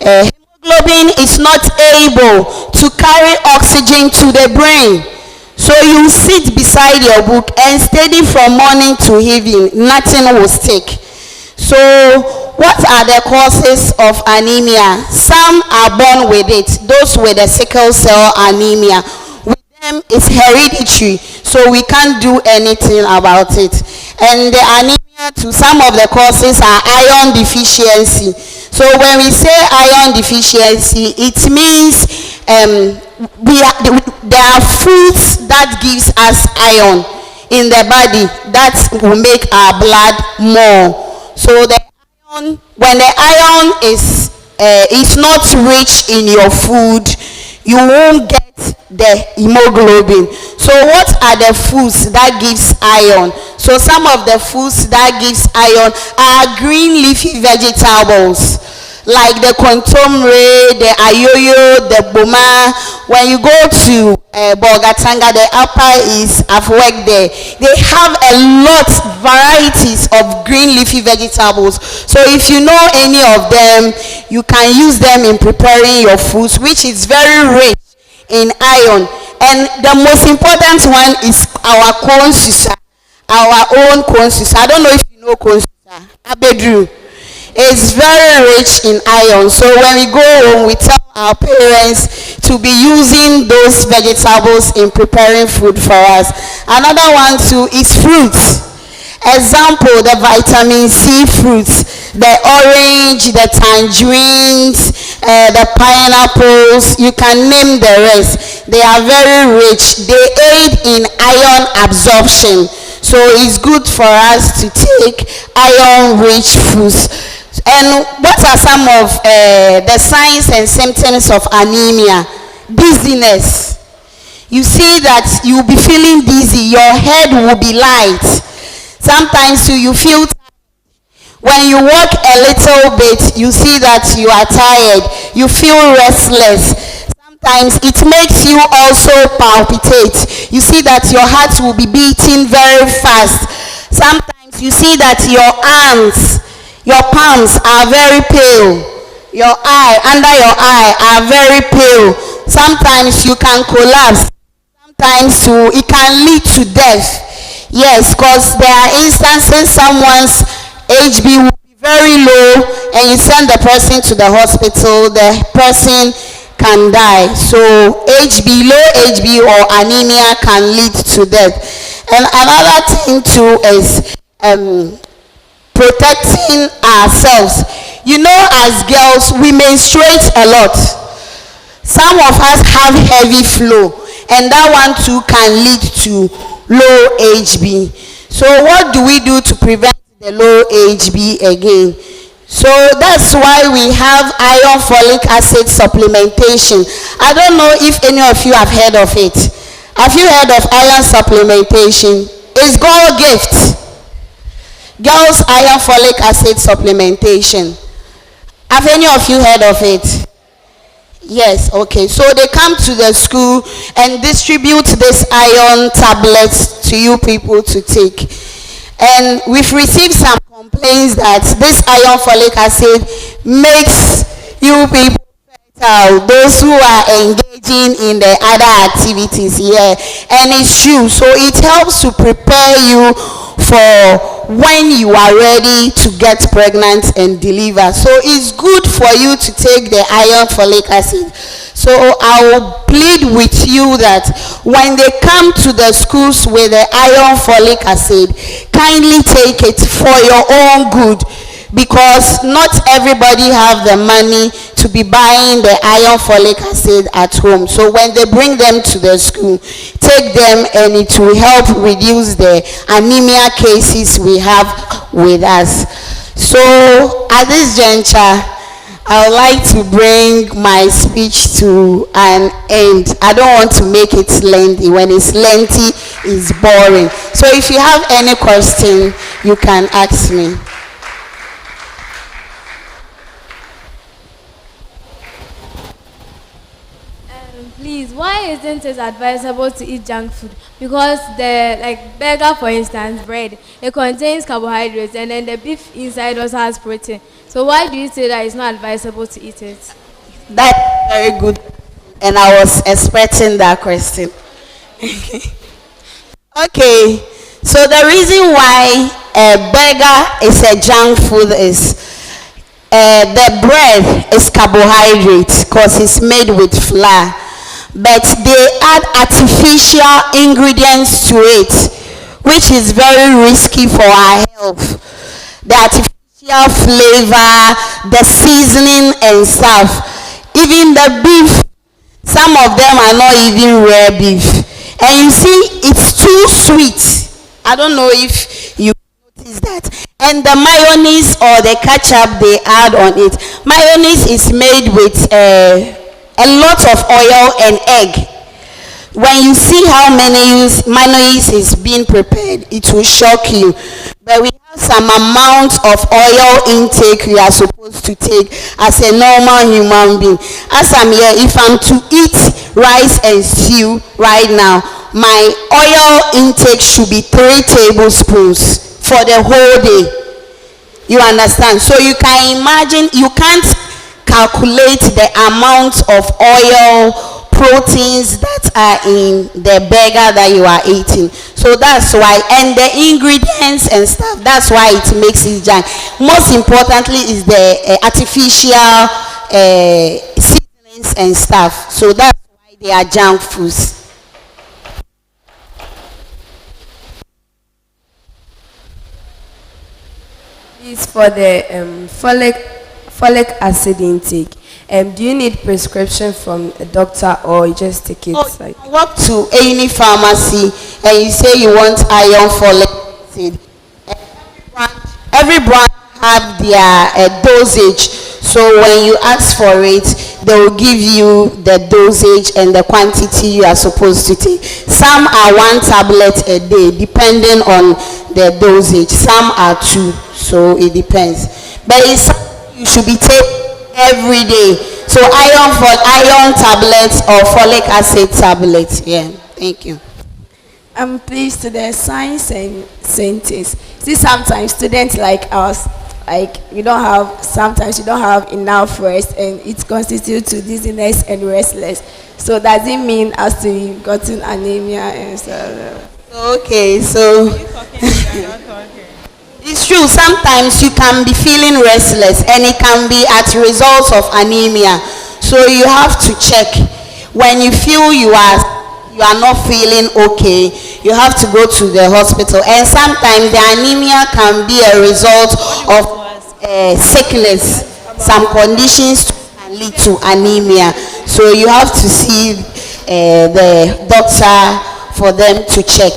hemoglobin is not able to carry oxygen to the brain. So you sit beside your book and study from morning to evening, nothing will stick. So what are the causes of anemia? Some are born with it, those with the sickle cell anemia. With them it's hereditary, so we can't do anything about it. And the anemia, to some of the causes are iron deficiency. So when we say iron deficiency, it means there are foods that gives us iron in the body that will make our blood more. So the iron, when the iron is not rich in your food, you won't get the hemoglobin. So what are the foods that gives iron? So some of the foods that gives iron are green leafy vegetables, like the kontomire, the ayoyo, the boma. When you go to Bolgatanga, the upper is, I've worked there. They have a lot varieties of green leafy vegetables. So if you know any of them, you can use them in preparing your foods, which is very rich in iron. And the most important one is our corn susa, our own corn susa. I don't know if you know corn susa. Abedru. It's very rich in iron. So when we go home, we tell our parents to be using those vegetables in preparing food for us. Another one too is fruits. Example, the vitamin C fruits, the orange, the tangerines, the pineapples, you can name the rest. They are very rich. They aid in iron absorption. So it's good for us to take iron-rich foods. And what are some of the signs and symptoms of anemia? Dizziness. You see that you'll be feeling dizzy. Your head will be light. Sometimes you feel tired. When you walk a little bit, you see that you are tired. You feel restless. Sometimes it makes you also palpitate. You see that your heart will be beating very fast. Sometimes you see that your arms, your palms are very pale. Your eye, under your eye are very pale. Sometimes you can collapse. Sometimes it can lead to death. Yes, because there are instances someone's HB will be very low and you send the person to the hospital, the person can die. So HB, low HB or anemia can lead to death. And another thing too is protecting ourselves. You know, as girls, we menstruate a lot. Some of us have heavy flow, and that one too can lead to low HB. So what do we do to prevent the low HB again? So that's why we have iron folic acid supplementation. I don't know if any of you have heard of it. Have you heard of iron supplementation? It's God's gift. Girls iron folic acid supplementation. Have any of you heard of it? Yes, okay. So they come to the school and distribute this iron tablets to you people to take. And we've received some complaints that this iron folic acid makes you people fertile, those who are engaging in the other activities here. And it's true. So it helps to prepare you for when you are ready to get pregnant and deliver. So it's good for you to take the iron folic acid. So I will plead with you that when they come to the schools with the iron folic acid, kindly take it for your own good, because not everybody have the money to be buying the iron folic acid at home. So when they bring them to the school, take them and it will help reduce the anemia cases we have with us. So at this juncture, I would like to bring my speech to an end. I don't want to make it lengthy. When it's lengthy, it's boring. So if you have any question, you can ask me. why isn't it advisable to eat junk food? Because the like burger, for instance, bread, it contains carbohydrates, and then the beef inside also has protein. So why do you say that it's not advisable to eat it? That's very good. And I was expecting that question. Okay, so the reason why a burger is a junk food is the bread is carbohydrate because it's made with flour, but they add artificial ingredients to it, which is very risky for our health. The artificial flavor, the seasoning and stuff, even the beef, some of them are not even rare beef. And you see, it's too sweet. I don't know if you notice that. And the mayonnaise or the ketchup they add on it. Mayonnaise is made with a lot of oil and egg. When you see how mayonnaise is being prepared, it will shock you. But we have some amount of oil intake we are supposed to take as a normal human being. As I'm here, if I'm to eat rice and stew right now, my oil intake should be 3 tablespoons for the whole day. You understand? So you can imagine, you can't calculate the amount of oil, proteins that are in the burger that you are eating. So that's why, and the ingredients and stuff, that's why it makes it junk. Most importantly is the artificial seasonings and stuff. So that's why they are junk foods. Is for the folic acid intake. Do you need prescription from a doctor or you just take it? Like Walk to any pharmacy and you say you want iron folic acid. Every brand have their dosage. So when you ask for it, they will give you the dosage and the quantity you are supposed to take. Some are 1 tablet a day, depending on the dosage. Some are 2, so it depends. But it's something you should be taking every day. So iron tablets or folic acid tablets. Yeah, thank you. Please, to the science and scientists. See, sometimes students like us, sometimes you don't have enough rest and it constitutes to dizziness and restless. So does it mean as to you've gotten anemia and stuff? Okay, so it's true. Sometimes you can be feeling restless and it can be as a result of anemia. So you have to check. When you feel you are not feeling okay, you have to go to the hospital. And sometimes the anemia can be a result of sickness. Some conditions can lead to anemia. So you have to see the doctor for them to check.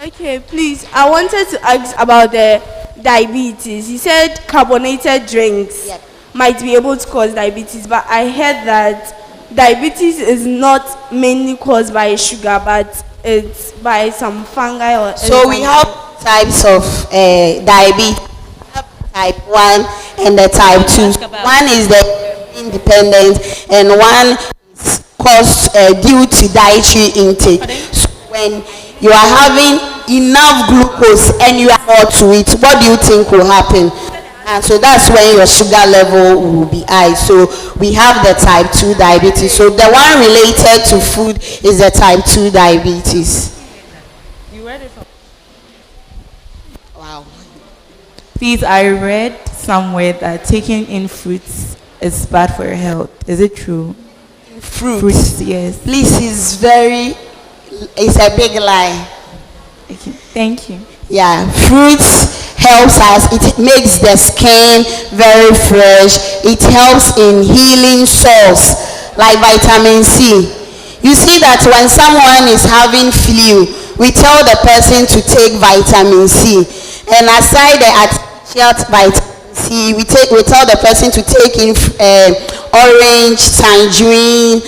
Okay, please, I wanted to ask about the diabetes. You said carbonated drinks might be able to cause diabetes, but I heard that diabetes is not mainly caused by sugar, but it's by some fungi or so we have types of diabetes, type 1 and the type 2. One is the independent and one is caused due to dietary intake. So when you are having enough glucose and you are not to it, what do you think will happen? And so that's when your sugar level will be high. So we have the type 2 diabetes. So the one related to food is the type 2 diabetes. You read it from? Wow. Please, I read somewhere that taking in fruits is bad for your health. Is it true? Fruits, yes. Please, it's a big lie. Okay, thank you. Yeah, fruits helps us. It makes the skin very fresh. It helps in healing sores like vitamin C. You see that when someone is having flu, we tell the person to take vitamin C. And aside the artificial vitamin C, we tell the person to take in orange, tangerine,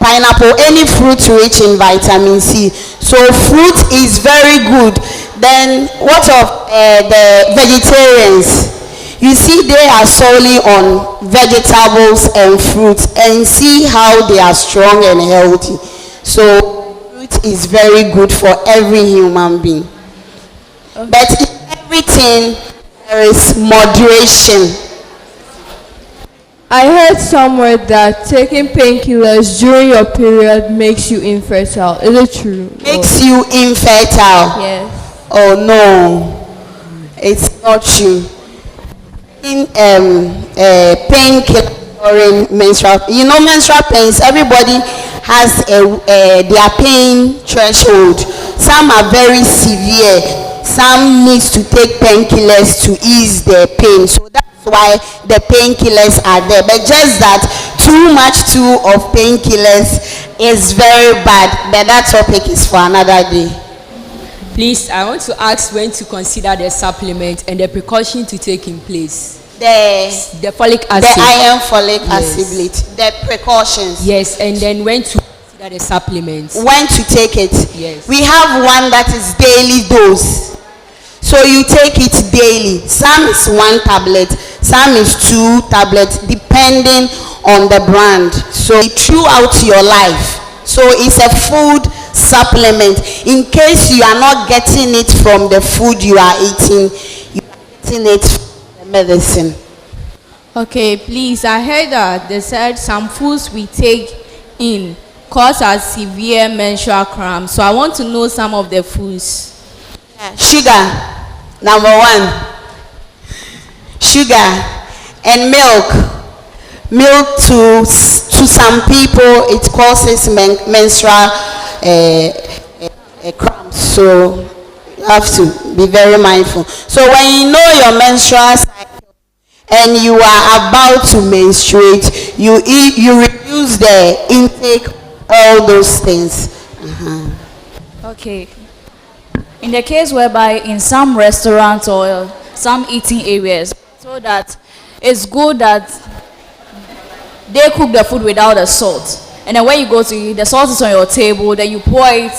pineapple, any fruit rich in vitamin C. So fruit is very good. Then what of the vegetarians? You see, they are solely on vegetables and fruits, and see how they are strong and healthy. So fruit is very good for every human being. But in everything, there is moderation. I heard somewhere that taking painkillers during your period makes you infertile. Is it true? Makes you infertile? Yes. Oh no, it's not true. In painkiller during menstrual, menstrual pains. Everybody has their pain threshold. Some are very severe. Some needs to take painkillers to ease their pain. So that's why the painkillers are there. But just that too much of painkillers is very bad. But that topic is for another day. Please, I want to ask when to consider the supplement and the precaution to take in place. The folic acid. The iron folic acid. The precautions. Yes, and then when to consider the supplements. When to take it. Yes. We have one that is daily dose. So you take it daily. Some is 1 tablet, some is 2 tablets, depending on the brand. So throughout your life. So it's a food supplement. In case you are not getting it from the food you are eating, you are getting it from the medicine. Okay, please, I heard that they said some foods we take in cause us severe menstrual cramps. So I want to know some of the foods. Sugar, number 1. Sugar and milk. Milk to some people it causes menstrual cramps. So you have to be very mindful. So when you know your menstrual cycle and you are about to menstruate, you reduce the intake, all those things. Okay. In the case whereby in some restaurants or some eating areas, so that it's good that they cook the food without the salt. And then when you go to eat, the salt is on your table, then you pour it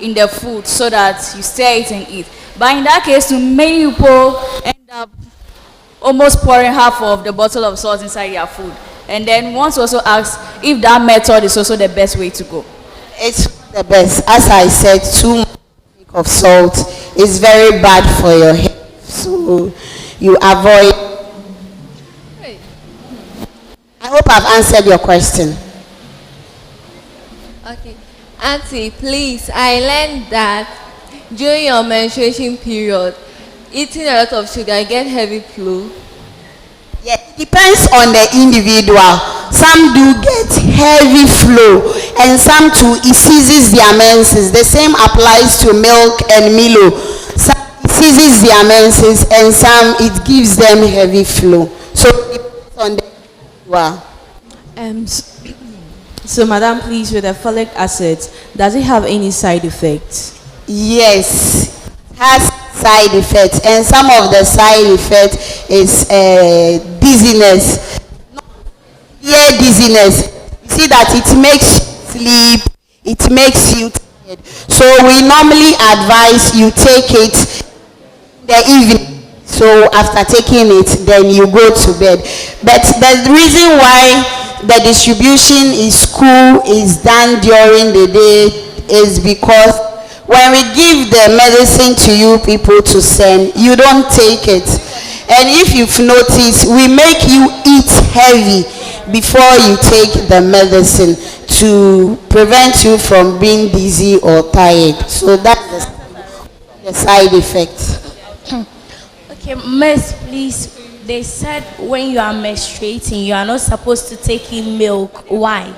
in the food so that you stir it and eat. But in that case, many people end up almost pouring half of the bottle of salt inside their food. And then want to also ask if that method is also the best way to go. It's the best. As I said, too much of salt is very bad for your health. So you avoid. I hope I've answered your question. Okay. Auntie, please, I learned that during your menstruation period, eating a lot of sugar get heavy flow. Yeah, it depends on the individual. Some do get heavy flow and some too it seizes their menses. The same applies to milk and Milo. Some it seizes their menses and some it gives them heavy flow. So it depends on the individual. So madam, please, with the folic acid, does it have any side effects? Yes, it has side effects, and some of the side effects is dizziness. Yeah, dizziness. You see that it makes you sleep, it makes you tired. So we normally advise you take it in the evening. So after taking it, then you go to bed. But the reason why the distribution in school is done during the day is because when we give the medicine to you people to send, you don't take it. And if you've noticed, we make you eat heavy before you take the medicine to prevent you from being dizzy or tired. So that's the side effect. Okay, Miss, please. They said when you are menstruating, you are not supposed to take in milk. Why?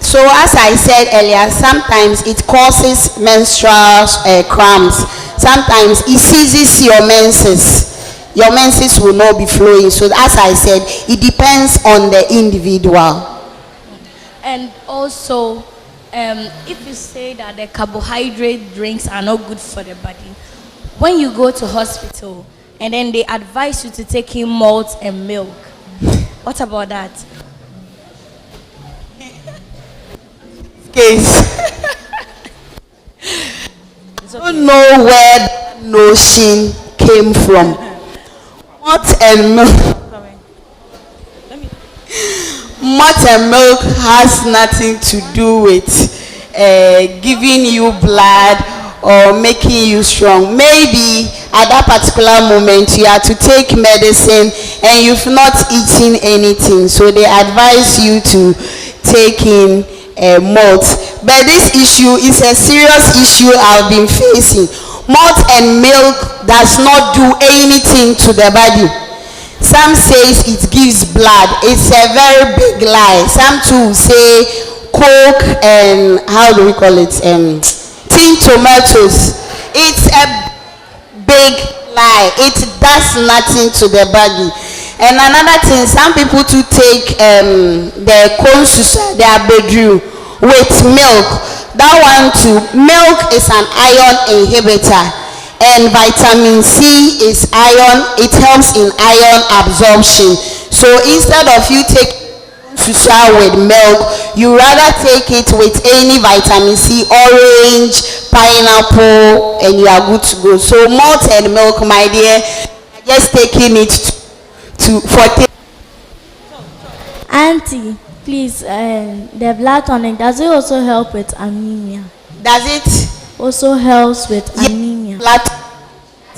So as I said earlier, sometimes it causes menstrual cramps. Sometimes it seizes your menses. Your menses will not be flowing. So as I said, it depends on the individual. And also, if you say that the carbohydrate drinks are not good for the body, when you go to hospital and then they advise you to take in malt and milk, what about that? Case. I don't know where that notion came from. Malt and milk. Malt and milk has nothing to do with giving you blood or making you strong. Maybe at that particular moment you have to take medicine and you've not eaten anything, so they advise you to take in malt. But this issue is a serious issue I've been facing. Malt and milk does not do anything to the body. Some says it gives blood. It's a very big lie. Some too say Coke and how do we call it? Tin tomatoes. It's a big lie. It does nothing to the body. And another thing, some people to take their consusa, their bedroom with milk. That one too. Milk is an iron inhibitor. And vitamin C is iron. It helps in iron absorption. So instead of you taking susa with milk, you rather take it with any vitamin C, orange, pineapple, and you are good to go. So malt and milk, my dear, just taking it for Auntie, please, the blood tonic, does it also help with anemia? Does it? Also helps with anemia. Blood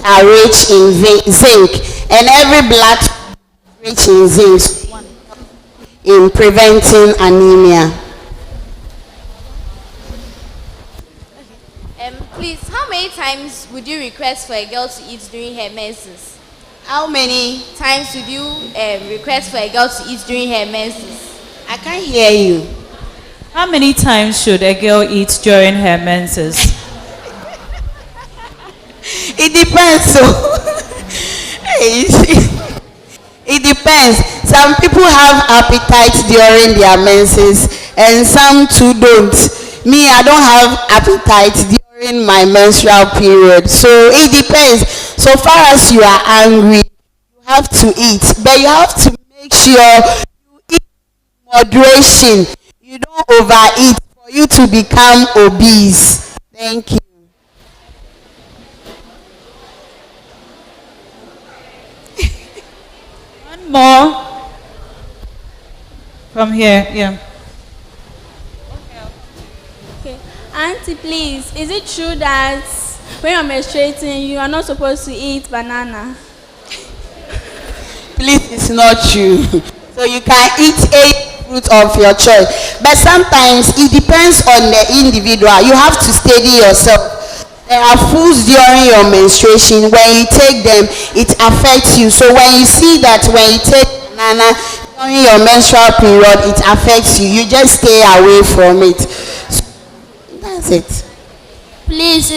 are rich in zinc, and every blood rich in zinc in preventing anemia. Please, how many times would you request for a girl to eat during her menses? How many times would you request for a girl to eat during her menses? I can't hear you. How many times should a girl eat during her menses? It depends. So it depends. Some people have appetite during their menses and some too don't. Me, I don't have appetite during my menstrual period. So it depends. So far as you are angry, you have to eat. But you have to make sure you eat in moderation. You don't overeat for you to become obese. Thank you. More from here, yeah. Okay, Auntie, please, is it true that when you're menstruating, you are not supposed to eat banana? Please, it's not true. So you can eat any fruit of your choice, but sometimes it depends on the individual. You have to steady yourself. There are foods during your menstruation. When you take them, it affects you. So when you see that when you take banana during your menstrual period, it affects you, you just stay away from it. So that's it. Please,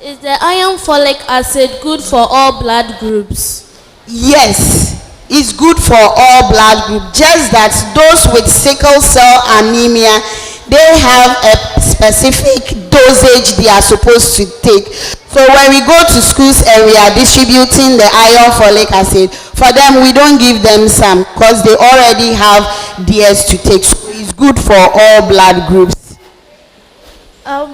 is the iron folic acid good for all blood groups? Yes, it's good for all blood groups. Just that those with sickle cell anemia, they have a specific dosage they are supposed to take. So when we go to schools and we are distributing the iron folic acid, for them we don't give them some because they already have theirs to take. So it's good for all blood groups.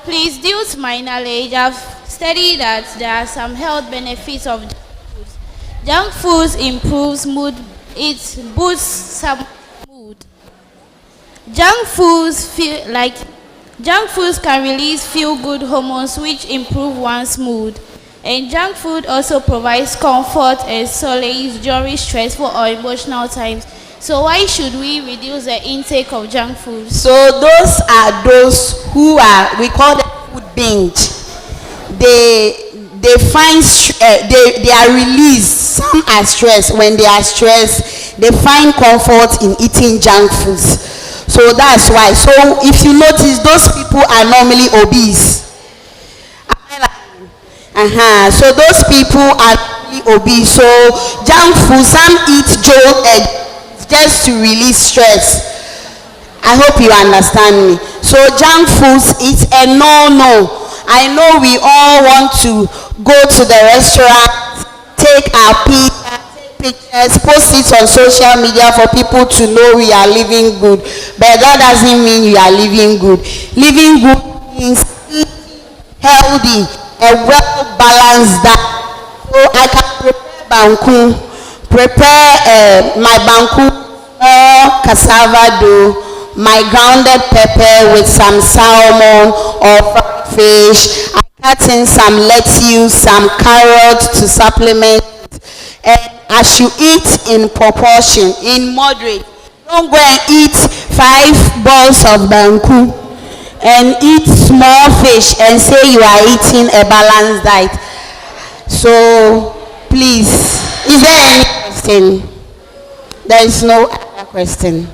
Please, due to my knowledge, I've studied that there are some health benefits of junk foods. Junk foods improves mood. It boosts some mood. Junk foods can release feel-good hormones which improve one's mood. And junk food also provides comfort and solace during stressful or emotional times. So why should we reduce the intake of junk food? So those are those who are, we call them food binge. They find they are released. Some are stressed. When they are stressed, they find comfort in eating junk foods. So that's why. So if you notice, those people are normally obese. So those people are normally obese. So junk food, some eat jolt egg just to release stress. I hope you understand me. So junk foods is a no-no. I know we all want to go to the restaurant, take our pizza, take pictures, post it on social media for people to know we are living good. But that doesn't mean you are living good. Living good means eating healthy, a well-balanced diet. So I can prepare banku, prepare my banku or cassava dough, my grounded pepper with some salmon or fried fish. I cut in some lettuce, some carrots to supplement, and I should eat in proportion, in moderate. Don't go and eat 5 balls of banku and eat small fish and say you are eating a balanced diet. So please, is there any question? There is no other question.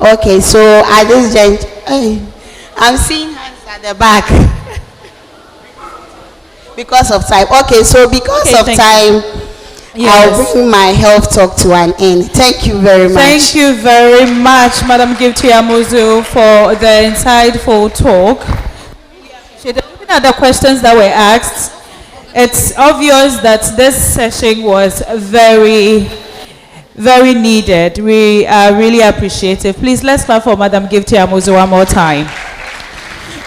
Okay, so at this juncture, I'm seeing hands at the back because of time. Okay, so because of time, I'll bring my health talk to an end. Thank you very much. Thank you very much, Madam Gifty Amuzu, for the insightful talk. Looking at the questions that were asked, it's obvious that this session was very, very needed. We are really appreciative. Please, let's clap for Madam Gifty Amuzu one more time.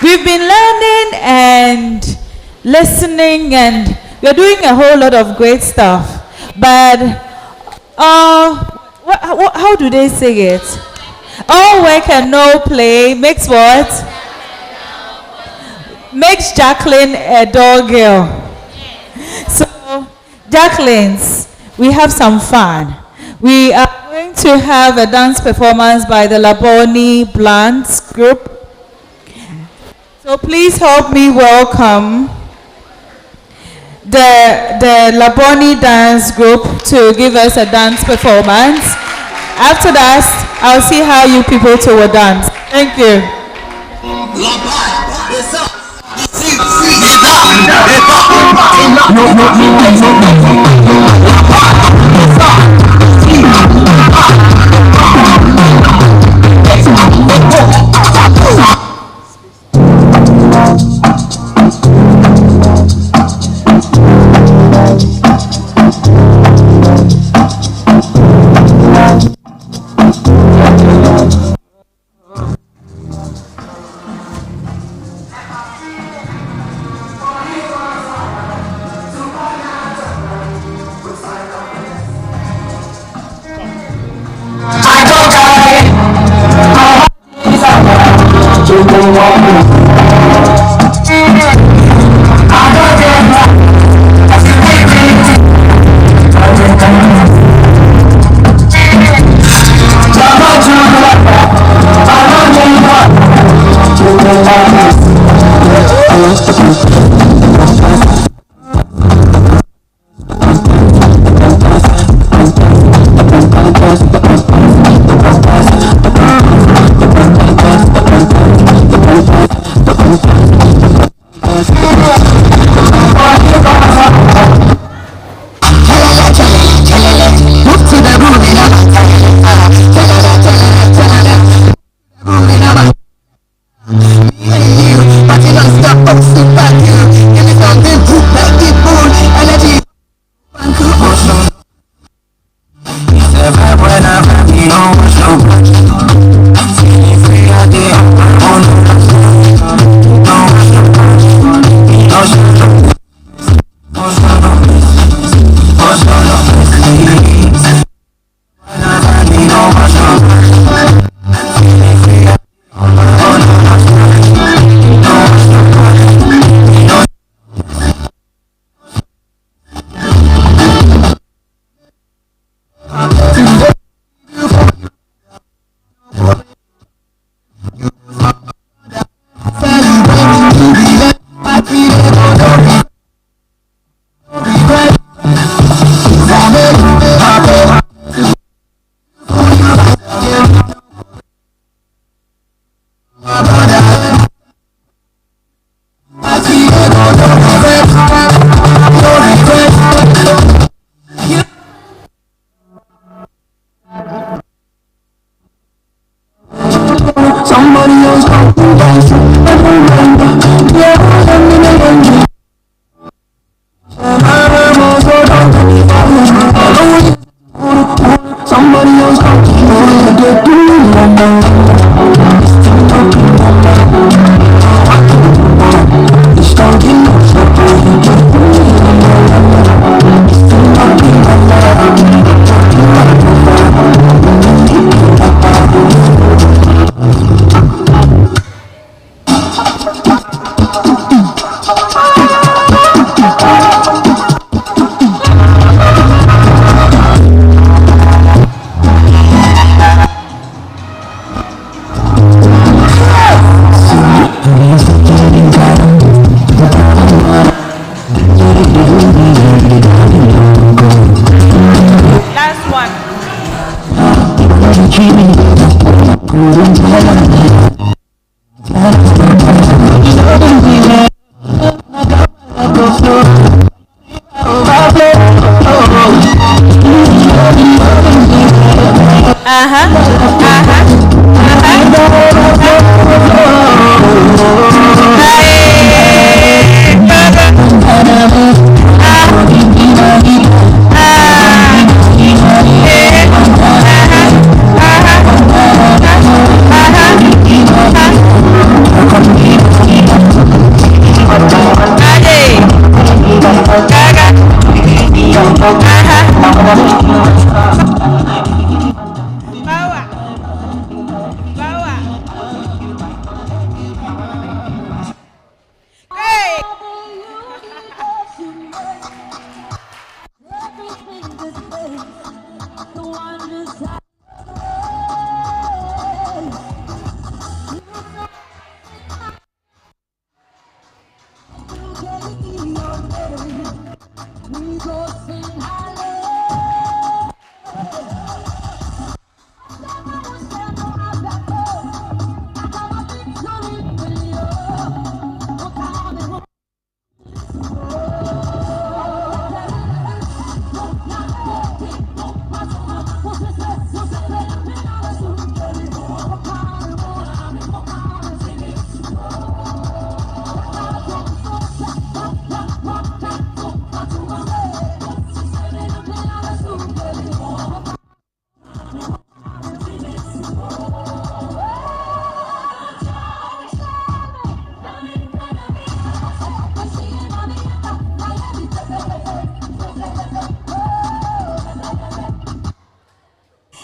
We've been learning and listening, and we're doing a whole lot of great stuff. But how do they say it? All work and no play makes what? Makes Jacqueline a dog girl. So, Jacqueline's, we have some fun. We are going to have a dance performance by the Laboni Blunts group. So please help me welcome the Laboni dance group to give us a dance performance. After that, I'll see how you people two will dance. Thank you.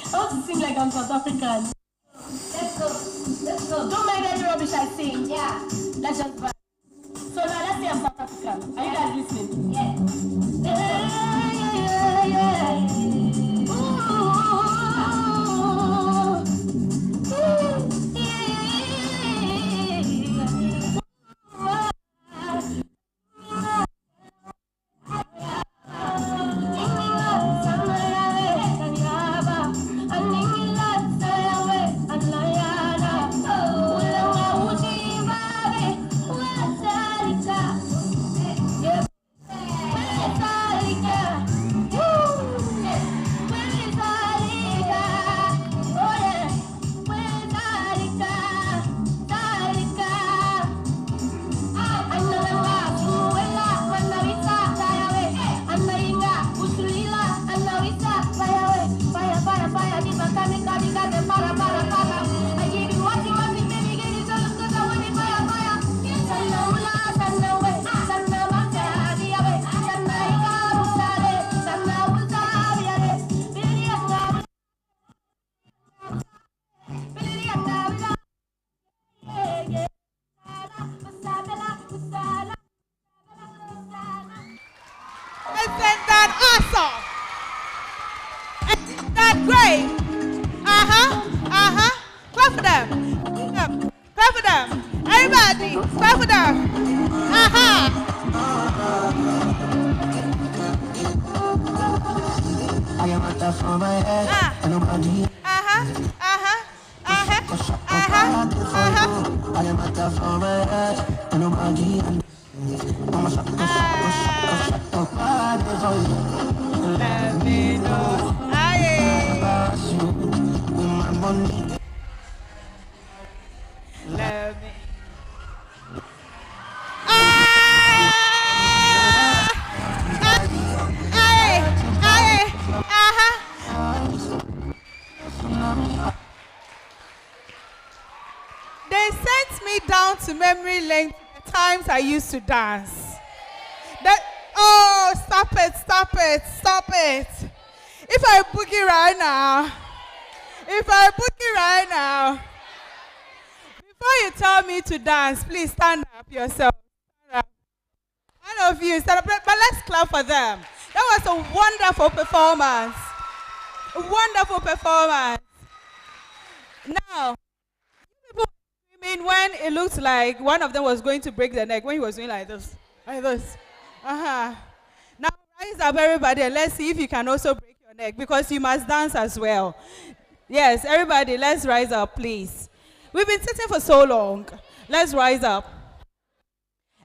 I want to sing like I'm South African. Let's go. Let's go. Don't mind any rubbish I sing. Yeah. Let's just vibe. So now let's say I'm South African. Are you guys listening? Yeah. Isn't that awesome? Isn't that great? Clap for them. Clap for them. Everybody, clap for them. I am at the front of my head, and nobody. I am at the front of my head, and nobody. I'ma shut up, let me know. About you, with my money. Let me. They sent me down to memory lane the times I used to dance. Stop it, stop it, stop it. If I boogie right now, before you tell me to dance, please stand up yourself. Stand up. One of you stand up, but let's clap for them. That was a wonderful performance. A wonderful performance. Now, people were screaming when it looked like one of them was going to break their neck, when he was doing like this, like this. Now rise up, everybody, and let's see if you can also break your neck, because you must dance as well. Yes, everybody, let's rise up, please. We've been sitting for so long. Let's rise up.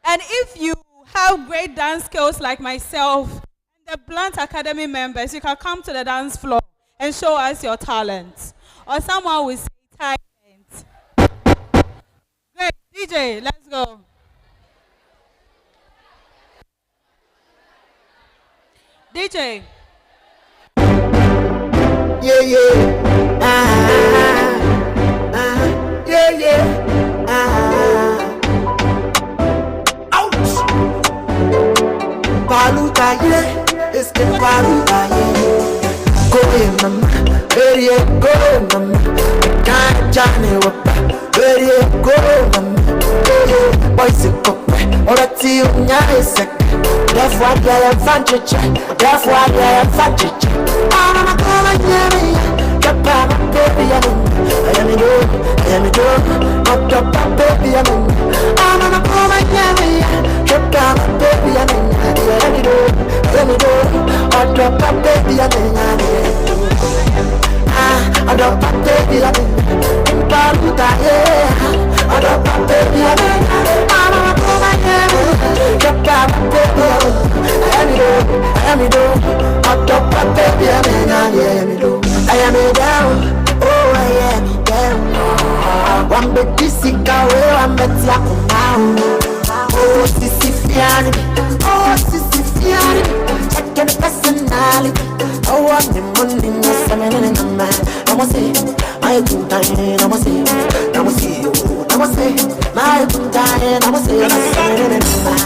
And if you have great dance skills like myself and the Blunt Academy members, you can come to the dance floor and show us your talents. or someone will say talent. Great, DJ, let's go. DJ. Yeah, yeah. Yeah, yeah. Ouch. Paluta, yeah. It's the paluta, yeah. Go in, mama. Ready, go, mama. Can't Johnny Wapa. Ready, go, mama. Boys, you go. Or a tea, nice. Therefore, I am fancy. Therefore, I am fancy. I'm a girl, Papa, baby, I am a dog, I am a dog. Papa, baby, I'm a woman, Papa, baby, I'm a dog, I am a dog. Papa, baby, I'm a dog, baby, I'm a Paluta, yeah. Papa, baby, I'm a woman, Papa, baby, I am a dog. Papa, baby, I'm a dog. I am a down, oh I am a down. One bit sick away, one bit like now. Oh sissy fiani, check your personality. Oh I'm the money, no salmon in the man. I must say, my good time, I must say, I must see you, I must say, my good time, I must say, my salmon in the man.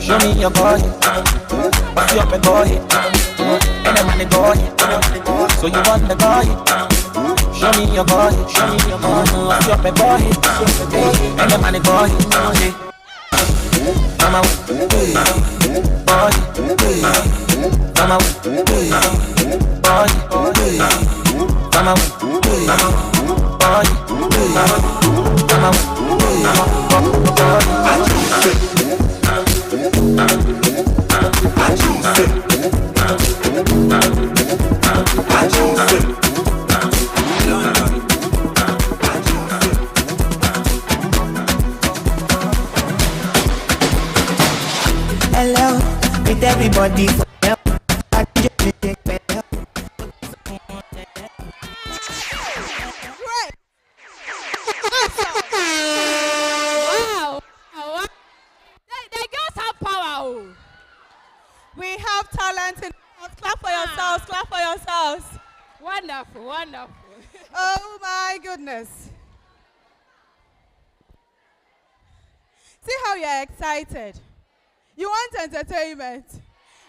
Show me your body, what's up and boy? And the money boy, so you want the boy? Show me your body, what's up and boy? And the money boy, mama, boy, mama, hello, with everybody for help. Wow. The girls have power. We have talent in the house. Clap for yourselves. Clap for yourselves. Wonderful, wonderful. Oh my goodness. See how you're excited. You want entertainment.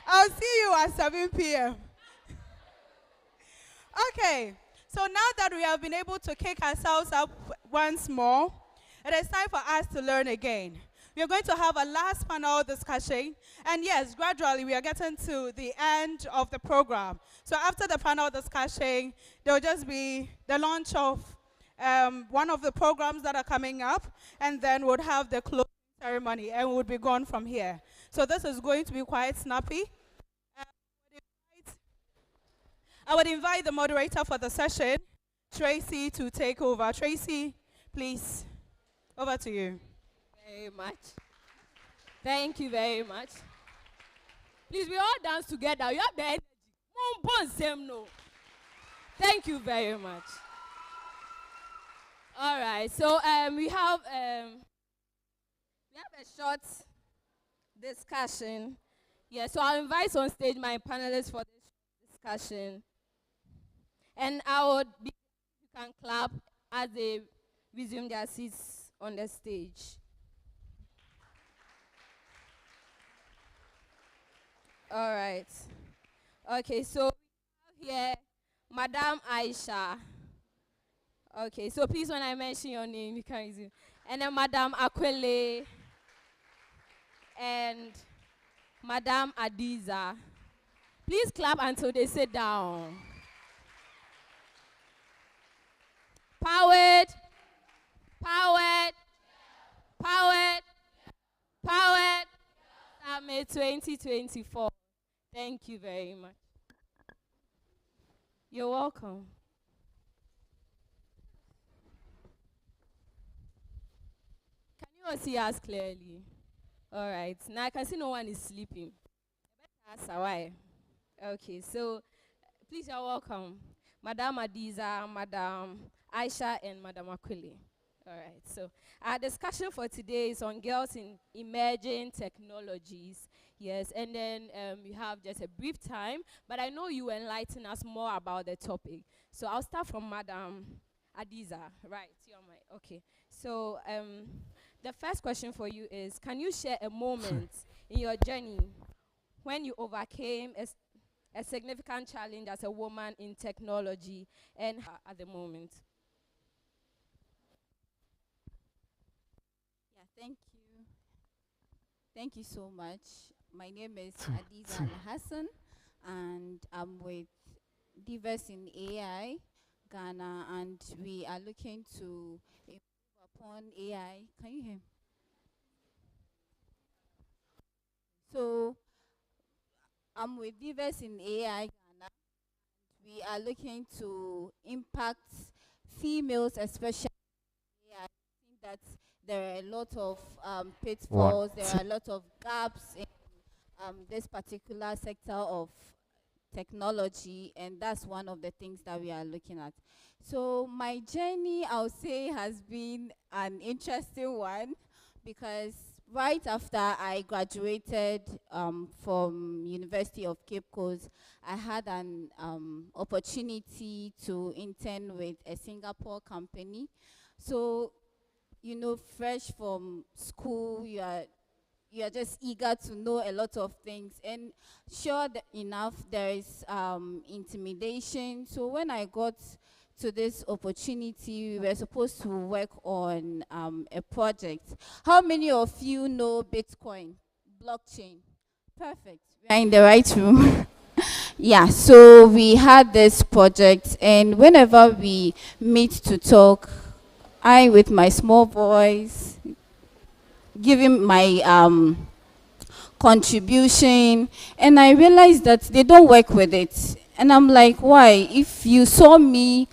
I'll see you at 7 p.m. Okay, so now that we have been able to kick ourselves up once more, it is time for us to learn again. We are going to have a last panel discussion, and yes, gradually we are getting to the end of the program. So after the panel discussion, there will just be the launch of one of the programs that are coming up, and then we'll have the closing ceremony, and we'll be gone from here. So this is going to be quite snappy. I would invite the moderator for the session, Tracy, to take over. Tracy, please, over to you. Very much. Thank you very much. Please, we all dance together. You have the energy. Thank you very much. All right. So we have a short discussion. Yeah. So I'll invite on stage my panelists for this discussion, and I would be you can clap as they resume their seats on the stage. All right. Okay. So we have here Madame Aisha. Okay, so please, when I mention your name, you can resume. And then Madame Aquile and Madame Adiza. Please clap until they sit down. Powered, powered, powered, powered. Summit 2024. Thank you very much. You're welcome. Can you all see us clearly? All right. Now I can see no one is sleeping. That's why. Okay, so please, you're welcome. Madam Adiza, Madam Aisha, and Madam Aquile. All right, so our discussion for today is on girls in emerging technologies. Yes, and then we have just a brief time, but I know you enlighten us more about the topic. So I'll start from Madam Adiza. Right, you're my, okay. So the first question for you is, can you share a moment in your journey when you overcame a significant challenge as a woman in technology and at the moment? Yeah, thank you. Thank you so much. My name is Adiza Al-Hassan, and I'm with Divers in AI Ghana, and we are looking to improve upon AI. Can you hear me? So I'm with Divers in AI Ghana. We are looking to impact females, especially. I think that there are a lot of pitfalls, there are a lot of gaps in this particular sector of technology, and that's one of the things that we are looking at. So my journey, I'll say, has been an interesting one, because right after I graduated from University of Cape Coast, I had an opportunity to intern with a Singapore company. So, you know, fresh from school, you are just eager to know a lot of things, and sure enough there is intimidation. So when I got to this opportunity, we were supposed to work on a project. How many of you know Bitcoin, blockchain? Perfect, we are in the right room. Yeah, so we had this project, and whenever we meet to talk, I, with my small voice, giving my contribution, and I realized that they don't work with it. And I'm like, why? If you saw me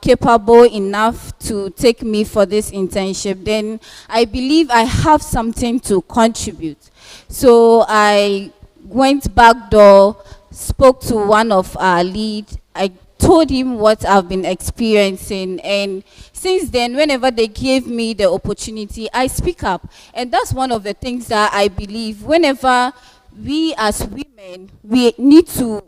capable enough to take me for this internship, then I believe I have something to contribute. So I went back door, spoke to one of our lead. I told him what I've been experiencing, and since then, whenever they gave me the opportunity, I speak up. And that's one of the things that I believe, whenever we as women, we need to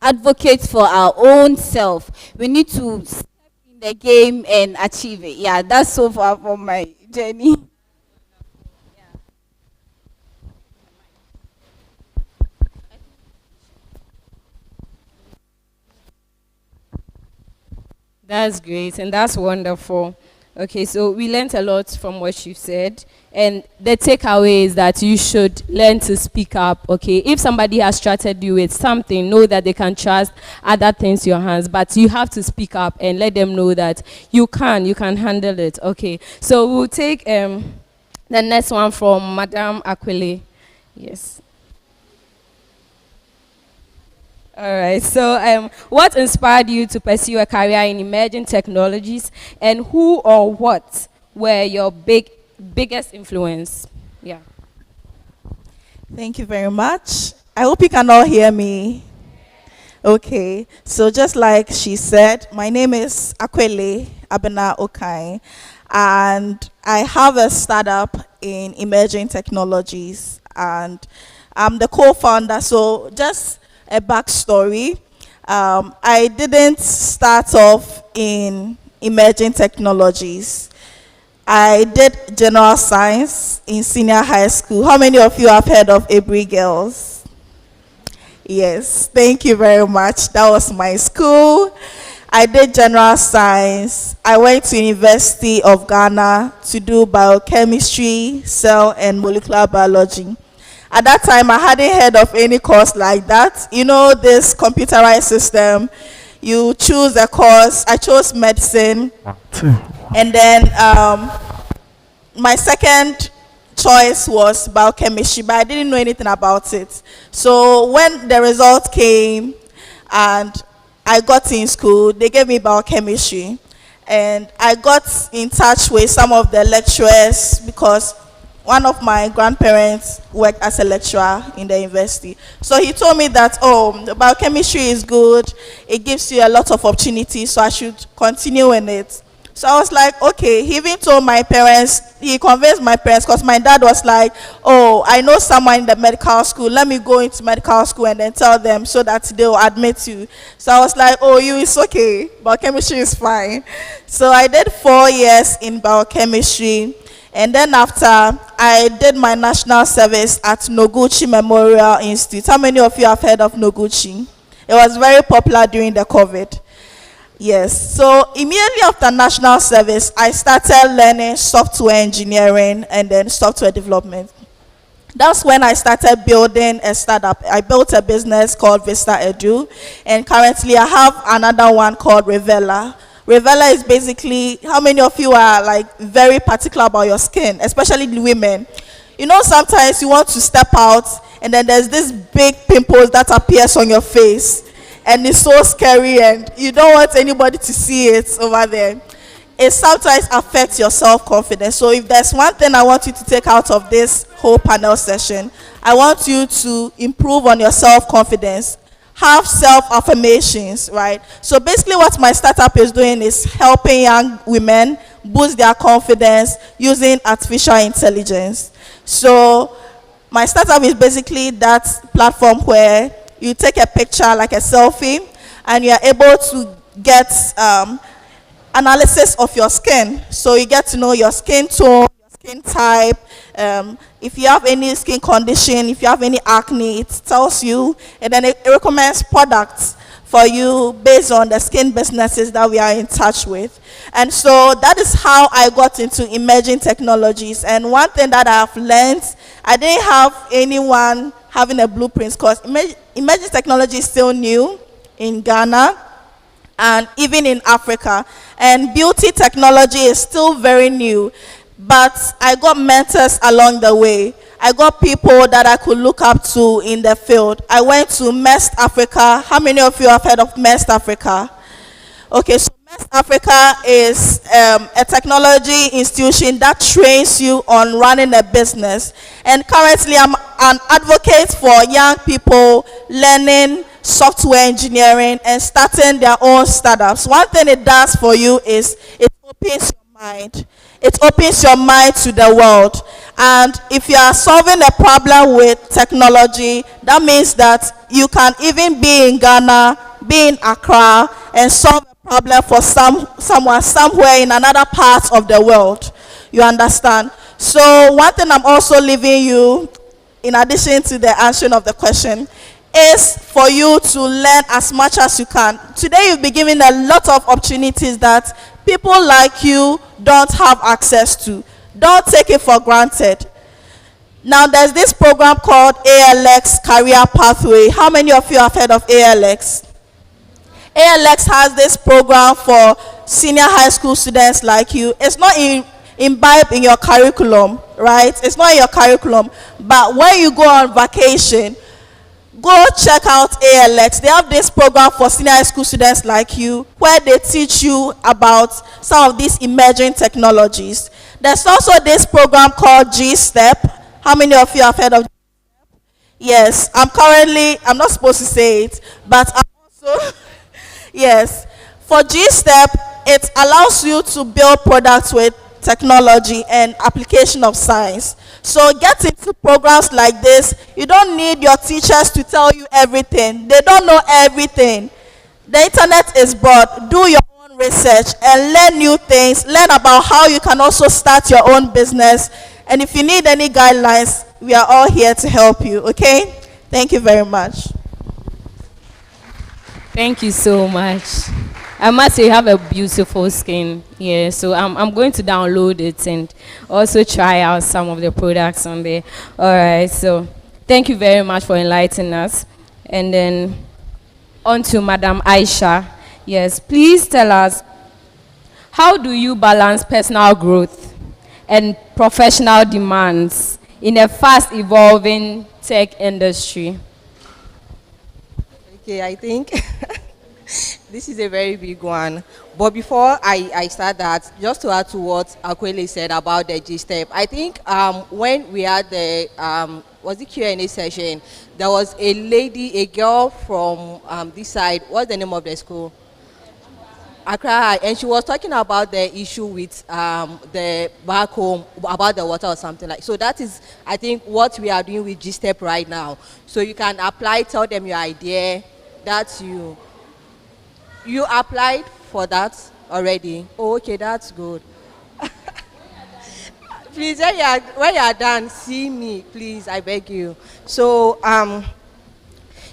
advocate for our own self. We need to step in the game and achieve it. Yeah, that's so far from my journey. That's great, and that's wonderful. Okay, so we learned a lot from what you said, and the takeaway is that you should learn to speak up. Okay, if somebody has trusted you with something, know that they can trust other things in your hands, but you have to speak up and let them know that you can handle it. Okay, so we'll take the next one from Madame Aquile. Yes. All right. So, what inspired you to pursue a career in emerging technologies, and who or what were your biggest influence? Yeah. Thank you very much. I hope you can all hear me. Okay, so just like she said, my name is Akwele Abena Okai, and I have a startup in emerging technologies, and I'm the co-founder. So just a backstory. I didn't start off in emerging technologies. I did general science in senior high school. How many of you have heard of Abri Girls? Yes, thank you very much. That was my school. I did general science. I went to University of Ghana to do biochemistry, cell and molecular biology. At that time, I hadn't heard of any course like that. You know, this computerized system, you choose a course. I chose medicine. And then my second choice was biochemistry, but I didn't know anything about it. So when the result came and I got in school, they gave me biochemistry. And I got in touch with some of the lecturers because one of my grandparents worked as a lecturer in the university. So he told me that, oh, the biochemistry is good. It gives you a lot of opportunities, so I should continue in it. So I was like, okay. He even told my parents, he convinced my parents, because my dad was like, oh, I know someone in the medical school. Let me go into medical school and then tell them so that they'll admit you. So I was like, oh, it's okay. Biochemistry is fine. So I did 4 years in biochemistry. And then after, I did my national service at Noguchi Memorial Institute. How many of you have heard of Noguchi? It was very popular during the COVID. Yes, so immediately after national service, I started learning software engineering and then software development. That's when I started building a startup. I built a business called Vista Edu, and currently I have another one called Revela. Revela is basically, how many of you are like very particular about your skin, especially the women? You know, sometimes you want to step out and then there's this big pimples that appears on your face. And it's so scary and you don't want anybody to see it over there. It sometimes affects your self-confidence. So if there's one thing I want you to take out of this whole panel session, I want you to improve on your self-confidence. Have self-affirmations, right? So basically what my startup is doing is helping young women boost their confidence using artificial intelligence. So my startup is basically that platform where you take a picture like a selfie and you're able to get analysis of your skin. So you get to know your skin tone, your skin type, if you have any skin condition, if you have any acne, it tells you, and then it recommends products for you based on the skin businesses that we are in touch with. And so that is how I got into emerging technologies. And one thing that I have learned, I didn't have anyone having a blueprint because emerging technology is still new in Ghana and even in Africa. And beauty technology is still very new. But I got mentors along the way. I got people that I could look up to in the field. I went to MEST Africa. How many of you have heard of MEST Africa? Okay, so MEST Africa is a technology institution that trains you on running a business. And currently I'm an advocate for young people learning software engineering and starting their own startups. One thing it does for you is it opens your mind. It opens your mind to the world. And if you are solving a problem with technology, that means that you can even be in Ghana, be in Accra, and solve a problem for someone somewhere in another part of the world. You understand? So one thing I'm also leaving you, in addition to the answering of the question, is for you to learn as much as you can. Today you'll be given a lot of opportunities that people like you don't have access to. Don't take it for granted. Now there's this program called ALX Career Pathway. How many of you have heard of ALX? ALX has this program for senior high school students like you. It's not imbibed in your curriculum, right? It's not in your curriculum. But when you go on vacation, go check out ALX. They have this program for senior high school students like you where they teach you about some of these emerging technologies. There's also this program called G-STEP. How many of you have heard of G-STEP? Yes, I'm not supposed to say it, but I'm also So, yes, for G-Step, it allows you to build products with technology and application of science. So get into programs like this. You don't need your teachers to tell you everything. They don't know everything. The internet is broad. Do your own research and learn new things. Learn about how you can also start your own business. And if you need any guidelines, we are all here to help you, okay? Thank you very much. Thank you so much. I must say you have a beautiful skin. Yeah, so I'm going to download it and also try out some of the products on there. All right, so thank you very much for enlightening us. And then on to Madam Aisha. Yes, please tell us, how do you balance personal growth and professional demands in a fast evolving tech industry? Okay, I think this is a very big one. But before I start that, just to add to what Akwele said about the G-Step, I think when we had the, was the Q&A session, there was a lady, a girl from this side. What's the name of the school? Accra, and she was talking about the issue with the back home, about the water or something like. So that is, I think, what we are doing with G-Step right now. So you can apply, tell them your idea, that you applied for that already. Oh, okay, that's good. Please, when you are done, see me, please, I beg you. So,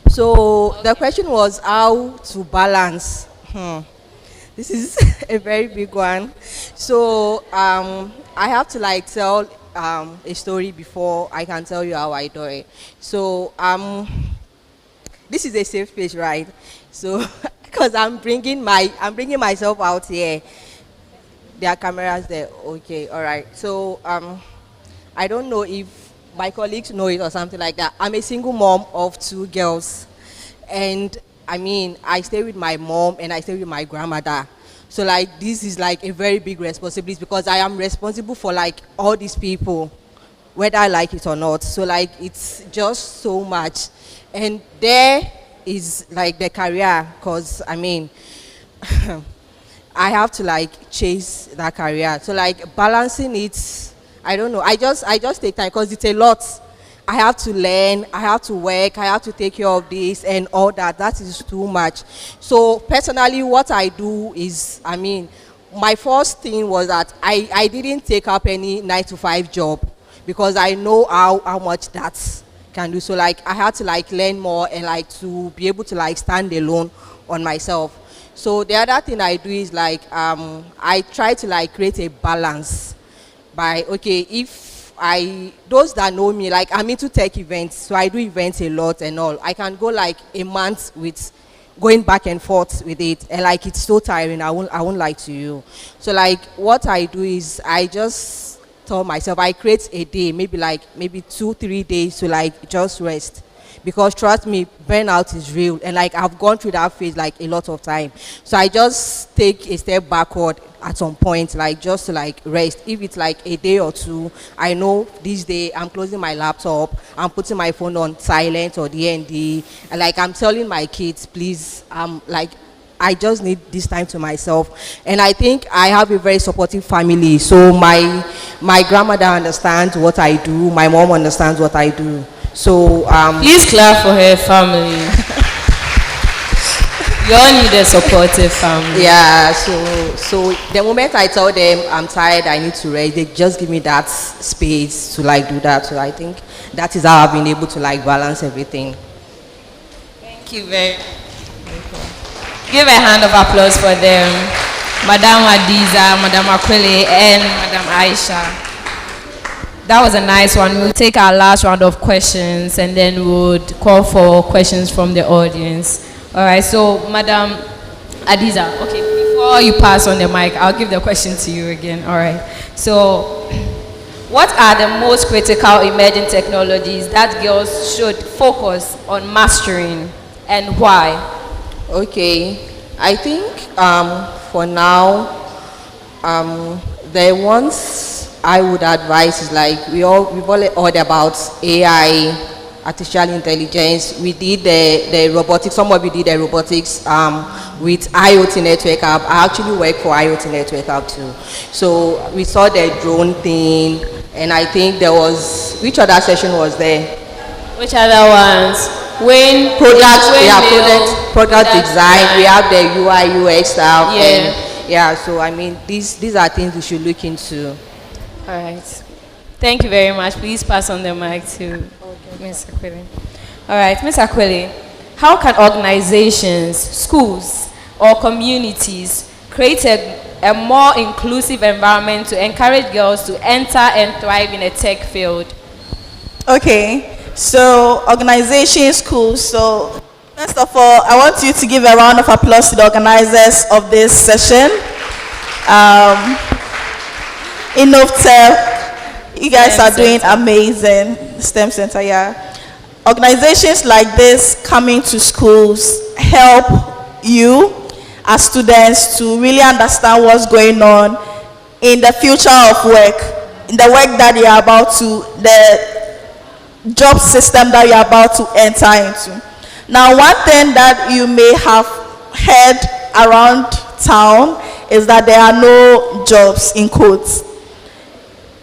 so the question was how to balance. This is a very big one. So I have to like tell a story before I can tell you how I do it. So this is a safe place, right? So because I'm bringing myself out here. There are cameras there. Okay, all right. So I don't know if my colleagues know it or something like that. I'm a single mom of 2 girls, and I mean, I stay with my mom and I stay with my grandmother. So like this is like a very big responsibility because I am responsible for like all these people, whether I like it or not. So like it's just so much. And there is like the career, because I mean, I have to like chase that career. So like balancing it, I don't know. I just take time because it's a lot. I have to learn, I have to work, I have to take care of this and all that. That is too much. So personally, what I do is, I mean, my first thing was that I didn't take up any 9-to-5 job because I know how much that can do. So like I had to like learn more and like to be able to like stand alone on myself. So the other thing I do is like I try to like create a balance by, okay, if those that know me, like I'm into tech events, so I do events a lot and all. I can go like a month with going back and forth with it, and like it's so tiring. I won't lie to you. So like what I do is I just tell myself I create a day, maybe 2-3 days to like just rest. Because trust me, burnout is real, and like I've gone through that phase like a lot of time. So I just take a step backward at some point, like just to like rest. If it's like a day or 2, I know this day I'm closing my laptop, I'm putting my phone on silent or DND, and like I'm telling my kids, please, like I just need this time to myself. And I think I have a very supportive family. So my grandmother understands what I do, my mom understands what I do. So please clap for her family. You all need a supportive family. Yeah, so the moment I tell them I'm tired, I need to rest, they just give me that space to like do that. So I think that is how I've been able to like balance everything. Thank you very much. Give a hand of applause for them. Madam Adiza, Madam Akwele, and Madam Aisha. That was a nice one. We'll take our last round of questions and then we'll call for questions from the audience. All right, so Madam Adiza, okay, before you pass on the mic, I'll give the question to you again. All right, so what are the most critical emerging technologies that girls should focus on mastering and why? Okay, I think for now, the ones I would advise is like we've all heard about AI, artificial intelligence. We did the robotics. Some of you did the robotics with IoT Network Hub. I actually work for IoT Network Hub too. So we saw the drone thing, and I think there was, which other session was there? Which other ones? When product design. We have the UI UX stuff. Yeah. And yeah. So I mean, these are things we should look into. All right. Thank you very much. Please pass on the mic to Ms. Akwele. All right, Ms. Akwele, how can organizations, schools, or communities create a more inclusive environment to encourage girls to enter and thrive in a tech field? Okay, so organizations, schools. So first of all, I want you to give a round of applause to the organizers of this session. InnovTech. You guys are doing amazing. STEM Center, yeah. Organizations like this coming to schools help you as students to really understand what's going on in the future of work, in the work that you're about to, the job system that you're about to enter into. Now, one thing that you may have heard around town is that there are no jobs, in quotes.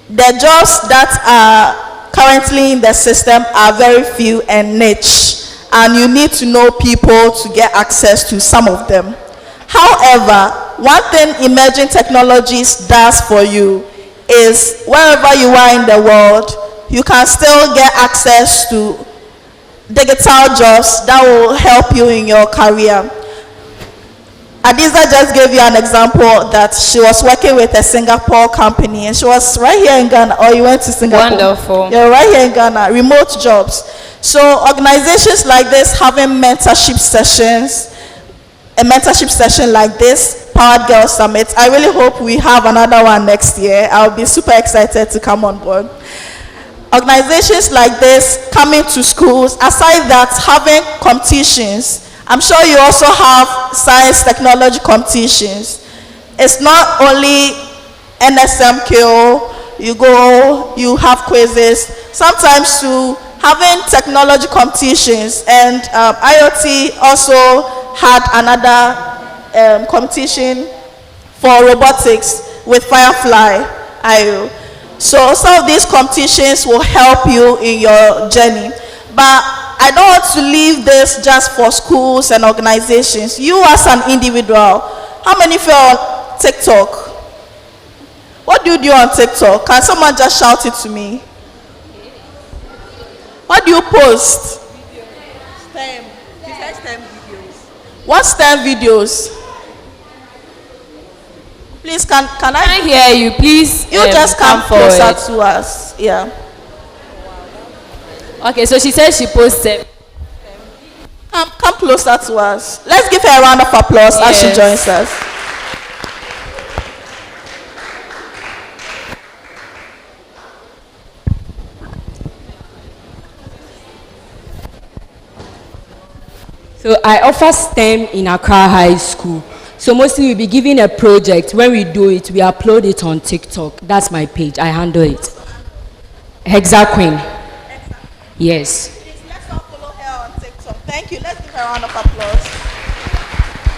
The jobs that are currently in the system are very few and niche, and you need to know people to get access to some of them. However, one thing emerging technologies does for you is wherever you are in the world, you can still get access to digital jobs that will help you in your career. Adiza just gave you an example that she was working with a Singapore company, and she was right here in Ghana, or you went to Singapore? Wonderful. You're right here in Ghana, remote jobs. So organizations like this having mentorship sessions, a mentorship session like this, Powered Girl Summit, I really hope we have another one next year. I'll be super excited to come on board. Organizations like this coming to schools, aside that, having competitions. I'm sure you also have science technology competitions. It's not only NSMQ, you go, you have quizzes, sometimes to having technology competitions, and IoT also had another competition for robotics with Firefly IO. So some of these competitions will help you in your journey. But I don't want to leave this just for schools and organizations. You as an individual, how many of you are on TikTok? What do you do on TikTok? Can someone just shout it to me? What do you post? STEM. She said STEM videos. What STEM videos? Please, can I hear you? Please, you just come closer to us. Yeah. Okay, so she said she posted. Come closer to us. Let's give her a round of applause as she joins us. So I offer STEM in Accra High School. So mostly we'll be given a project. When we do it, we upload it on TikTok. That's my page. I handle it. Hexa Queen. Yes. Let's all follow her on TikTok. Thank you. Let's give her a round of applause.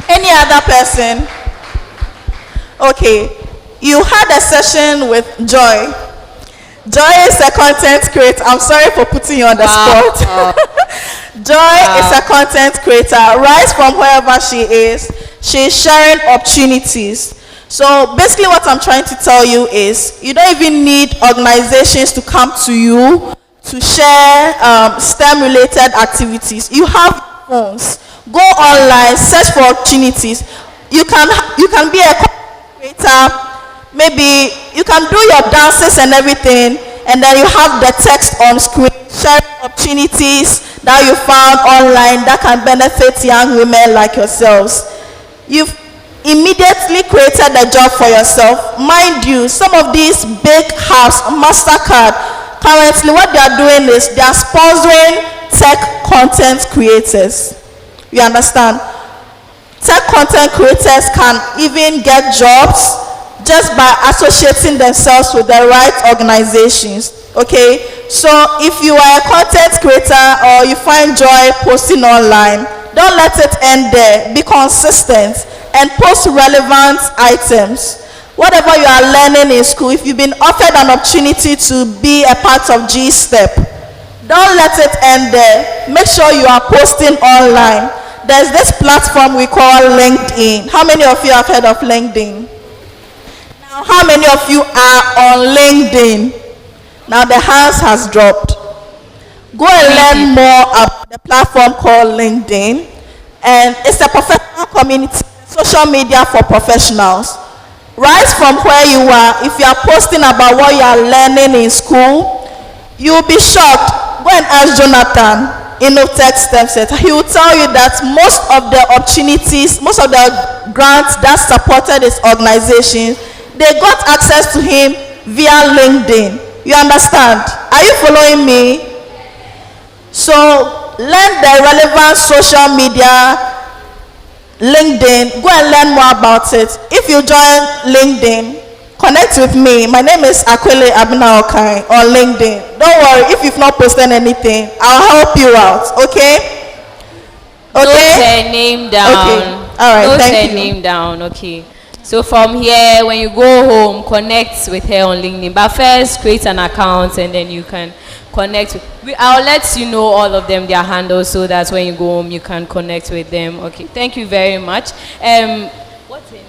Any other person? Okay. You had a session with Joy. Joy is a content creator. I'm sorry for putting you on the spot. Joy is a content creator. Right from wherever she is, she's sharing opportunities. So basically what I'm trying to tell you is you don't even need organizations to come to you to share STEM related activities. You have phones. Go online, search for opportunities. You can be a content creator. Maybe you can do your dances and everything, and then you have the text on screen, sharing opportunities that you found online that can benefit young women like yourselves. You've immediately created a job for yourself. Mind you, some of these big hubs, MasterCard, currently what they are doing is they are sponsoring tech content creators. You understand? Tech content creators can even get jobs just by associating themselves with the right organizations. Okay, so if you are a content creator or you find joy posting online, don't let it end there. Be consistent and post relevant items. Whatever you are learning in school, if you've been offered an opportunity to be a part of G-Step, don't let it end there. Make sure you are posting online. There's this platform we call LinkedIn. How many of you have heard of LinkedIn? Now, how many of you are on LinkedIn? Now the hands has dropped. Go and learn more about the platform called LinkedIn. And it's a professional community, social media for professionals. Right from where you are, if you are posting about what you are learning in school, you'll be shocked. Go and ask Jonathan, Innotech STEM Set. He will tell you that most of the opportunities, most of the grants that supported his organization, they got access to him via LinkedIn. You understand? Are you following me? So learn the relevant social media, LinkedIn. Go and learn more about it. If you join LinkedIn, connect with me. My name is Akwele Abinaokai on LinkedIn. Don't worry if you've not posted anything. I'll help you out. Okay? Note her name down. Okay. All right. Note Thank her you. name down. Okay. So from here, when you go home, connect with her on LinkedIn. But first, create an account and then you can connect. I'll let you know all of them, their handles, so that when you go home, you can connect with them. Okay. Thank you very much. What's her name?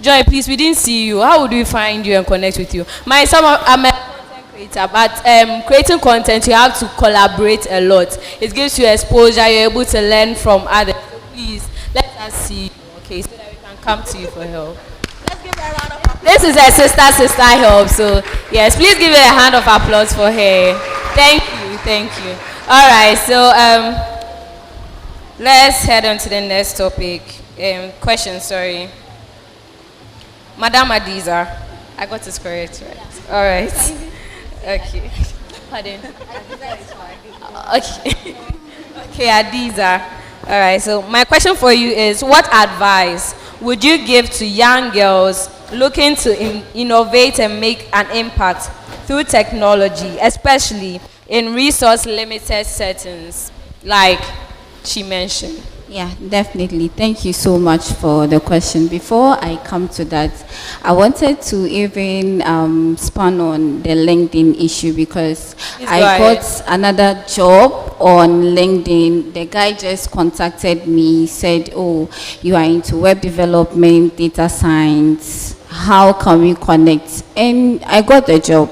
Joy, please, we didn't see you. How would we find you and connect with you? I'm a content creator, but creating content, you have to collaborate a lot. It gives you exposure. You're able to learn from others. So please, let us see you, okay, so that we can come to you for help. Let's give her a round of applause. This is a sister help. So yes, please give her a hand of applause for her. Thank you. All right, so let's head on to the next topic. Question, sorry. Madam Adiza, I got this correct, right? All right. Okay. Pardon. Okay. Okay, Adiza. All right. So my question for you is, what advice would you give to young girls looking to innovate and make an impact through technology, especially in resource-limited settings, like she mentioned? Yeah, definitely. Thank you so much for the question. Before I come to that, I wanted to even span on the LinkedIn issue because I got another job on LinkedIn. The guy just contacted me, said, oh, you are into web development, data science. How can we connect? And I got the job.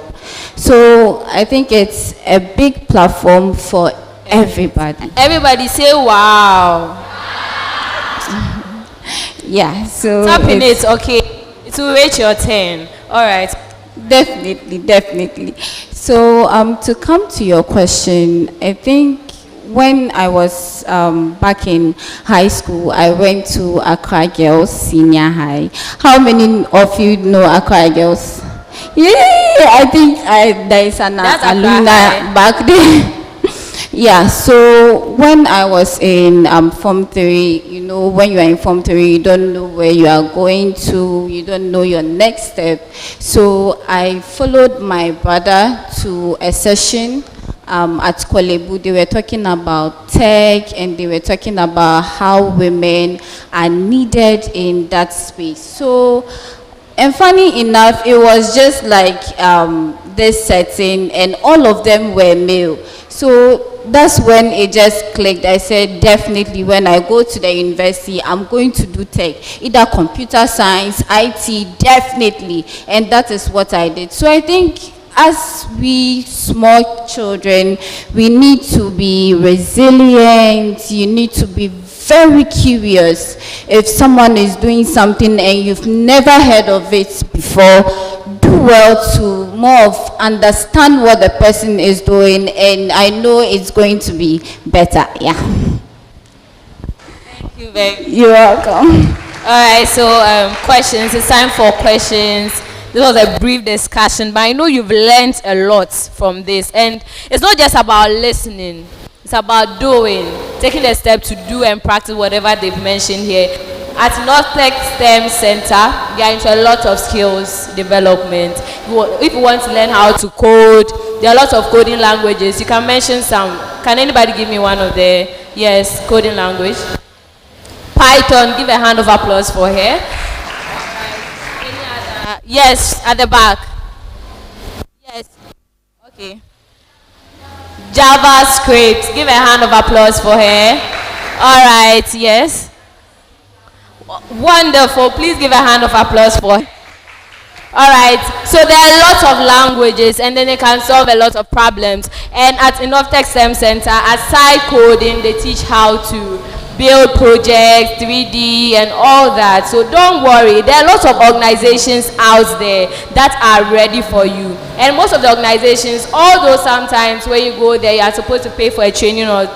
So I think it's a big platform for everybody. Everybody say wow. Yeah, so tapping it, okay. It will reach your turn. All right. Definitely. So to come to your question, I think when I was back in high school, I went to Accra Girls Senior High. How many of you know Accra Girls? Yeah, I think there is an alumni back there. Yeah, so when I was in Form 3, you know, when you are in Form 3, you don't know where you are going to, you don't know your next step. So I followed my brother to a session at Kolebu. They were talking about tech and they were talking about how women are needed in that space. So, and funny enough, it was just like this setting and all of them were male. So that's when it just clicked. I said, definitely when I go to the university, I'm going to do tech, either computer science, IT, definitely. And that is what I did. So I think as we small children, we need to be resilient. You need to be very curious. If someone is doing something and you've never heard of it before, do well to more of understand what the person is doing, and I know it's going to be better. Yeah. Thank you very much. You're welcome. All right, so questions. It's time for questions. This was a brief discussion, but I know you've learned a lot from this. And it's not just about listening. It's about doing, taking the step to do and practice whatever they've mentioned here. At Northtech STEM Center, they are into a lot of skills development. If you want to learn how to code, there are a lot of coding languages. You can mention some. Can anybody give me one of the, yes, coding language? Python, give a hand of applause for her. Yes, at the back. Yes, okay. JavaScript, give a hand of applause for her. All right, yes. Wonderful. Please give a hand of applause for her. All right. So there are lots of languages, and then they can solve a lot of problems. And at Innovatech STEM Center, aside coding, they teach how to build projects, 3D, and all that. So don't worry. There are lots of organizations out there that are ready for you. And most of the organizations, although sometimes when you go there, you are supposed to pay for a training or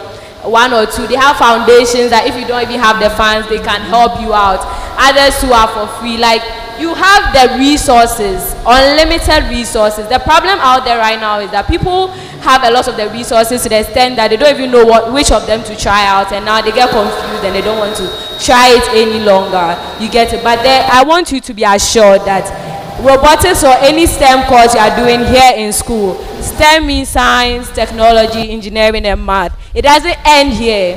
one or two, they have foundations that if you don't even have the funds, they can help you out. Others who are for free, like you have the resources, unlimited resources. The problem out there right now is that people have a lot of the resources to the extent that they don't even know which of them to try out, and now they get confused and they don't want to try it any longer. You get it? But I want you to be assured that robotics or any STEM course you are doing here in school, STEM means science, technology, engineering, and math. It doesn't end here.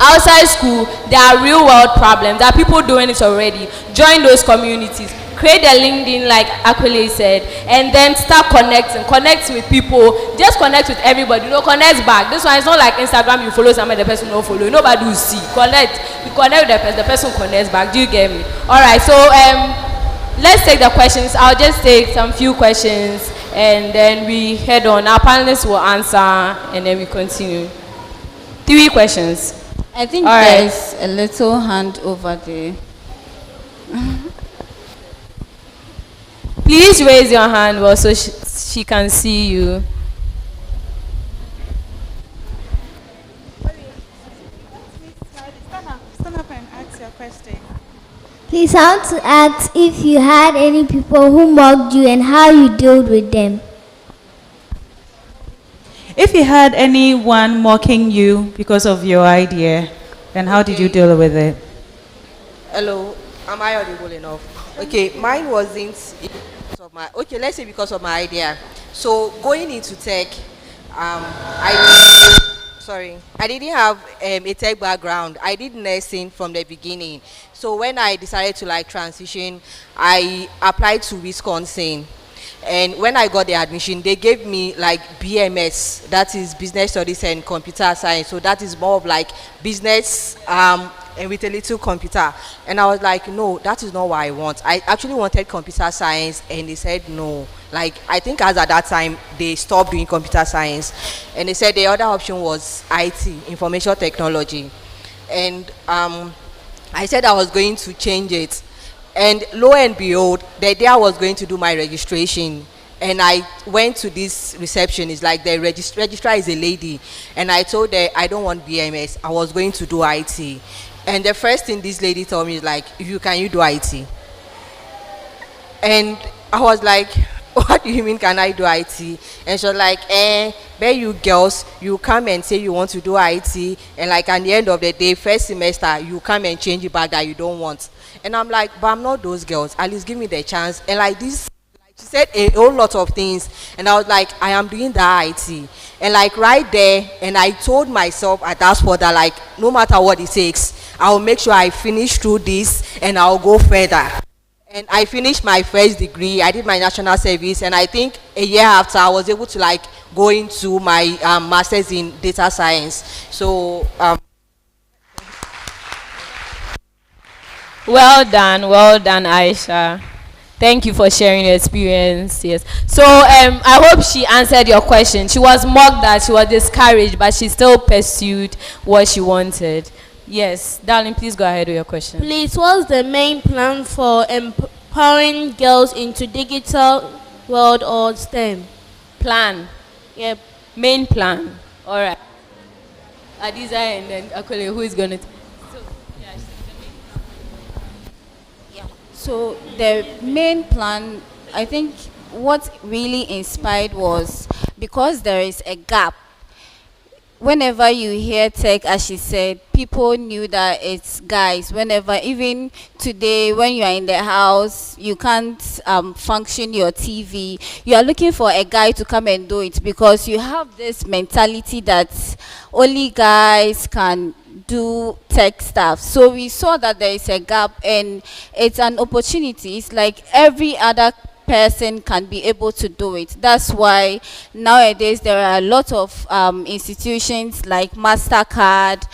Outside school, there are real world problems. There are people doing it already. Join those communities. Create a LinkedIn like Aquile said, and then start connecting. Connect with people. Just connect with everybody. You know, connect back. This one is not like Instagram, you follow somebody, the person don't follow you. Nobody will see. Connect. You connect with the person connects back. Do you get me? Alright, so let's take the questions. I'll just take some few questions and then we head on. Our panelists will answer and then we continue. 3 questions. I think All right. there's a little hand over there. Please raise your hand well so she can see you. Stand up and ask your question. Please, I want to ask if you had any people who mocked you and how you dealt with them. If you had anyone mocking you because of your idea, then how did you deal with it? Hello, am I audible enough? Okay, mine wasn't because of my, okay, let's say because of my idea. So going into tech, I didn't have a tech background. I did nursing from the beginning. So when I decided to like transition, I applied to Wisconsin. And when I got the admission, they gave me like BMS, that is Business Studies and Computer Science. So that is more of like business and with a little computer. And I was like, no, that is not what I want. I actually wanted computer science, and they said no. Like, I think as at that time, they stopped doing computer science. And they said the other option was IT, information technology. And I said I was going to change it. And lo and behold, the day I was going to do my registration, and I went to this receptionist, like the registrar is a lady, and I told her I don't want BMS, I was going to do IT. And the first thing this lady told me is like, if you can, you do IT. And I was like, what do you mean can I do IT? And she was like, but you girls, you come and say you want to do IT, and like at the end of the day, first semester, you come and change it back that you don't want. And I'm like, but I'm not those girls. At least give me the chance. And like this, like she said a whole lot of things. And I was like, I am doing the IT. And like right there, and I told myself at that spot that like, no matter what it takes, I'll make sure I finish through this and I'll go further. And I finished my first degree. I did my national service. And I think a year after, I was able to like go into my master's in data science. So, Well done, Aisha. Thank you for sharing your experience. Yes. So I hope she answered your question. She was mocked that she was discouraged, but she still pursued what she wanted. Yes, darling, please go ahead with your question. Please, what's the main plan for empowering girls into digital world or STEM? Plan. Yep. Main plan. All right. Adiza and then Akole, who is going to... So the main plan, I think what really inspired was because there is a gap. whenever you hear tech, as she said, people knew that it's guys. Whenever, even today, when you are in the house, you can't function your TV. You are looking for a guy to come and do it because you have this mentality that only guys can do tech stuff. So we saw that there is a gap, and it's an opportunity. It's like every other person can be able to do it. That's why nowadays there are a lot of institutions like MasterCard,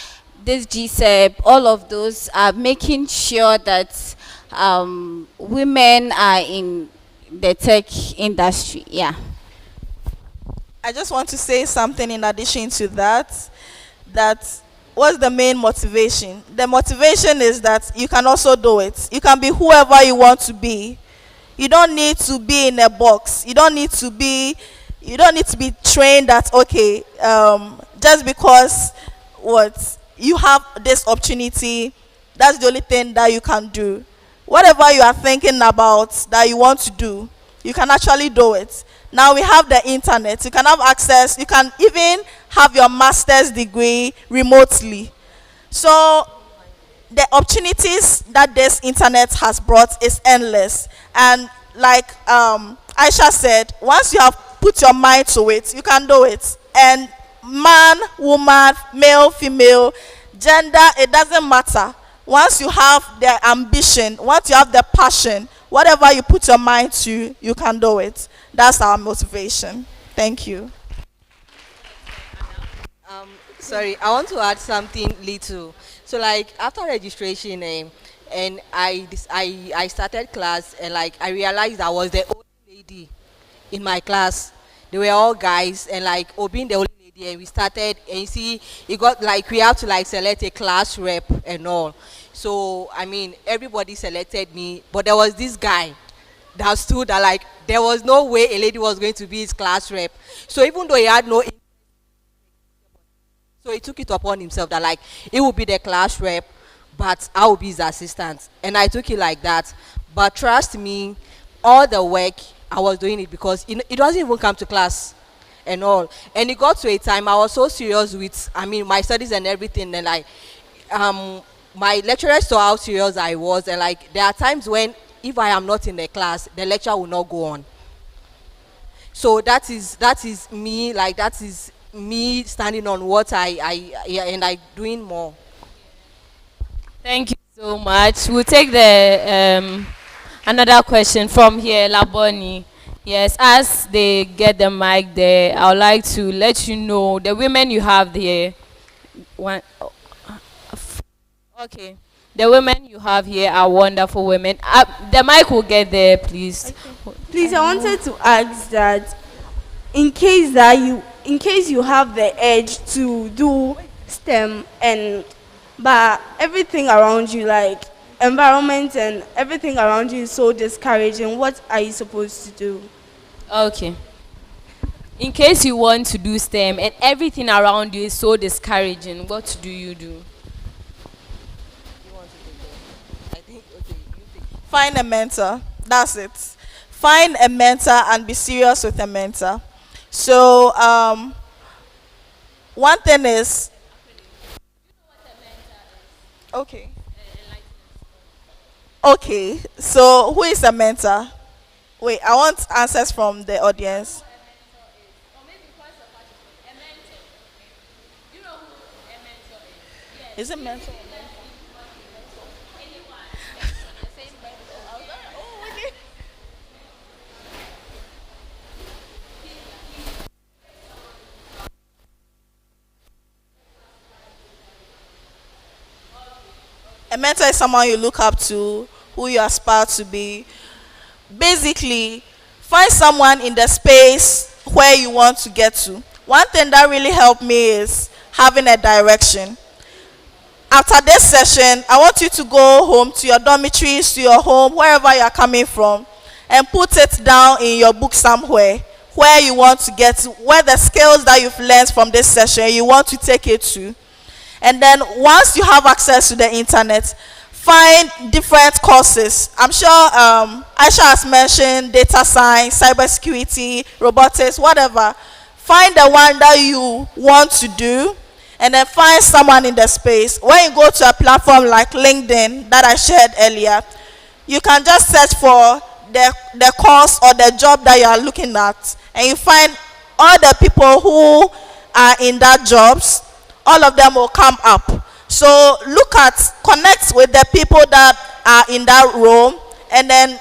this GSEP, all of those are making sure that women are in the tech industry. Yeah. I just want to say something in addition to that. That what's the main motivation? The motivation is that you can also do it. You can be whoever you want to be. You don't need to be in a box. You don't need to be trained that okay, just because what you have this opportunity, that's the only thing that you can do. Whatever you are thinking about that you want to do, you can actually do it. Now we have the internet. You can have access. You can even have your master's degree remotely. So the opportunities that this internet has brought is endless. And like Aisha said, once you have put your mind to it, you can do it. And man, woman, male, female, gender, it doesn't matter. Once you have the ambition, once you have the passion, whatever you put your mind to, you can do it. That's our motivation. Thank you. Sorry, I want to add something little. So like after registration, and I started class, and like I realized I was the only lady in my class. They were all guys, and like being the only lady, and we started, and you see, it got like we have to like select a class rep and all. So I mean, everybody selected me, but there was this guy that stood that like there was no way a lady was going to be his class rep. So even though he had no, so he took it upon himself that like he would be the class rep, but I will be his assistant. And I took it like that. But trust me, all the work I was doing it because it doesn't even come to class and all. And it got to a time I was so serious with my studies and everything, and like my lecturers saw how serious I was, and like there are times when if I am not in the class, the lecture will not go on. So that is me, like that is me standing on what and I doing more. Thank you so much. We'll take the another question from here, Laboni. Yes, as they get the mic there, I would like to let you know the women you have there. Okay. The women you have here are wonderful women. The mic will get there, please. Okay. Please, I wanted to ask that in case you have the edge to do STEM but everything around you, like environment and everything around you is so discouraging, what are you supposed to do? Okay. In case you want to do STEM and everything around you is so discouraging, what do you do? Find a mentor. That's it. Find a mentor and be serious with a mentor. So one thing is okay. Okay. So who is a mentor? Wait, I want answers from the audience. Is it mentor? A mentor is someone you look up to, who you aspire to be. Basically, find someone in the space where you want to get to. One thing that really helped me is having a direction. After this session, I want you to go home to your dormitories, to your home, wherever you are coming from, and put it down in your book somewhere where you want to get to, where the skills that you've learned from this session, you want to take it to. And then once you have access to the internet, find different courses. I'm sure Aisha has mentioned data science, cybersecurity, robotics, whatever. find the one that you want to do, and then find someone in the space. When you go to a platform like LinkedIn that I shared earlier, you can just search for the course or the job that you are looking at, and you find all the people who are in that jobs. All of them will come up. So connect with the people that are in that role, and then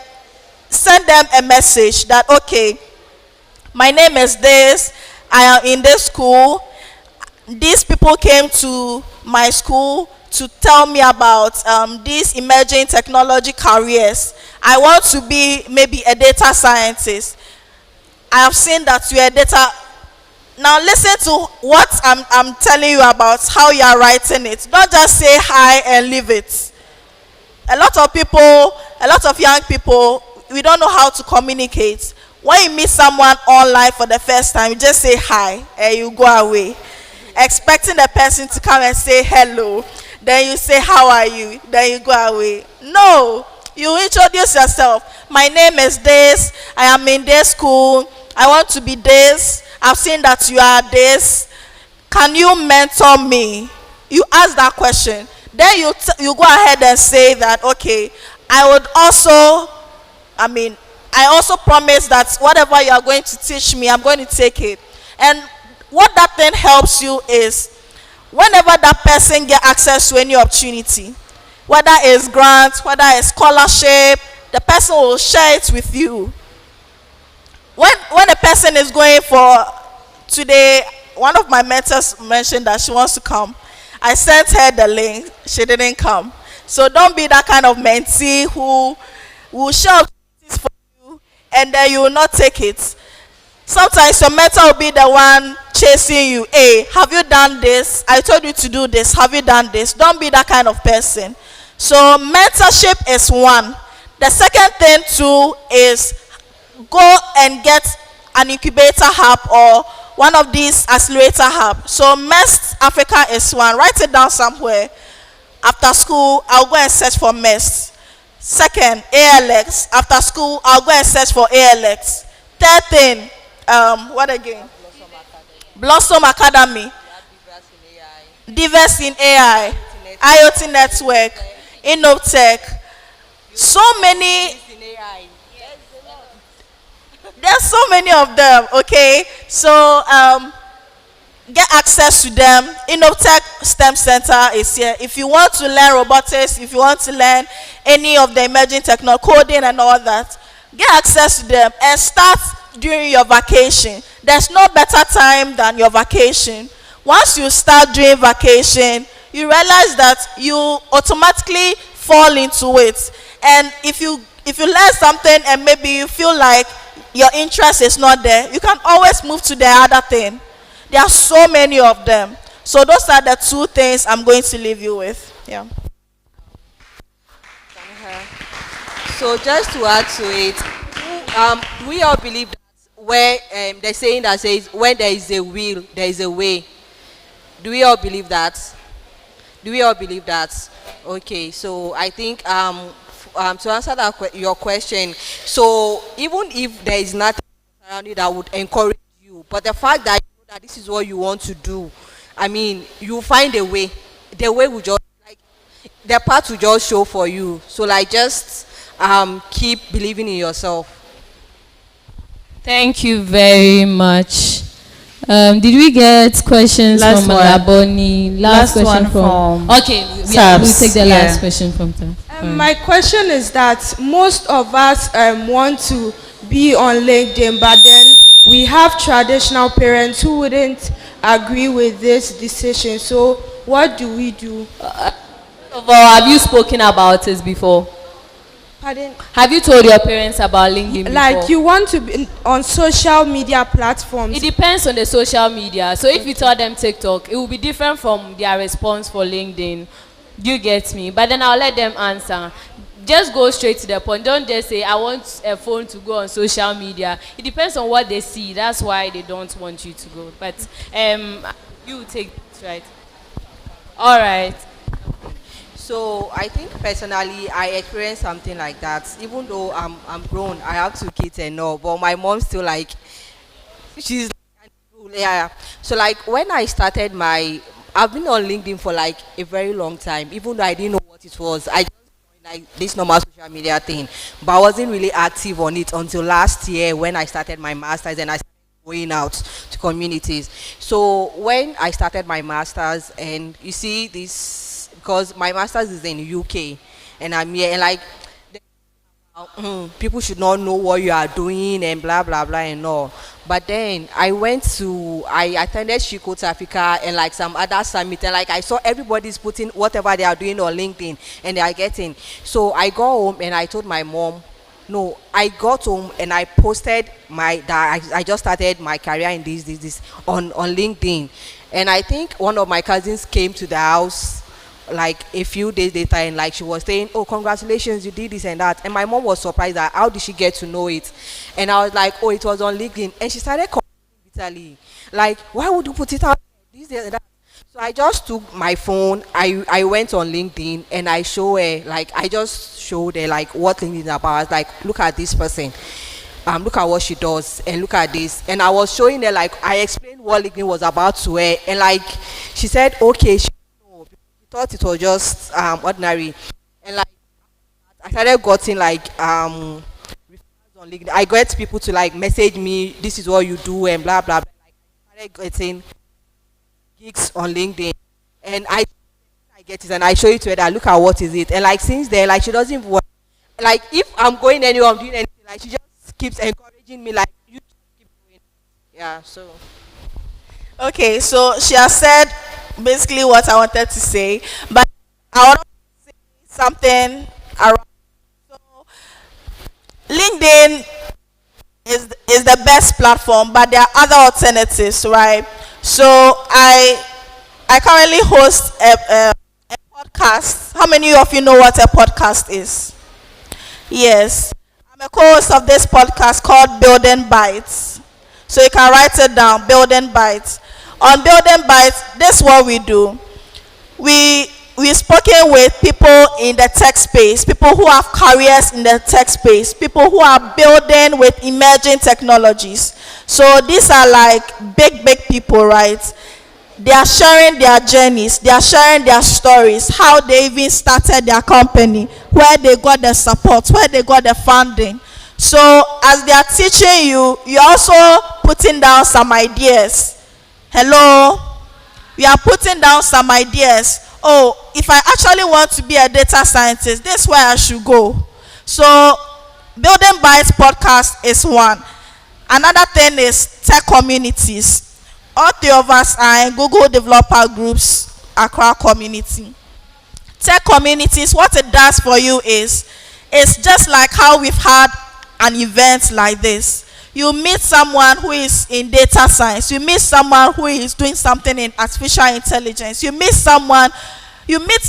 send them a message that, okay, my name is this, I am in this school, these people came to my school to tell me about these emerging technology careers. I want to be maybe a data scientist. I have seen that you are a data. Now listen to what I'm telling you about how you are writing it. Don't just say hi and leave it. A lot of people, a lot of young people, we don't know how to communicate. When you meet someone online for the first time, you just say hi and you go away, expecting the person to come and say hello. Then you say, how are you? Then you go away. No, you introduce yourself. My name is this. I am in this school. I want to be this. I've seen that you are this. Can you mentor me? You ask that question. Then you go ahead and say that, okay, I also promise that whatever you are going to teach me, I'm going to take it. And what that thing helps you is, whenever that person get access to any opportunity, whether it's grant, whether it's scholarship, the person will share it with you. When a person is going for today, one of my mentors mentioned that she wants to come. I sent her the link. She didn't come. So don't be that kind of mentee who will share opportunities for you and then you will not take it. Sometimes your mentor will be the one chasing you. Hey, have you done this? I told you to do this. Have you done this? Don't be that kind of person. So mentorship is one. The second thing too is go and get an incubator hub or one of these accelerator hubs. So MEST Africa is one. Write it down somewhere. After school, I'll go and search for MEST. Second, ALX. After school, I'll go and search for ALX. Third thing, what again? Blossom Academy. Diverse in AI. IoT Network. InnoTech. So many. There's so many of them, okay? So get access to them. InnoTech STEM Center is here. If you want to learn robotics, if you want to learn any of the emerging technology, coding and all that, get access to them and start during your vacation. There's no better time than your vacation. Once you start doing vacation, you realize that you automatically fall into it. And if you learn something and maybe you feel like your interest is not there, you can always move to the other thing. There are so many of them. So those are the two things I'm going to leave you with. Yeah. So just to add to it, we all believe that where the saying that says, when there is a will, there is a way. Do we all believe that? Do we all believe that? Okay, so I think to answer your question, so even if there is nothing around you that would encourage you, but the fact that you know that this is what you want to do, I mean, you find a way. The way will just, like, the path will just show for you. So like, just keep believing in yourself. Thank you very much. Did we get questions Last from one. Malaboni? Last question one from. Okay, Tabs. we'll take the last question from Tabs. My question is that most of us want to be on LinkedIn, but then we have traditional parents who wouldn't agree with this decision. So what do we do? First of all, have you spoken about this before? Pardon? Have you told your parents about LinkedIn before? Like, you want to be on social media platforms. It depends on the social media. So if you tell them TikTok, it will be different from their response for LinkedIn. You get me? But then I'll let them answer. Just go straight to the point. Don't just say, I want a phone to go on social media. It depends on what they see. That's why they don't want you to go. But you take it, right? All right. So I think personally, I experienced something like that. Even though I'm grown, I have 2 kids and all, but my mom still like, she's Yeah. So like when I started my, I've been on LinkedIn for like a very long time, even though I didn't know what it was. I just joined like this normal social media thing, but I wasn't really active on it until last year when I started my masters and I started going out to communities. So when I started my masters, and you see this, because my masters is in UK and I'm here, and like people should not know what you are doing and blah blah blah and all. But then I attended Shiko's Africa and like some other summit, and like I saw everybody's putting whatever they are doing on LinkedIn and they are getting. So I got home and I told my mom, no, I got home and I posted that I just started my career in this on LinkedIn. And I think one of my cousins came to the house like a few days later, and like she was saying, oh, congratulations, you did this and that. And my mom was surprised that how did she get to know it. And I was like, oh, it was on LinkedIn. And she started calling me bitterly, like, why would you put it out this and that? So I just took my phone, I went on LinkedIn and I show her, like I just showed her like what LinkedIn is about. I was like, look at this person, look at what she does, and look at this. And I was showing her, like I explained what LinkedIn was about to her, and like she said okay, she thought it was just ordinary. And like I started getting like referrals on LinkedIn. I got people to like message me, this is what you do and blah blah blah. Like I started getting gigs on LinkedIn, and I get it and I show it to her that look at what is it. And like since then, like she doesn't even like if I'm going anywhere, I'm doing anything, like she just keeps encouraging me, like you just keep doing it. Yeah, so Okay, so she has said basically what I wanted to say, but I want to say something around. So LinkedIn is the best platform, but there are other alternatives, right? So I currently host a podcast. How many of you know what a podcast is? Yes. I'm a co-host of this podcast called Building Bites. So you can write it down, Building Bites. On Building Bites, this is what we do. We've spoken with people in the tech space, people who have careers in the tech space, people who are building with emerging technologies. So these are like big people, right? They are sharing their journeys, they are sharing their stories, how they even started their company, where they got the support, where they got the funding. So as they are teaching you, you're also putting down some ideas. Hello? We are putting down some ideas. Oh, if I actually want to be a data scientist, this is where I should go. So Building Bytes podcast is one. Another thing is tech communities. All three of us are in Google developer groups, Accra community. Tech communities, what it does for you is, it's just like how we've had an event like this. You meet someone who is in data science. You meet someone who is doing something in artificial intelligence. You meet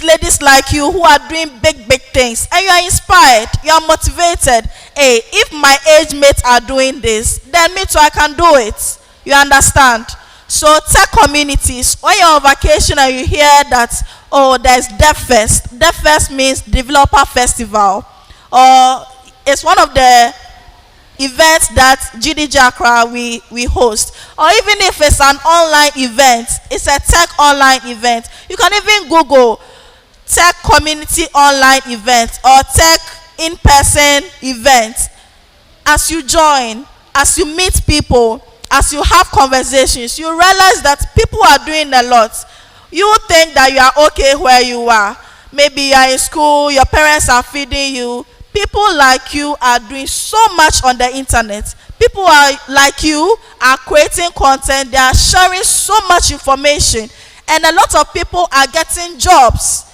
ladies like you who are doing big things, and you are inspired, you are motivated. Hey, if my age mates are doing this, then me too, I can do it. You understand? So tech communities, when you're on vacation and you hear that, oh, there's DevFest. DevFest means Developer Festival. Or it's one of the events that GDG Accra we host. Or even if it's an online event, it's a tech online event. You can even Google tech community online event or tech in-person event. As you join, as you meet people, as you have conversations, you realize that people are doing a lot. You think that you are okay where you are. Maybe you are in school, your parents are feeding you. People like you are doing so much on the internet. People are like you are creating content. They are sharing so much information. And a lot of people are getting jobs.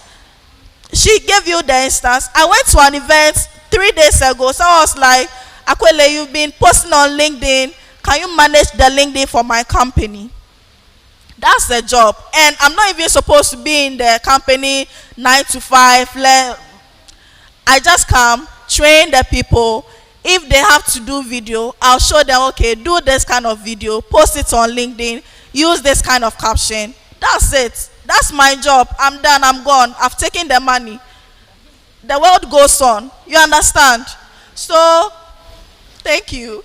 She gave you the instance. I went to an event 3 days ago. So I was like, Akwele, you've been posting on LinkedIn. Can you manage the LinkedIn for my company? That's the job. And I'm not even supposed to be in the company 9 to 5. I just come, train the people. If they have to do video, I'll show them, okay, do this kind of video, post it on LinkedIn, use this kind of caption. That's it. That's my job. I'm done. I'm gone. I've taken the money. The world goes on. You understand? So, thank you.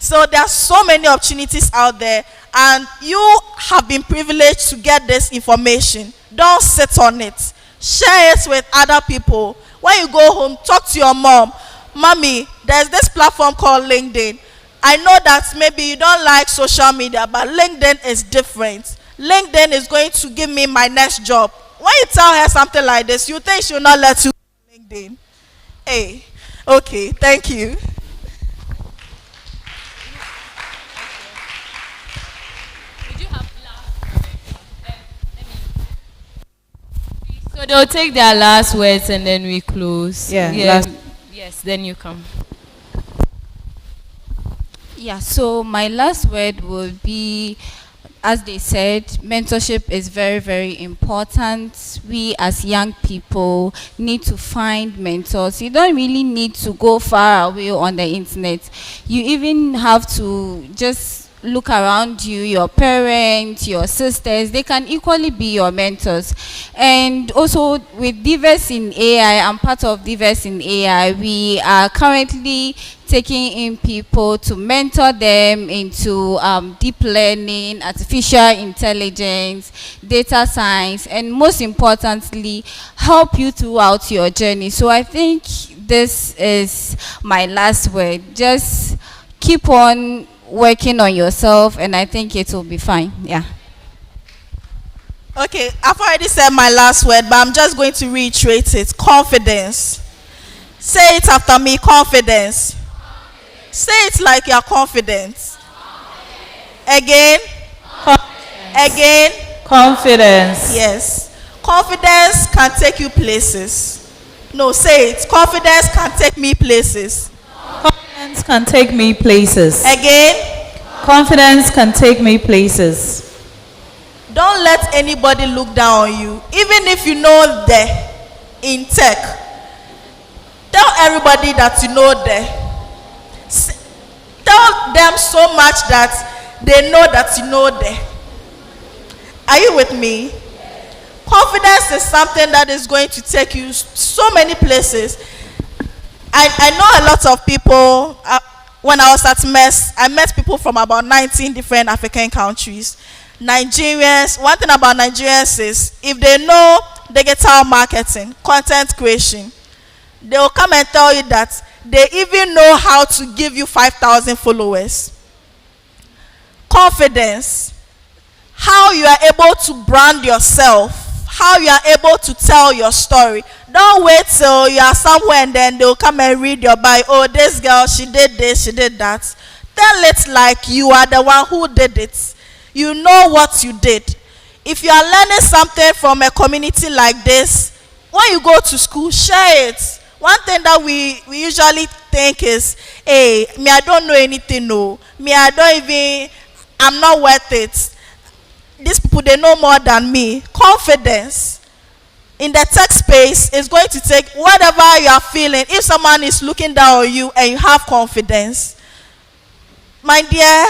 So there are so many opportunities out there. and you have been privileged to get this information, don't sit on it. Share it with other people. When you go home, talk to your mom. Mommy, there's this platform called LinkedIn. I know that maybe you don't like social media, but LinkedIn is different. LinkedIn is going to give me my next job. When you tell her something like this, you think she will not let you on LinkedIn. Hey, okay, thank you. So they'll take their last words and then we close. Yeah. Yes, then you come. Yeah, so my last word would be, as they said, mentorship is very, very important. We as young people need to find mentors. You don't really need to go far away on the internet. You even have to just look around you, your parents, your sisters, they can equally be your mentors. And also with Divers in AI, I'm part of Divers in AI, we are currently taking in people to mentor them into deep learning, artificial intelligence, data science, and most importantly, help you throughout your journey. So I think this is my last word. Just keep on working on yourself, and I think it will be fine. Yeah. Okay, I've already said my last word, but I'm just going to reiterate it. Confidence. Say it after me. Confidence. Say it like you're confident. Again. Again. Confidence. Yes. Confidence can take you places. No, say it. Confidence can take me places. Confidence can take me places. Again. Confidence can take me places. Don't let anybody look down on you. Even if you know they're in tech, tell everybody that you know them. Tell them so much that they know that you know them. Are you with me? Confidence is something that is going to take you so many places. I know a lot of people. When I was at MES, I met people from about 19 different African countries. Nigerians, one thing about Nigerians is if they know digital marketing, content creation, they will come and tell you that they even know how to give you 5,000 followers. Confidence, how you are able to brand yourself, how you are able to tell your story. Don't wait till you are somewhere and then they'll come and read your bio. Oh, this girl, she did this, she did that. Tell it like you are the one who did it. You know what you did. If you are learning something from a community like this, when you go to school, share it. One thing that we usually think is, hey, me, I don't know anything, no. Me, I'm not worth it. These people, they know more than me. Confidence in the tech space is going to take whatever you are feeling. If someone is looking down on you and you have confidence, my dear,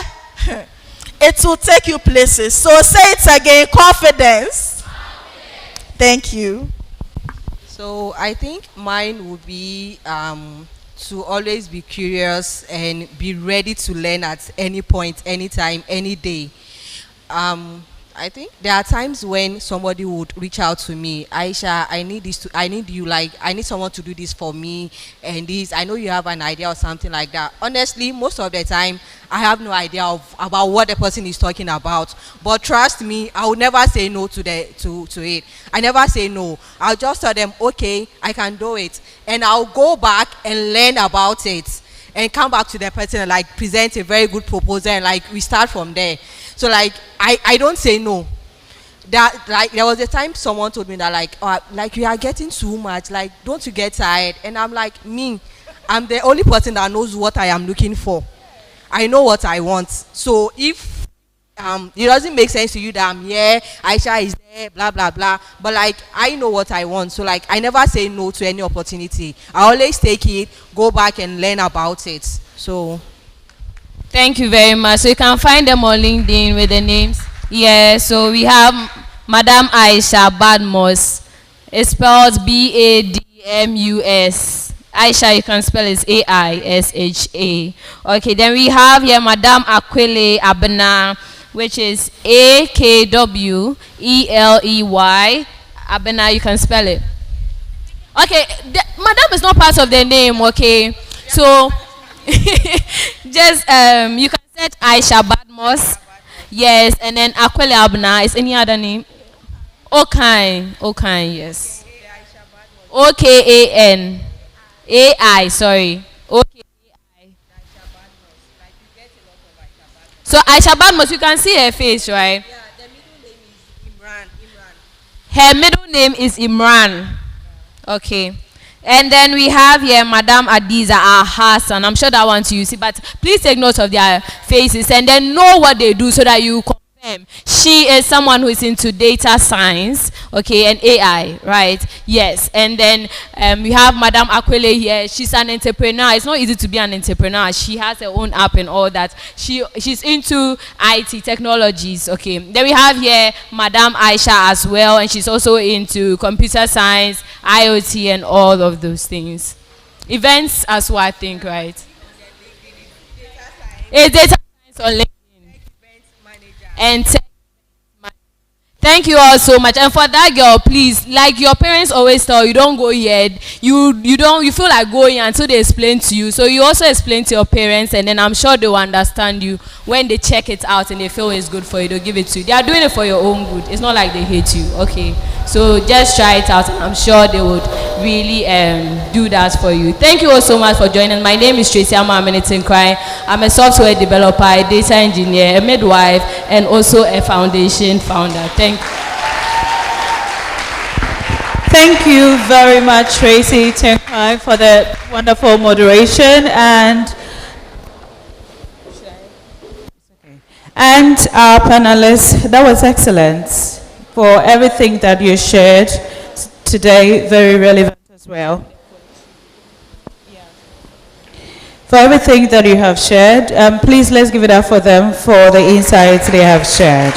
it will take you places. So say it again, confidence. Thank you. So I think mine would be to always be curious and be ready to learn at any point, anytime, any day. I think there are times when somebody would reach out to me, Aisha, I need this I need you, like I need someone to do this for me, and this, I know you have an idea or something like that. Honestly, most of the time I have no idea about what the person is talking about, but trust me, I will never say no to it. I never say no. I'll just tell them, okay, I can do it, and I'll go back and learn about it and come back to the person and like present a very good proposal, and like we start from there. So like I don't say no. That like there was a time someone told me that like you are getting too much, like don't you get tired? And I'm like, I'm the only person that knows what I am looking for. I know what I want. So if it doesn't make sense to you that I'm here, Aisha is there, blah blah blah, but like I know what I want, so like I never say no to any opportunity. I always take it, go back and learn about it. So thank you very much. So you can find them on LinkedIn with the names. Yeah, so we have Madam Aisha Badmus. It's spelled Badmus. Aisha, you can spell it Aisha. Okay, then we have here Madam Aquile Abena. which is Akweley. Abena, you can spell it. Okay, madam is not part of the name, okay? So, just, you can set Aisha Badmos. Yes, and then Akwele Abena. Is any other name? Okan, yes. Okan. AI, sorry. Okay. So Aisha Badmos, you can see her face, right? Yeah, the middle name is Imran. Her middle name is Imran. Okay. And then we have here Madam Adiza Hassan. I'm sure that one to you see, but please take note of their faces and then know what they do so that you confirm. She is someone who is into data science, okay, and AI, right? Yes. And then we have Madam Akwele here. She's an entrepreneur. It's not easy to be an entrepreneur. She has her own app and all that. She's into IT technologies, okay. Then we have here Madam Aisha as well, and she's also into computer science, IoT, and all of those things. Events as well, I think, right? It's data science on LinkedIn. And thank you all so much. And for that girl, please, like your parents always tell you, don't go yet. You feel like going until they explain to you. So you also explain to your parents, and then I'm sure they will understand you when they check it out and they feel it's good for you. They'll give it to you. They are doing it for your own good. It's not like they hate you. Okay. So just try it out, and I'm sure they would really do that for you. Thank you all so much for joining. My name is Tracy Amaminitin-Kwai. I'm a software developer, a data engineer, a midwife, and also a foundation founder. Thank you very much, Tracy Tenkai, for the wonderful moderation and our panelists. That was excellent for everything that you shared today. Very relevant as well. For everything that you have shared, please let's give it up for them for the insights they have shared.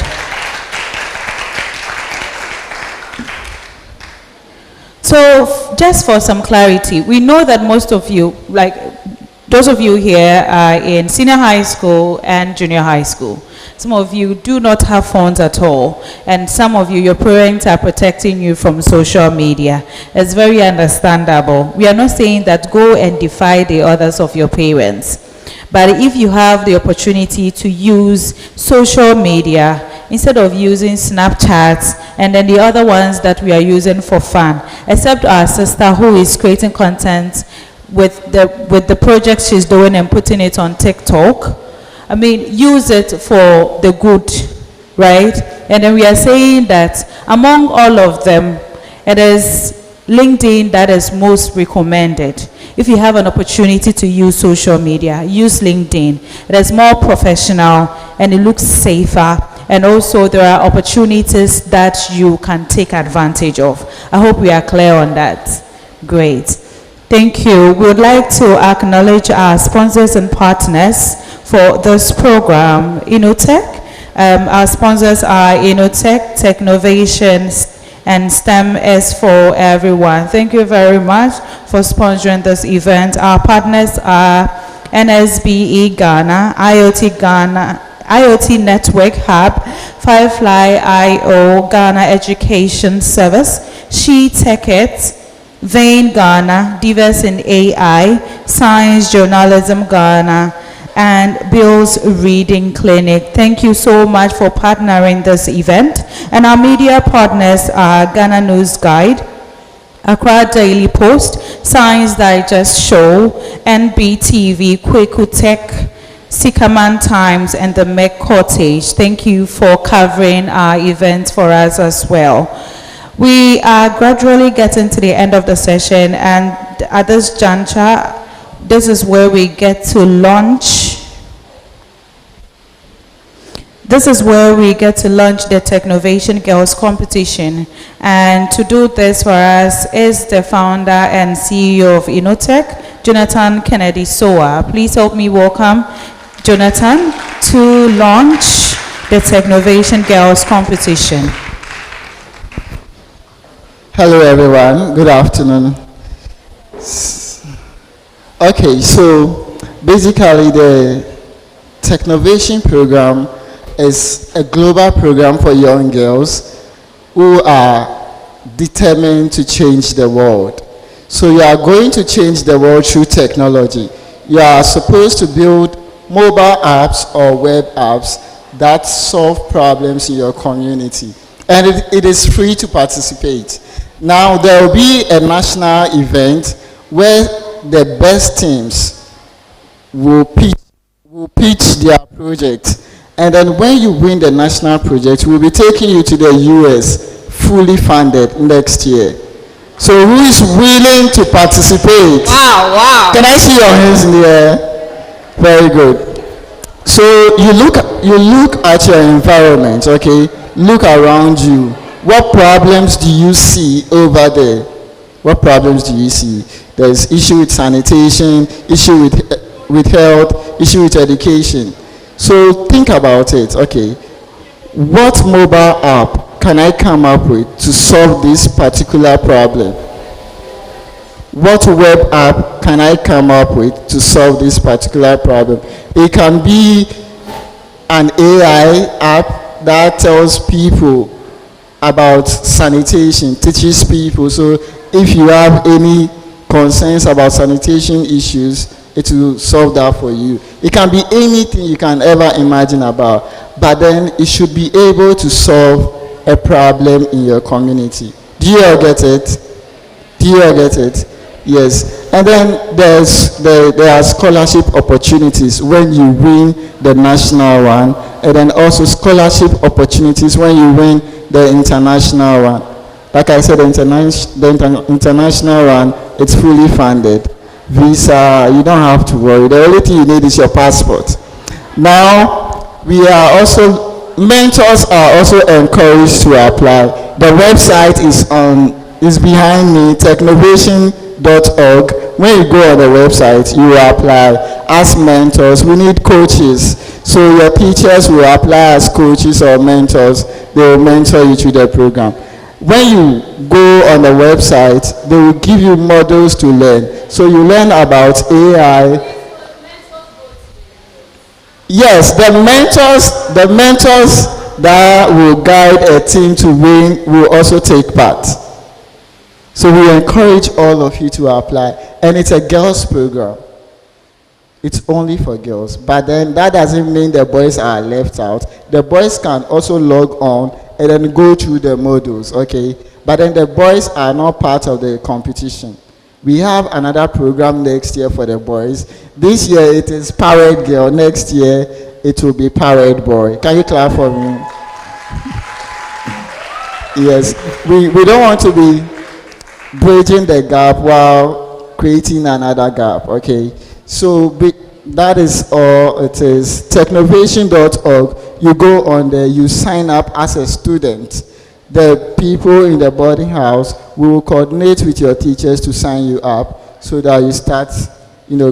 So just for some clarity, we know that most of you, like those of you here are in senior high school and junior high school. Some of you do not have phones at all, and some of you, your parents are protecting you from social media. It's very understandable. We are not saying that go and defy the others of your parents. But if you have the opportunity to use social media instead of using Snapchats and then the other ones that we are using for fun, except our sister who is creating content with the project she's doing and putting it on TikTok, I mean, use it for the good, right? And then we are saying that among all of them, it is LinkedIn that is most recommended. If you have an opportunity to use social media, use LinkedIn. It is more professional and it looks safer, and also there are opportunities that you can take advantage of. I hope we are clear on that. Great. Thank you. We would like to acknowledge our sponsors and partners for this program, Innotech. Our sponsors are Innotech, Technovations, and STEM is for everyone. Thank you very much for sponsoring this event. Our partners are NSBE Ghana, IoT Network Hub, Firefly IO, Ghana Education Service, She Ticket, Vein Ghana, Divas in AI, Science Journalism Ghana, and Bill's Reading Clinic. Thank you so much for partnering this event. And our media partners are Ghana News Guide, Accra Daily Post, Science Digest Show, NBTV, Kweku Tech, Sikaman Times, and the Meg Cottage. Thank you for covering our event for us as well. We are gradually getting to the end of the session, and at this juncture, this is where we get to launch. This is where we get to launch the Technovation Girls competition. And to do this for us is the founder and CEO of Innotech, Jonathan Kennedy Soa. Please help me welcome Jonathan to launch the Technovation Girls competition. Hello everyone, good afternoon. Okay, so basically the Technovation program is a global program for young girls who are determined to change the world. So you are going to change the world through technology. You are supposed to build mobile apps or web apps that solve problems in your community. And it is free to participate. Now there will be a national event where the best teams will pitch their project. And then when you win the national project, we'll be taking you to the US, fully funded next year. So who is willing to participate? Wow, wow. Can I see your hands in the air? Very good. So you look at your environment, okay? Look around you. What problems do you see over there? What problems do you see? There's issue with sanitation, issue with health, issue with education. So think about it, okay? What mobile app can I come up with to solve this particular problem? What web app can I come up with to solve this particular problem? It can be an AI app that tells people about sanitation, teaches people. So if you have any concerns about sanitation issues, it will solve that for you. It can be anything you can ever imagine about, but then it should be able to solve a problem in your community. Do you all get it? Do you all get it? Yes. And then there are scholarship opportunities when you win the national one, and then also scholarship opportunities when you win the international one. Like I said, the international one, it's fully funded. Visa, you don't have to worry. The only thing you need is your passport. Now, mentors are also encouraged to apply. The website is behind me, technovation.org. When you go on the website, you will apply as mentors. We need coaches. So your teachers will apply as coaches or mentors. They will mentor you through the program. When you go on the website, they will give you models to learn. So you learn about AI. Yes, the mentors that will guide a team to win will also take part. So we encourage all of you to apply. And it's a girls program. It's only for girls. But then that doesn't mean the boys are left out. The boys can also log on and then go through the modules, okay? But then the boys are not part of the competition. We have another program next year for the boys. This year it is Parade Girl. Next year it will be Parade Boy. Can you clap for me? Yes. We don't want to be bridging the gap while creating another gap, okay? So that is all it is. Technovation.org. You go on there, you sign up as a student. The people in the boarding house will coordinate with your teachers to sign you up so that you start,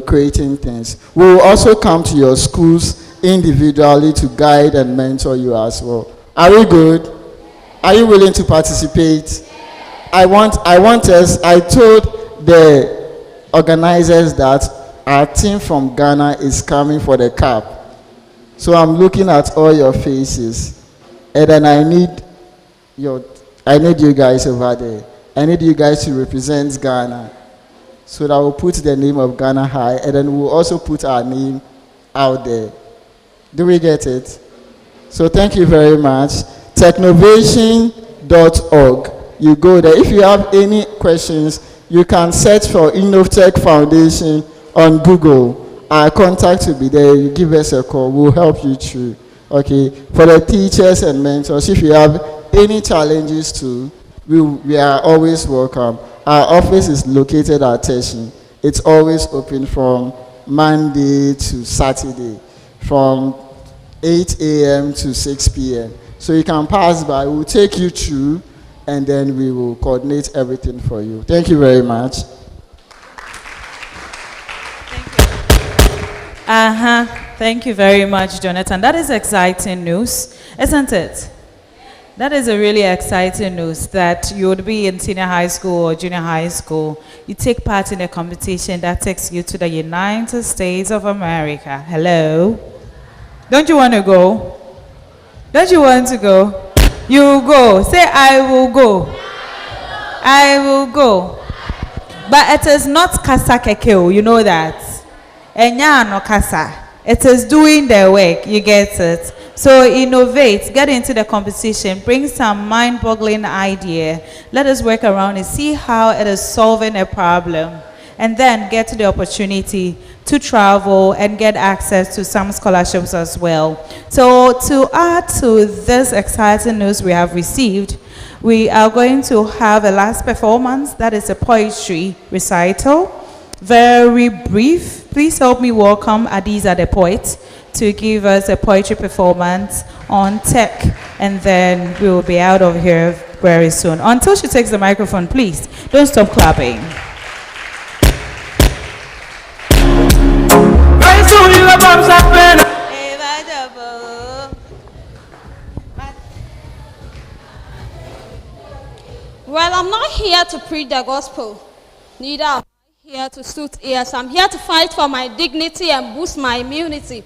creating things. We will also come to your schools individually to guide and mentor you as well. Are we good? Are you willing to participate? I told the organizers that our team from Ghana is coming for the cup. So I'm looking at all your faces, and then I need you guys over there. I need you guys to represent Ghana. So that we'll put the name of Ghana high, and then we'll also put our name out there. Do we get it? So thank you very much. Technovation.org. You go there. If you have any questions, you can search for Innovtech Foundation on Google. Our contact will be there. You give us a call. We'll help you through. Okay. For the teachers and mentors, if you have any challenges too, we are always welcome. Our office is located at Teshi. It's always open from Monday to Saturday, from 8 a.m. to 6 p.m. So you can pass by. We'll take you through, and then we will coordinate everything for you. Thank you very much. Thank you very much, Jonathan. That is exciting news, isn't it? That is a really exciting news that you would be in senior high school or junior high school. You take part in a competition that takes you to the United States of America. Hello? Don't you want to go? Don't you want to go? You go. Say, I will go. I will go. But it is not kasa kekeo, you know that. Enya no kasa. It is doing the work, you get it. So innovate, get into the competition, bring some mind-boggling idea. Let us work around and see how it is solving a problem. And then get the opportunity to travel and get access to some scholarships as well. So to add to this exciting news we have received, we are going to have a last performance that is a poetry recital. Very brief. Please help me welcome Adiza the poet to give us a poetry performance on tech, and then we will be out of here very soon. Until she takes the microphone, please don't stop clapping. Well, I'm not here to preach the gospel. Neither am I here to suit ears. I'm here to fight for my dignity and boost my immunity.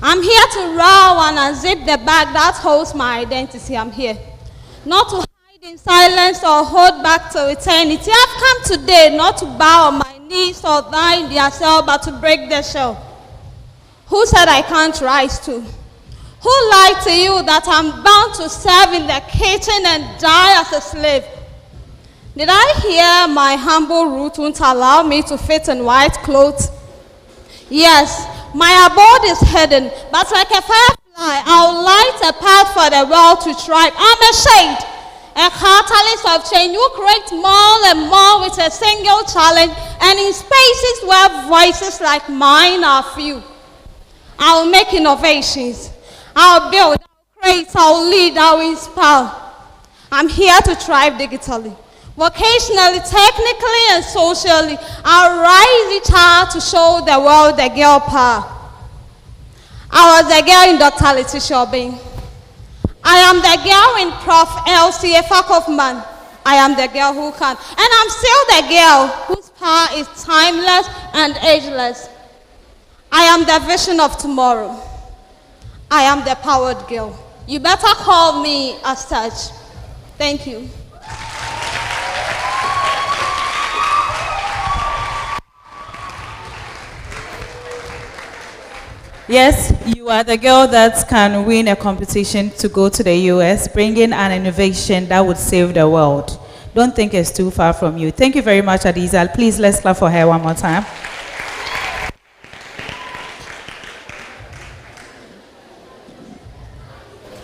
I'm here to row and unzip the bag that holds my identity. I'm here not to hide in silence or hold back to eternity. I've come today not to bow on my knees or die in their cell, but to break the shell. Who said I can't rise to? Who lied to you that I'm bound to serve in the kitchen and die as a slave? Did I hear my humble root won't allow me to fit in white clothes? Yes, my abode is hidden, but like a firefly, I'll light a path for the world to thrive. I'm a shade, a catalyst of change. You create more and more with a single challenge, and in spaces where voices like mine are few. I'll make innovations. I'll build, I'll create, I'll lead, I'll inspire. I'm here to thrive digitally. Vocationally, technically, and socially, I'll rise each hour to show the world the girl power. I was the girl in Dr. Letitia Obeng. I am the girl in Prof. Elsie Kaufman. I am the girl who can. And I'm still the girl whose power is timeless and ageless. I am the vision of tomorrow. I am the powered girl. You better call me as such. Thank you. Yes, you are the girl that can win a competition to go to the US, bringing an innovation that would save the world. Don't think it's too far from you. Thank you very much, Adiza. Please, let's clap for her one more time.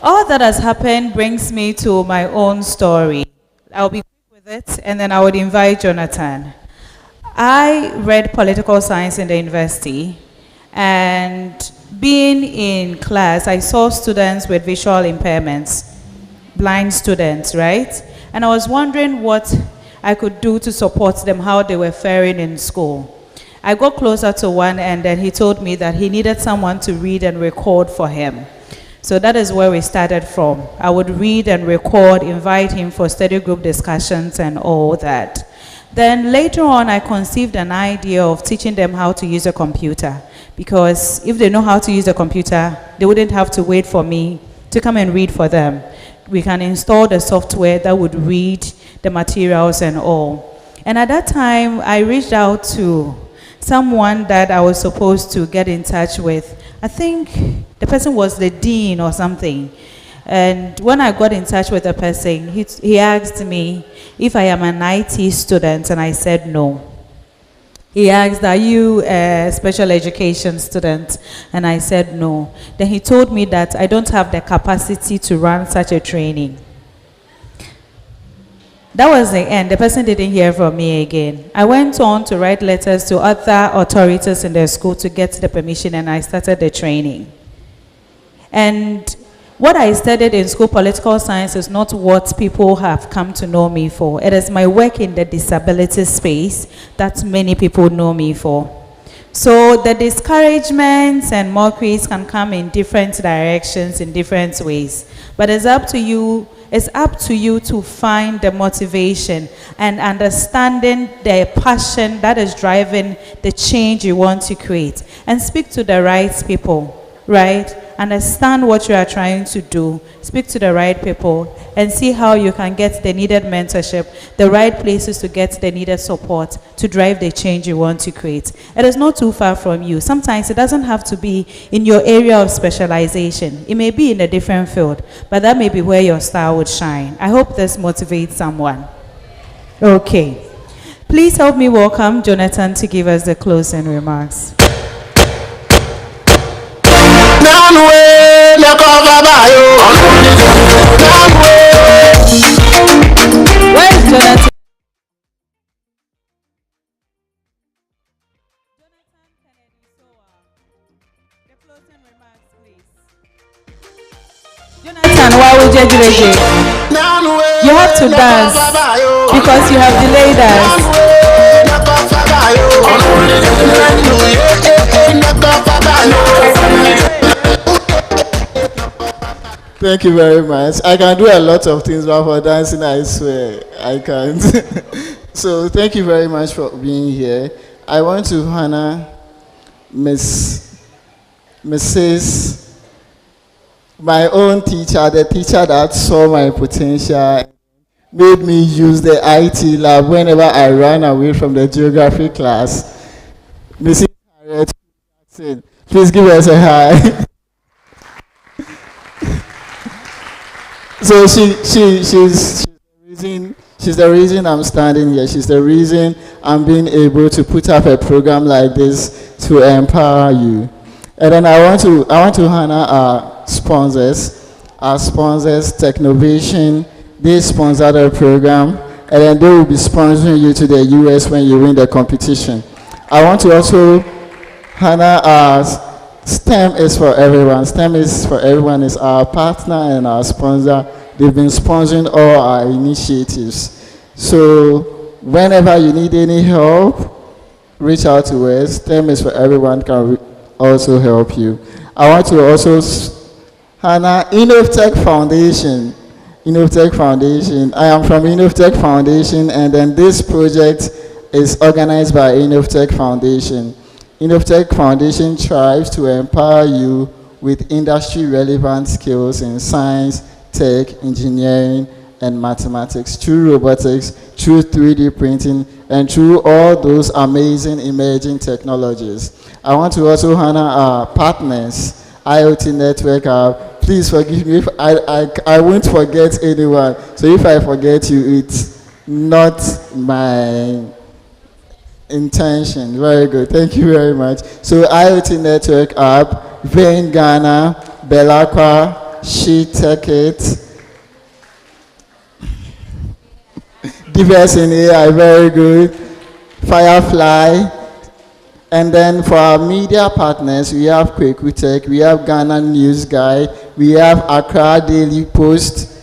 All that has happened brings me to my own story. I'll be quick with it, and then I would invite Jonathan. I read political science in the university, and being in class, I saw students with visual impairments, blind students, right? And I was wondering what I could do to support them, how they were faring in school. I got closer to one, and then he told me that he needed someone to read and record for him. So that is where we started from. I would read and record, invite him for study group discussions and all that. Then later on, I conceived an idea of teaching them how to use a computer, because if they know how to use a computer, they wouldn't have to wait for me to come and read for them. We can install the software that would read the materials and all. And at that time, I reached out to someone that I was supposed to get in touch with. I think the person was the dean or something. And when I got in touch with the person, he asked me if I am an IT student, and I said no. He asked, are you a special education student? And I said no. Then he told me that I don't have the capacity to run such a training. That was the end. The person didn't hear from me again. I went on to write letters to other authorities in the school to get the permission, and I started the training. And what I studied in school, political science, is not what people have come to know me for. It is my work in the disability space that many people know me for. So the discouragements and mockeries can come in different directions, in different ways. But it's up to you. It's up to you to find the motivation and understanding the passion that is driving the change you want to create, and speak to the right people, right? understand what you are trying to do, speak to the right people, and see how you can get the needed mentorship, the right places to get the needed support to drive the change you want to create. It is not too far from you. Sometimes it doesn't have to be in your area of specialization. It may be in a different field, but that may be where your star would shine. I hope this motivates someone. Okay. Please help me welcome Jonathan to give us the closing remarks. Where is Jonathan? Jonathan, why would you do it? You have to dance because you have delayed us. Thank you very much. I can do a lot of things, but for dancing, I swear, I can't. So thank you very much for being here. I want to honor Mrs. my own teacher, the teacher that saw my potential, made me use the IT lab whenever I ran away from the geography class. Mrs. Harriet Jackson, please give us a hi. So she's the reason I'm standing here. She's the reason I'm being able to put up a program like this to empower you. And then I want to honor our sponsors, Technovation. They sponsor the program, and then they will be sponsoring you to the US when you win the competition. I want to also honor our STEM is for everyone. STEM is for everyone is our partner and our sponsor. They've been sponsoring all our initiatives. So whenever you need any help, reach out to us. STEM is for everyone can also help you. I want to also honor Innovtech Foundation. Innovtech Foundation. I am from Innovtech Foundation, and then this project is organized by Innovtech Foundation. Innovtech Foundation strives to empower you with industry-relevant skills in science, tech, engineering, and mathematics, through robotics, through 3D printing, and through all those amazing emerging technologies. I want to also honor our partners, IoT Network Hub. Please forgive me if I won't forget anyone. So if I forget you, it's not my intention. Very good. Thank you very much. So IoT Network App, Vein Ghana, Belacqua, She Tech It, Diverse in AI, very good. Firefly. And then for our media partners, we have Kweku Tech, we have Ghana News Guide, we have Accra Daily Post.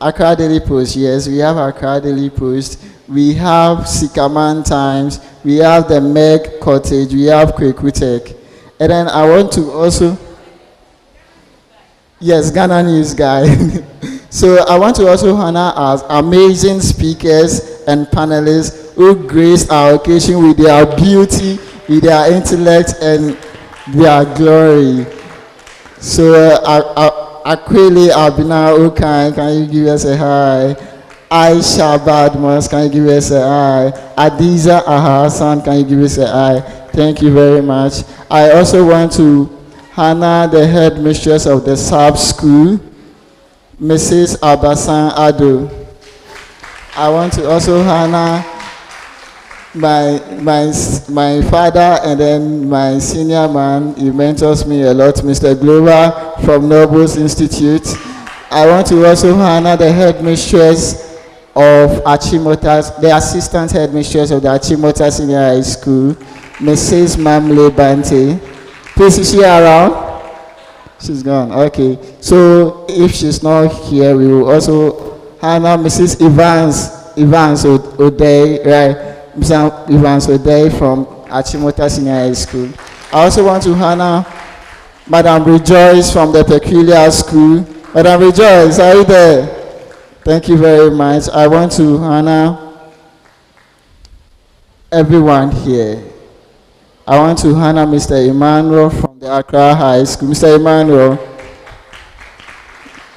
Accra Daily Post, yes, we have Accra Daily Post. We have Sikaman Times, we have the Meg Cottage, we have Kweku Tech. And then I want to also, yes, Ghana News Guide. So I want to also honor our amazing speakers and panelists who graced our occasion with their beauty, with their intellect, and their glory. So Akwele Abina Okai, can you give us a hi? Aisha Badmus, can you give us a hi? Adiza Ahasan, can you give us a hi? Thank you very much. I also want to honor the headmistress of the sub school, Mrs. Abasan Ado. I want to also honor my father and then my senior man. He mentors me a lot, Mr. Glover from Nobles Institute. I want to also honor the headmistress of Achimota, the assistant headmistress of the Achimota Senior High School, Mrs. Mamle Bante. Please, is she around? She's gone. Okay. So if she's not here, we will also honor Mrs. Evans O'Day, right? Mrs. Evans O'Day from Achimota Senior High School. I also want to honor Madam Rejoice from the Peculiar School. Madam Rejoice, are you there? Thank you very much. I want to honor everyone here. I want to honor Mr. Emmanuel from the Accra High School. Mr. Emmanuel,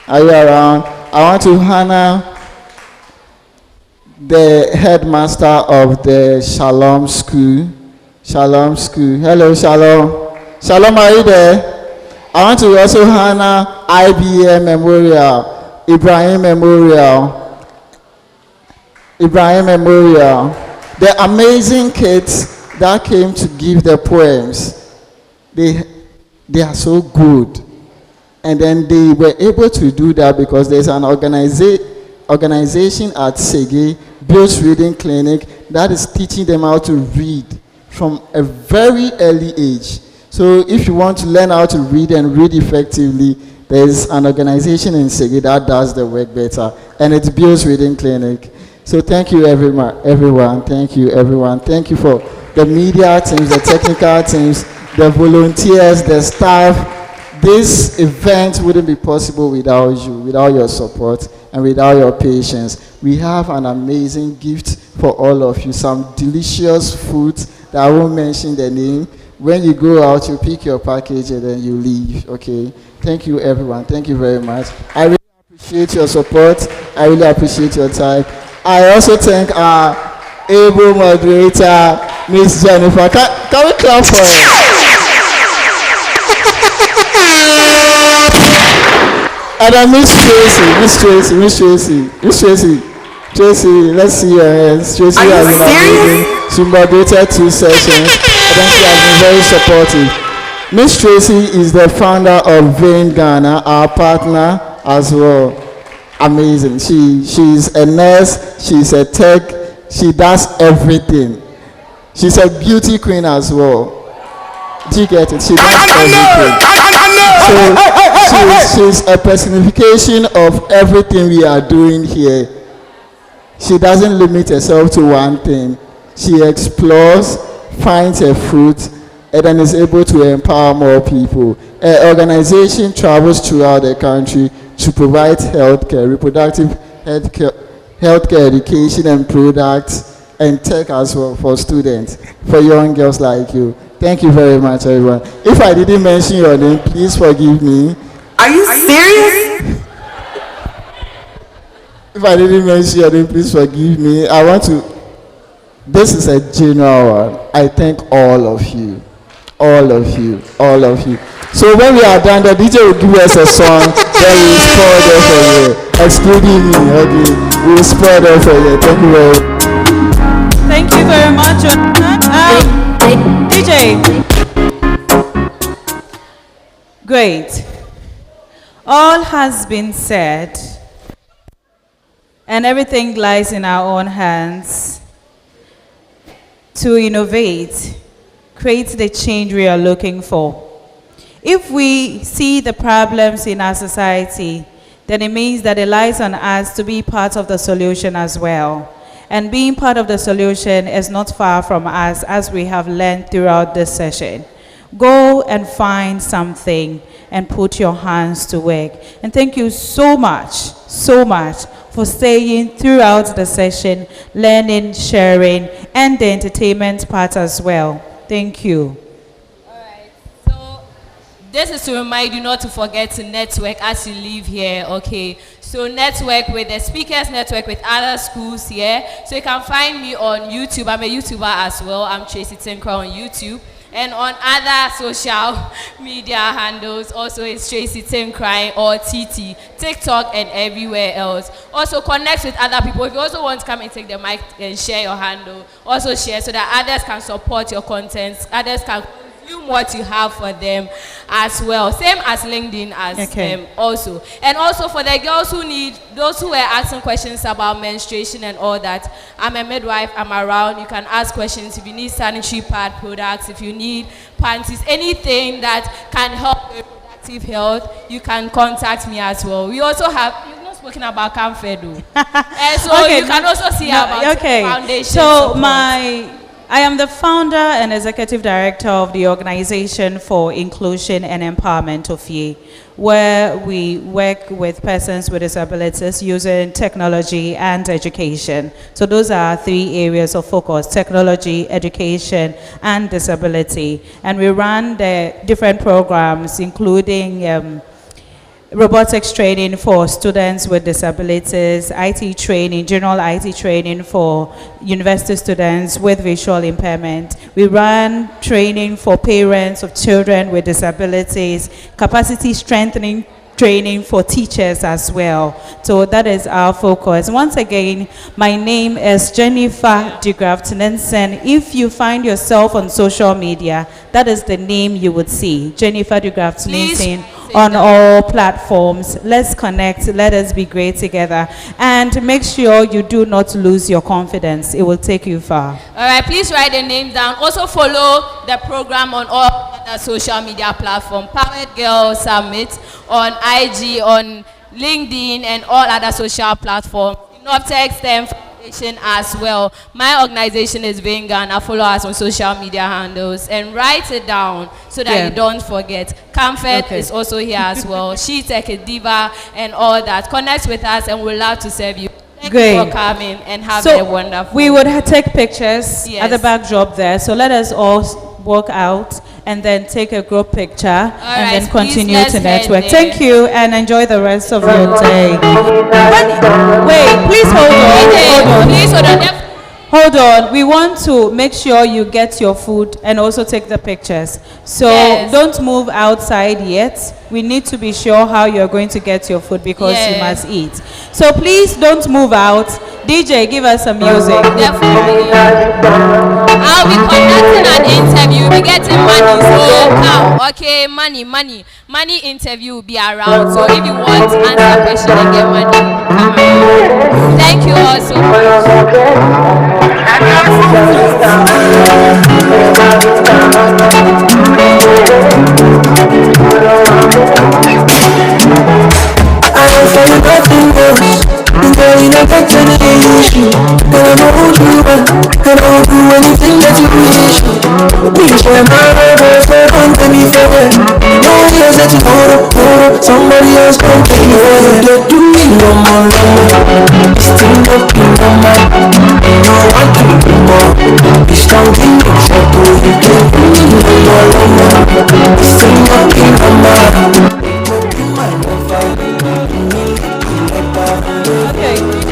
are you around? I want to honor the headmaster of the Shalom School. Shalom School. Hello, Shalom. Shalom, are you there? I want to also honor IBM Memorial, Ibrahim Memorial, the amazing kids that came to give the poems. They are so good. And then they were able to do that because there's an organization at Sege, Bill's Reading Clinic, that is teaching them how to read from a very early age. So if you want to learn how to read and read effectively, there's an organization in Sege that does the work better, and it's Bill's Reading Clinic. So thank you everyone. Thank you everyone. Thank you for the media teams, the technical teams, the volunteers, the staff. This event wouldn't be possible without you, without your support, and without your patience. We have an amazing gift for all of you, some delicious food that I won't mention the name. When you go out, you pick your package and then you leave, okay? Thank you, everyone. Thank you very much. I really appreciate your support. I really appreciate your time. I also thank our able moderator, Miss Jennifer. Can we clap for her? And then Miss Tracy, let's see your hands. Tracy has been amazing. She moderated 2 sessions, and then she has been very supportive. Miss Tracy is the founder of Vein Ghana, our partner as well. Amazing. She's a nurse, she's a tech, she does everything. She's a beauty queen as well. Do you get it? She does everything. So she's a personification of everything we are doing here. She doesn't limit herself to one thing. She explores, finds her fruit, and then is able to empower more people. Her organization travels throughout the country to provide healthcare, reproductive healthcare education and products, and tech as well for students, for young girls like you. Thank you very much, everyone. If I didn't mention your name, please forgive me. Are you serious? If I didn't mention your name, please forgive me. This is a general one. I thank all of you. All of you. All of you. So when we are done, the DJ will give us a song, then we will spoil it for you. Excluding me, okay? We will spoil it for you. Thank you very much. Thank you very much, Jonathan. DJ. Great. All has been said, and everything lies in our own hands to innovate, create the change we are looking for. If we see the problems in our society, then it means that it lies on us to be part of the solution as well. And being part of the solution is not far from us, as we have learned throughout this session. Go and find something and put your hands to work. And thank you so much for staying throughout the session, learning, sharing, and the entertainment part as well. Thank you. This is to remind you not to forget to network as you leave here, okay? So network with the speakers, network with other schools here. So you can find me on YouTube. I'm a YouTuber as well. I'm Tracy Tinkra on YouTube. And on other social media handles, also it's Tracy Tinkra or TT, TikTok and everywhere else. Also connect with other people. If you also want to come and take the mic and share your handle, also share so that others can support your content, others can what you have for them as well, same as LinkedIn as also. And also for the girls who need, those who were asking questions about menstruation and all that, I'm a midwife, I'm around. You can ask questions if you need sanitary pad products, if you need panties, anything that can help reproductive health, you can contact me as well. We also have, you've not spoken about Camfedo. And so you can also see about foundation so support. I am the founder and executive director of the Organization for Inclusion and Empowerment of YE, where we work with persons with disabilities using technology and education. So those are 3 areas of focus: technology, education, and disability. And we run the different programs, including robotics training for students with disabilities, IT training, general IT training for university students with visual impairment. We run training for parents of children with disabilities, capacity strengthening training for teachers as well. So that is our focus. Once again, my name is Jennifer de Graft Nensen. If you find yourself on social media, that is the name you would see, Jennifer de Graft Nensen, on all platforms. Let's connect, let us be great together, and make sure you do not lose your confidence. It will take you far. All right, please write the name down. Also follow the program on all other social media platforms, Powered Girl Summit on IG, on LinkedIn, and all other social platforms. Text them as well. My organization is Ghana. Follow us on social media handles and write it down so that you don't forget. Comfort is also here as well. She's like a diva and all that. Connect with us and we'll love to serve you. Thank you for coming and have a wonderful. We would take pictures at the backdrop there. So let us all walk out and then take a group picture and then continue to network. Thank you and enjoy the rest of your day. Wait, please hold on. Please hold on. Hold on. We want to make sure you get your food and also take the pictures. So don't move outside yet. We need to be sure how you're going to get your food because you must eat. So please don't move out. DJ, give us some music. Definitely. I'll be conducting an interview. We're getting money. So now, okay, money interview will be around. So if you want to answer a question and get money, come on. Thank you all so much. Girl, you never tell me the issue. Girl, I know who you are, and I'll do anything that you wish. We share my love, so come to me forever. No years that you hold up, somebody else come take you over. They do me no more, it's still up in my mind. No, I do more. It's down in the photo, you can